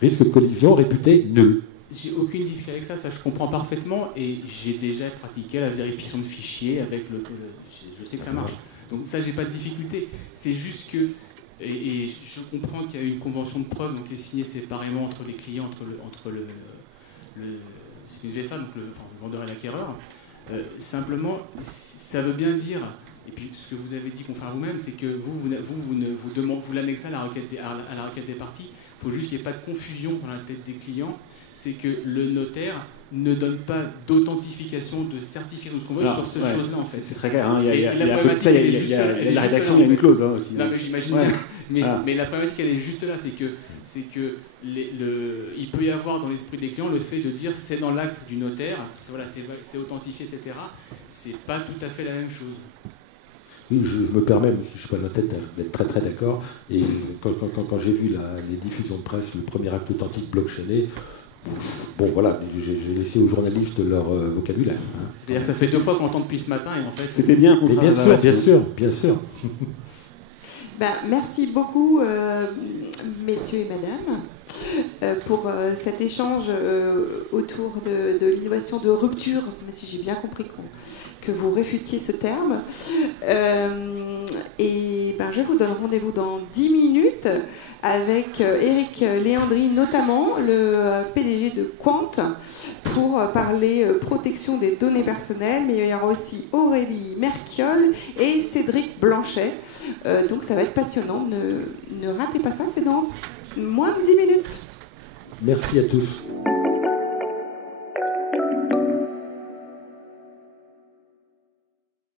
Risque de collision réputé nul. J'ai aucune difficulté avec ça, je comprends parfaitement, et j'ai déjà pratiqué la vérification de fichiers avec je sais que ça marche. Donc ça, j'ai pas de difficulté. C'est juste que, et je comprends qu'il y a une convention de preuve qui est signée séparément entre les clients, entre le c'est une VFA, donc le vendeur et l'acquéreur. Simplement, ça veut bien dire, et puis ce que vous avez dit confrère vous-même, c'est que vous l'annexez à la requête des parties. Il faut juste qu'il n'y ait pas de confusion dans la tête des clients. C'est que le notaire ne donne pas d'authentification, de certification, de ce qu'on veut sur cette chose-là en fait. C'est très clair. Il y a la rédaction, il y a une clause aussi. Non, mais j'imagine bien. Mais la problématique, elle est juste là, c'est que il peut y avoir dans l'esprit des clients le fait de dire c'est dans l'acte du notaire, voilà, c'est authentifié, etc. C'est pas tout à fait la même chose. Oui, je me permets, si je ne suis pas notaire, d'être très très d'accord. Et quand j'ai vu les diffusions de presse, le premier acte authentique blockchainé, bon voilà, j'ai laissé aux journalistes leur vocabulaire. Hein. C'est-à-dire que ça fait 2 fois qu'on entend depuis ce matin et en fait... C'était bien. Bien sûr. Merci beaucoup, messieurs et madame, pour cet échange autour de l'innovation de rupture, mais si j'ai bien compris que vous réfutiez ce terme. Et je vous donne rendez-vous dans 10 minutes avec Eric Léandri, notamment le PDG de Quant, pour parler protection des données personnelles, mais il y aura aussi Aurélie Merchiol et Cédric Blanchet. Donc ça va être passionnant, ne ratez pas ça, c'est dans moins de 10 minutes. Merci à tous.